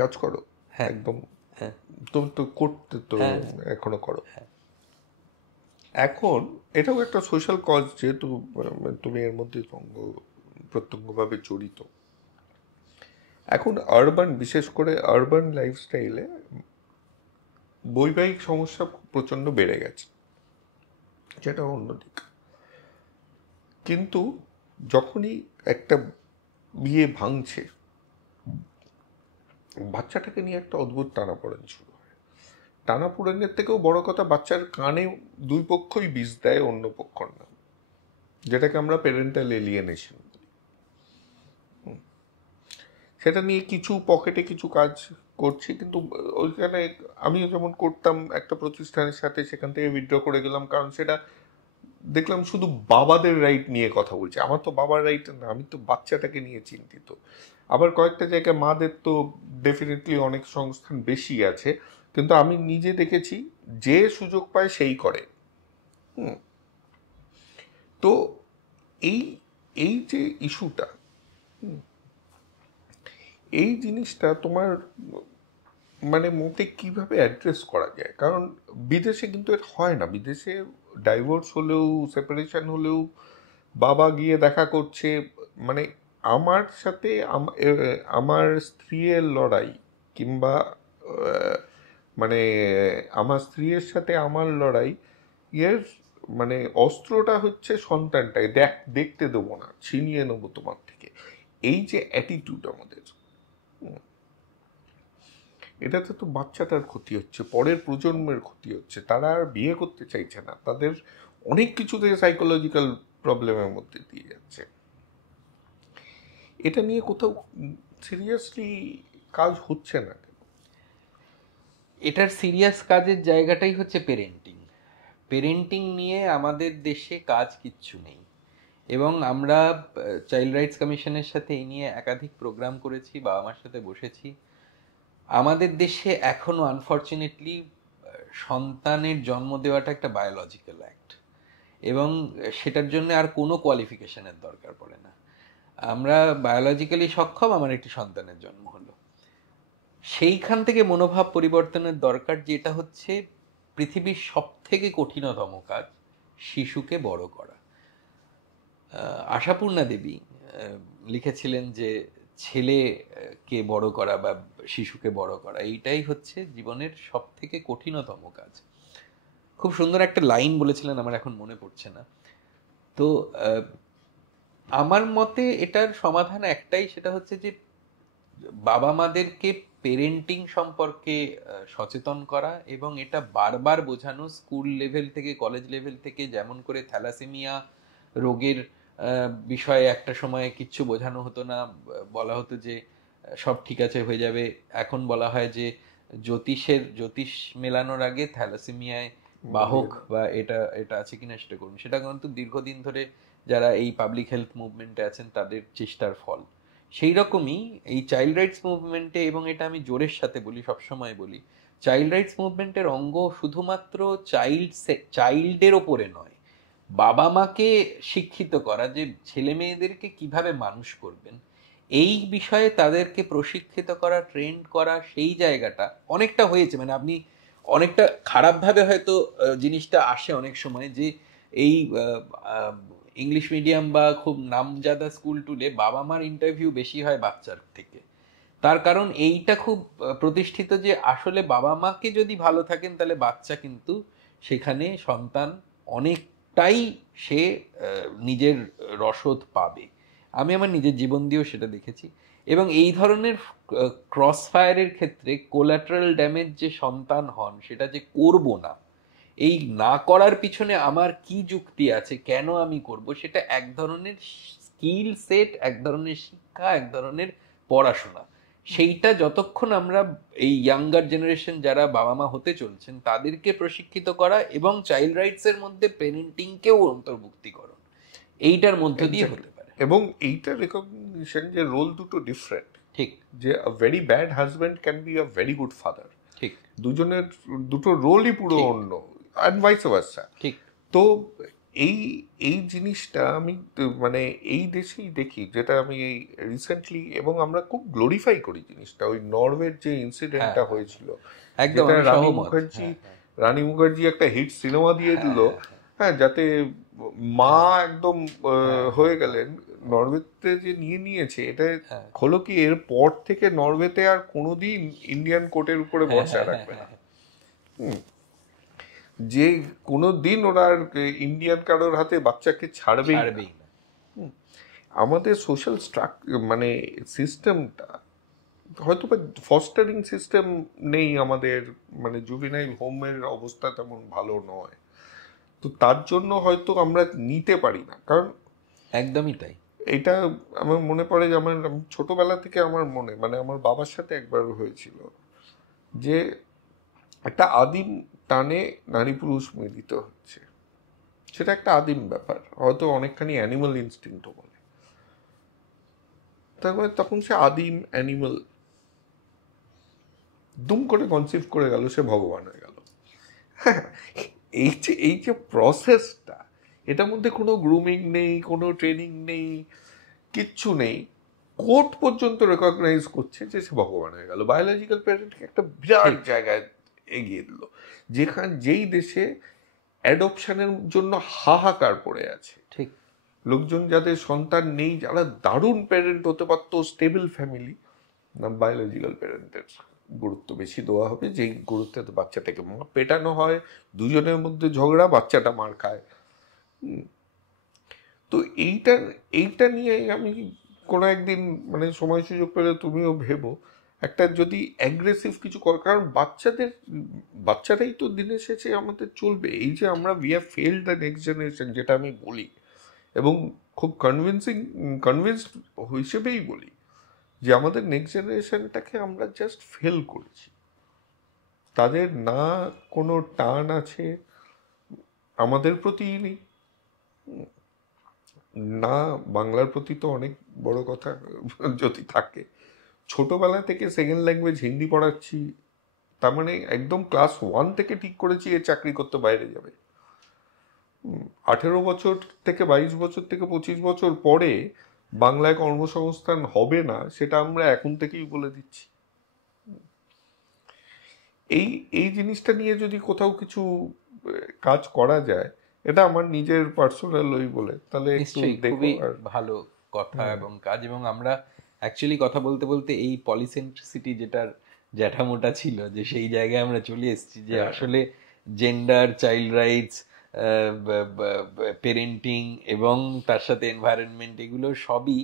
কাজ করো। একদম তুমি তো করতে তো এখনো করো। এখন এটাও একটা সোশ্যাল কজ, যেহেতু তুমি এর মধ্যে প্রত্যক্ষভাবে জড়িত। এখন আরবান, বিশেষ করে আরবান লাইফস্টাইলে বৈবাহিক সমস্যা প্রচণ্ড বেড়ে গেছে, যেটা অন্যদিক। কিন্তু যখনই একটা বিয়ে ভাঙছে, বাচ্চাটাকে নিয়ে একটা অদ্ভুত টানাপোড়েন শুরু হয়। টানাপোড়েনের থেকেও বড় কথা, বাচ্চার কানে দুই পক্ষই বিষ দেয় অন্য পক্ষর নাম, যেটাকে আমরা প্যারেন্টাল এলিয়েনেশন বলি। সেটা নিয়ে কিছু পকেটে কিছু কাজ করছি, কিন্তু ওইখানে আমিও যেমন করতাম একটা প্রতিষ্ঠানের সাথে, সেখান থেকে উইথড্র করে গেলাম, কারণ সেটা দেখলাম শুধু বাবাদের রাইট নিয়ে কথা বলছে। আমার তো বাবার রাইট না, আমি তো বাচ্চাটাকে নিয়ে চিন্তিত। আবার কয়েকটা জায়গায় মাদের তো ডেফিনেটলি অনেক সংস্থান বেশি আছে, কিন্তু আমি নিজে দেখেছি যে সুযোগ পায় সেই করে। তো এই যে ইস্যুটা, এই জিনিসটা তোমার মানে মতে কিভাবে অ্যাড্রেস করা যায়? কারণ বিদেশে কিন্তু এটা হয় না। বিদেশে ডাইভোর্স হলেও, সেপারেশন হলেও বাবা গিয়ে দেখা করছে, মানে আমার সাথে আমার স্ত্রীর লড়াই, কিংবা মানে আমার স্ত্রীর সাথে আমার লড়াই, এর মানে অস্ত্রটা হচ্ছে সন্তানটাই, দেখতে দেবো না, ছিনিয়ে নেবো তোমার থেকে। এই যে অ্যাটিটিউড আমাদের, এটাতে তো বাচ্চাটার ক্ষতি হচ্ছে, পরের প্রজন্মের ক্ষতি হচ্ছে। তারা আর বিয়ে করতে চাইছে না, তাদের অনেক কিছুতে সাইকোলজিক্যাল প্রবলেমের মধ্যে দিয়ে যাচ্ছে। এটা নিয়ে কোথাও সিরিয়াসলি কাজ হচ্ছে না। এটার সিরিয়াস কাজের জায়গাটাই হচ্ছে পেরেন্টিং। পেরেন্টিং নিয়ে আমাদের দেশে কাজ কিচ্ছু নেই, এবং আমরা চাইল্ড রাইটস কমিশনের সাথে এই নিয়ে একাধিক প্রোগ্রাম করেছি, বাবা মার সাথে বসেছি। আমাদের দেশে এখনো আনফর্চুনেটলি সন্তানের জন্ম দেওয়াটা একটা বায়োলজিক্যাল অ্যাক্ট, এবং সেটার জন্য আর কোনো কোয়ালিফিকেশনের দরকার পড়ে না। আমরা বায়োলজিক্যালি সক্ষম, আমার একটি সন্তানের জন্ম হলো, সেইখান থেকে মনোভাব পরিবর্তনের দরকার, যেটা হচ্ছে পৃথিবীর সব থেকে কঠিনতম কাজ, শিশুকে বড় করা। আশাপূর্ণা দেবী লিখেছিলেন যে ছেলেকে বড় করা বা শিশুকে বড় করা, এইটাই হচ্ছে জীবনের সব থেকে কঠিনতম কাজ। খুব সুন্দর একটা লাইন বলেছিলেন, আমার এখন মনে পড়ছে না। তো আমার মতে এটার সমাধান একটাই, সেটা হচ্ছে যে বাবা মাদেরকে পেরেন্টিং সম্পর্কে সচেতন করা, এবং এটা বারবার বোঝানো স্কুল লেভেল থেকে, কলেজ লেভেল থেকে। যেমন করে থ্যালাসেমিয়া রোগের বিষয়ে একটা সময় কিচ্ছু বোঝানো হতো না, বলা হতো যে সব ঠিক আছে, হয়ে যাবে। এখন বলা হয় যে জ্যোতিষ মেলানোর আগে থ্যালাসেমিয়ায় বাহক বা এটা আছে কিনা সেটা করুন। সেটা কিন্তু দীর্ঘদিন ধরে যারা এই পাবলিক হেলথ মুভমেন্টে আছেন তাদের চেষ্টার ফল। সেই রকমই এই চাইল্ড রাইটস মুভমেন্টে, এবং এটা আমি জোরের সাথে বলি, সবসময় বলি, চাইল্ড রাইটস মুভমেন্টের অঙ্গ শুধুমাত্র চাইল্ডের ওপরে নয়, বাবা মাকে শিক্ষিত করা, যে ছেলে মেয়েদেরকে কিভাবে মানুষ করবেন এই বিষয়ে তাদেরকে প্রশিক্ষিত করা, ট্রেন্ড করা। সেই জায়গাটা অনেকটা হয়েছে, মানে আপনি অনেকটা খারাপভাবে হয়তো জিনিসটা আসে অনেক সময়, যে এই ইংলিশ মিডিয়াম বা খুব নামজাদা স্কুল টুলে বাবা মার ইন্টারভিউ বেশি হয় বাচ্চার থেকে। তার কারণ এইটা খুব প্রতিষ্ঠিত যে আসলে বাবা মাকে যদি ভালো থাকেন তাহলে বাচ্চা কিন্তু সেখানে সন্তান অনেকটাই সে নিজের রসদ পাবে। আমি আমার নিজের জীবন দিয়েও সেটা দেখেছি। এবং এই ধরনের ক্রস ফায়ারের ক্ষেত্রে কোলাটারাল ড্যামেজ যে সন্তান হন, সেটা যে করব না, এই না করার পিছনে আমার কি যুক্তি আছে, কেন আমি করব, সেটা এক ধরনের স্কিল সেট, এক ধরনের শিক্ষা, এক ধরনের পড়াশোনা। সেইটা যতক্ষণ আমরা এই ইয়াঙ্গার জেনারেশন যারা বাবা মা হতে চলছেন তাদেরকে প্রশিক্ষিত করা, এবং চাইল্ড রাইটস এর মধ্যে পেরেন্টিংকেও অন্তর্ভুক্তিকরণ, এইটার মধ্য দিয়ে হতে পারে। এবং এইটা রেকগনিশন যে রোল দুটো ডিফারেন্ট, ঠিক, যে a very bad husband can be a very good father. ঠিক, দুজনের দুটো রোলই পুরো অন্য, অ্যান্ড ভাইস ভার্সা। ঠিক। তো এই জিনিসটা আমি মানে এই দেশেই দেখি, যেটা আমি এই রিসেন্টলি, এবং আমরা খুব গ্লোরিফাই করি জিনিসটা। ওই নরওয়ের যে ইনসিডেন্টটা হয়েছিল, একদম যেটা আমি সহমত। রানী মুখার্জি একটা হিট সিনেমা দিয়ে দিল, হ্যাঁ, যাতে মা একদম হয়ে গেলেন। নরওয়েতে যে নিয়েছে, এটা হলো কি, এর পর থেকে নরওয়েতে আর কোনোদিন ইন্ডিয়ান কোর্টের উপরে ভরসা রাখবে না। যে কোনো দিন ওরা ইন্ডিয়ান কারোর হাতে বাচ্চাকে ছাড়বেই না। আমাদের সোশ্যাল মানে সিস্টেমটা হয়তো বা ফস্টারিং সিস্টেম নেই আমাদের, মানে জুভেনাইল হোমের অবস্থা তেমন ভালো নয়, তো তার জন্য হয়তো আমরা নিতে পারি না। কারণ একদমই তাই। এটা আমার মনে পড়ে যে আমার ছোটবেলা থেকে আমার মনে, মানে আমার বাবার সাথে একবার হয়েছিল যে একটা আদিম টানে নারী পুরুষ মিলিত হচ্ছে, সেটা একটা আদিম ব্যাপার, হয়তো অনেকখানি অ্যানিমাল ইনস্টিংক্টও বলে। তারপরে তখন সে আদিম অ্যানিমাল দুম করে কনসিভ করে গেল, সে ভগবান হয়ে গেল। এই যে প্রসেসটা, এটার মধ্যে কোনো গ্রুমিং নেই, কোনো ট্রেনিং নেই, কিচ্ছু নেই। কোর্ট পর্যন্ত রেকগনাইজ করছে যে সে ভগবান হয়ে গেল। বায়োলজিক্যাল প্যারেন্টকে একটা বিরাট জায়গায় এগিয়ে দিল, যেই দেশে অ্যাডপশনের জন্য হাহাকার পড়ে আছে। ঠিক, লোকজন যাদের সন্তান নেই, যারা দারুণ প্যারেন্ট হতে পারতো, স্টেবল ফ্যামিলি, না বায়োলজিক্যাল প্যারেন্টের গুরুত্ব বেশি দেওয়া হবে, যেই গুরুত্বে তো বাচ্চাটাকে পেটানো হয়, দুজনের মধ্যে ঝগড়া, বাচ্চাটা মার খায়। তো এইটা নিয়ে আমি কোনো একদিন মানে সময় সুযোগ পেলে তুমিও ভেবো একটা যদি অ্যাগ্রেসিভ কিছু কারণ বাচ্চারাই তো দিনের শেষে আমাদের চলবে। এই যে আমরা we have failed the next generation, যেটা আমি বলি এবং খুব কনভিন্সড হিসেবেই বলি যে আমাদের নেক্সট জেনারেশনটাকে আমরা জাস্ট ফেল করেছি। তাদের না কোনো টান আছে আমাদের প্রতিই নেই, না বাংলার প্রতি তো অনেক বড় কথা যদি থাকে। ছোটবেলা থেকে সেকেন্ড ল্যাঙ্গুয়েজ হিন্দি পড়াচ্ছি, তার মানে একদম ক্লাস 1 থেকে ঠিক করেছি এ চাকরি করতে বাইরে যাবে। 18 বছর থেকে 22 বছর থেকে 25 বছর পরে বাংলায় কর্মসংস্থান হবে না, সেটা আমরা এখন থেকেই বলে দিচ্ছি। এই জিনিসটা নিয়ে যদি কোথাও কিছু কাজ করা যায়, এটা আমার নিজের পার্সোনাল ওই বলে, তাহলে নিশ্চয়ই খুবই ভালো কথা এবং কাজ। এবং আমরা অ্যাকচুয়ালি কথা বলতে বলতে এই পলিসেন্ট্রিসিটি যেটার জ্যাঠামোটা ছিল, যে সেই জায়গায় আমরা চলে এসেছি, যে আসলে জেন্ডার, চাইল্ড রাইটস, পেরেন্টিং এবং তার সাথে এনভায়রনমেন্ট, এগুলো সবই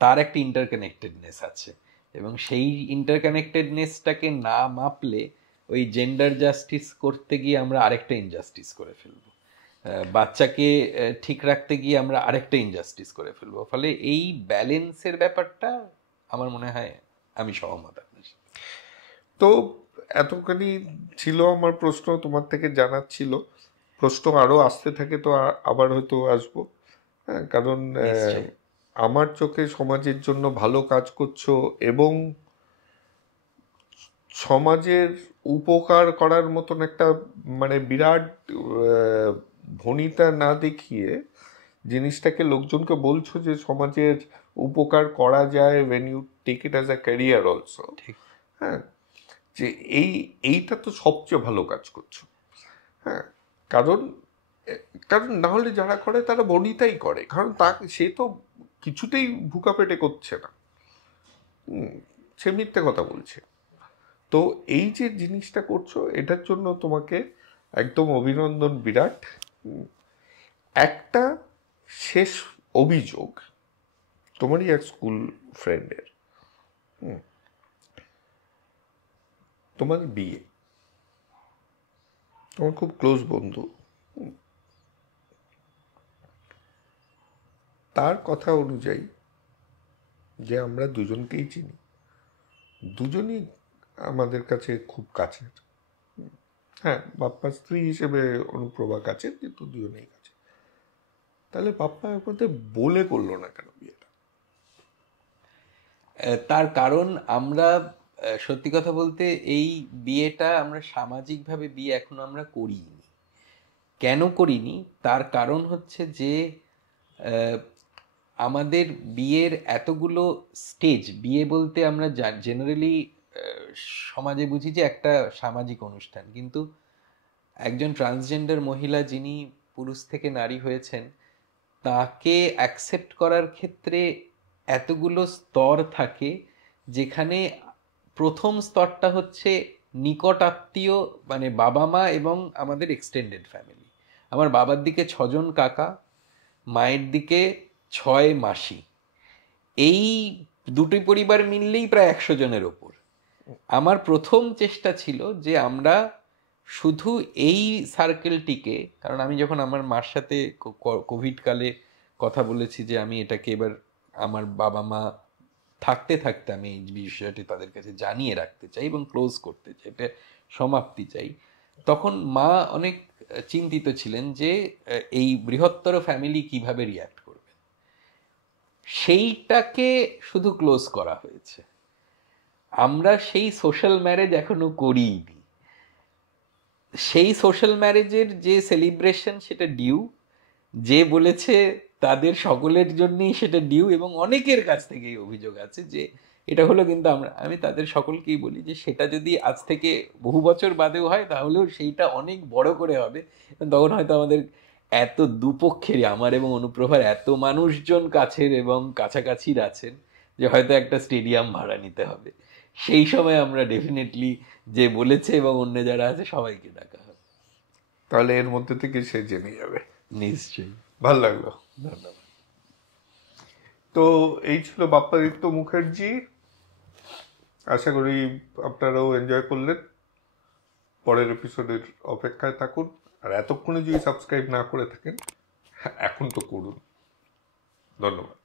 তার একটা ইন্টারকানেক্টেডনেস আছে। এবং সেই ইন্টারকানেক্টেডনেসটাকে না মাপলে ওই জেন্ডার জাস্টিস করতে গিয়ে আমরা আরেকটা ইনজাস্টিস করে ফেলবো, বাচ্চাকে ঠিক রাখতে গিয়ে আমরা আরেকটা ইনজাস্টিস করে ফেলবো। ফলে এই ব্যালেন্সের ব্যাপারটা আমার মনে হয় আমি সহমত আপনার সাথে। তো এতখানি ছিল আমার প্রশ্ন, তোমার থেকে জানার ছিল। প্রশ্ন আরো আসতে থাকে, তো আবার হয়তো আসবো। হ্যাঁ, কারণ আমার চোখে সমাজের জন্য ভালো কাজ করছো এবং সমাজের উপকার করার মতন একটা মানে বিরাট ভনিতা না দেখিয়ে জিনিসটাকে লোকজনকে বলছো যে সমাজের উপকার করা যায় when you take it as a career also। হ্যাঁ, যে এইটা তো সবচেয়ে ভালো কাজ করছো। হ্যাঁ, কারণ না হলে যারা করে তারা বনিতাই করে, কারণ সে তো কিছুতেই ভুকা পেটে করছে না, সে মিথ্যে কথা বলছে। তো এই যে জিনিসটা করছো, এটার জন্য তোমাকে একদম অভিনন্দন বিরাট। একটা শেষ অভিযোগ তোমারই এক স্কুল ফ্রেন্ডের, তোমার বিয়ে, তোমার খুব ক্লোজ বন্ধু, তার কথা অনুযায়ী যে আমরা দুজনকেই চিনি, দুজনই আমাদের কাছে খুব কাছের। হ্যাঁ, বাপ্পা স্ত্রী হিসেবে অনুপ্রভা কাছের, কিন্তু দুজনেই কাছে। তাহলে বাপ্পা আমাদের বলে করলো না কেন বিয়েটা? তার কারণ আমরা সত্যি কথা বলতে এই বিয়েটা আমরা সামাজিকভাবে বিয়ে এখনো আমরা করিনি। কেন করিনি তার কারণ হচ্ছে যে আমাদের বিয়ের এতগুলো স্টেজ, বিয়ে বলতে আমরা জেনারেলি সমাজে বুঝি যে একটা সামাজিক অনুষ্ঠান, কিন্তু একজন ট্রান্সজেন্ডার মহিলা যিনি পুরুষ থেকে নারী হয়েছেন, তাকে অ্যাকসেপ্ট করার ক্ষেত্রে এতগুলো স্তর থাকে, যেখানে প্রথম স্তরটা হচ্ছে নিকট আত্মীয়, মানে বাবা মা এবং আমাদের এক্সটেন্ডেড ফ্যামিলি। আমার বাবার দিকে 6 জন কাকা, মায়ের দিকে 6 মাসি, এই দুটি পরিবার মিললেই প্রায় 100 জনের ওপর। আমার প্রথম চেষ্টা ছিল যে আমরা শুধু এই সার্কেলটিকে, কারণ আমি যখন আমার মার সাথে কোভিডকালে কথা বলেছি যে আমি এটাকে এবার আমার বাবা মা থাকতে থাকতে আমি এই বিষয়টি তাদের কাছে জানিয়ে রাখতে চাই এবং ক্লোজ করতে চাই, এটা সমাপ্তি চাই, তখন মা অনেক চিন্তিত ছিলেন যে এই বৃহত্তর ফ্যামিলি কিভাবে রিয়াক্ট করবে। সেইটাকে শুধু ক্লোজ করা হয়েছে, আমরা সেই সোশ্যাল ম্যারেজ এখনো করিনি। সেই সোশ্যাল ম্যারেজের যে সেলিব্রেশন সেটা ডিউ, যে বলেছে তাদের সকলের জন্যই সেটা ডিউ, এবং অনেকের কাছ থেকে এই অভিযোগ আছে যে এটা হলো, কিন্তু আমি তাদের সকলকেই বলি যে সেটা যদি আজ থেকে বহু বছর বাদেও হয় তাহলেও সেইটা অনেক বড় করে হবে, এবং তখন হয়তো আমাদের এত দুপক্ষেরই, আমার এবং অনুপ্রভার এত মানুষজন কাছের এবং কাছাকাছির আছেন যে হয়তো একটা স্টেডিয়াম ভাড়া নিতে হবে। সেই সময় আমরা ডেফিনেটলি যে বলেছে এবং অন্য যারা আছে সবাইকে ডাকা হবে। তাহলে এর মধ্যে থেকে সে জেনে যাবে। নিশ্চয়ই। ভাল লাগলো, ধন্যবাদ। তো এই ছিল বাপ্পাদিত্য মুখার্জি। আশা করি আপনারাও এনজয় করলেন। পরের এপিসোডের অপেক্ষায় থাকুন, আর এতক্ষণে যদি সাবস্ক্রাইব না করে থাকেন এখন তো করুন। ধন্যবাদ।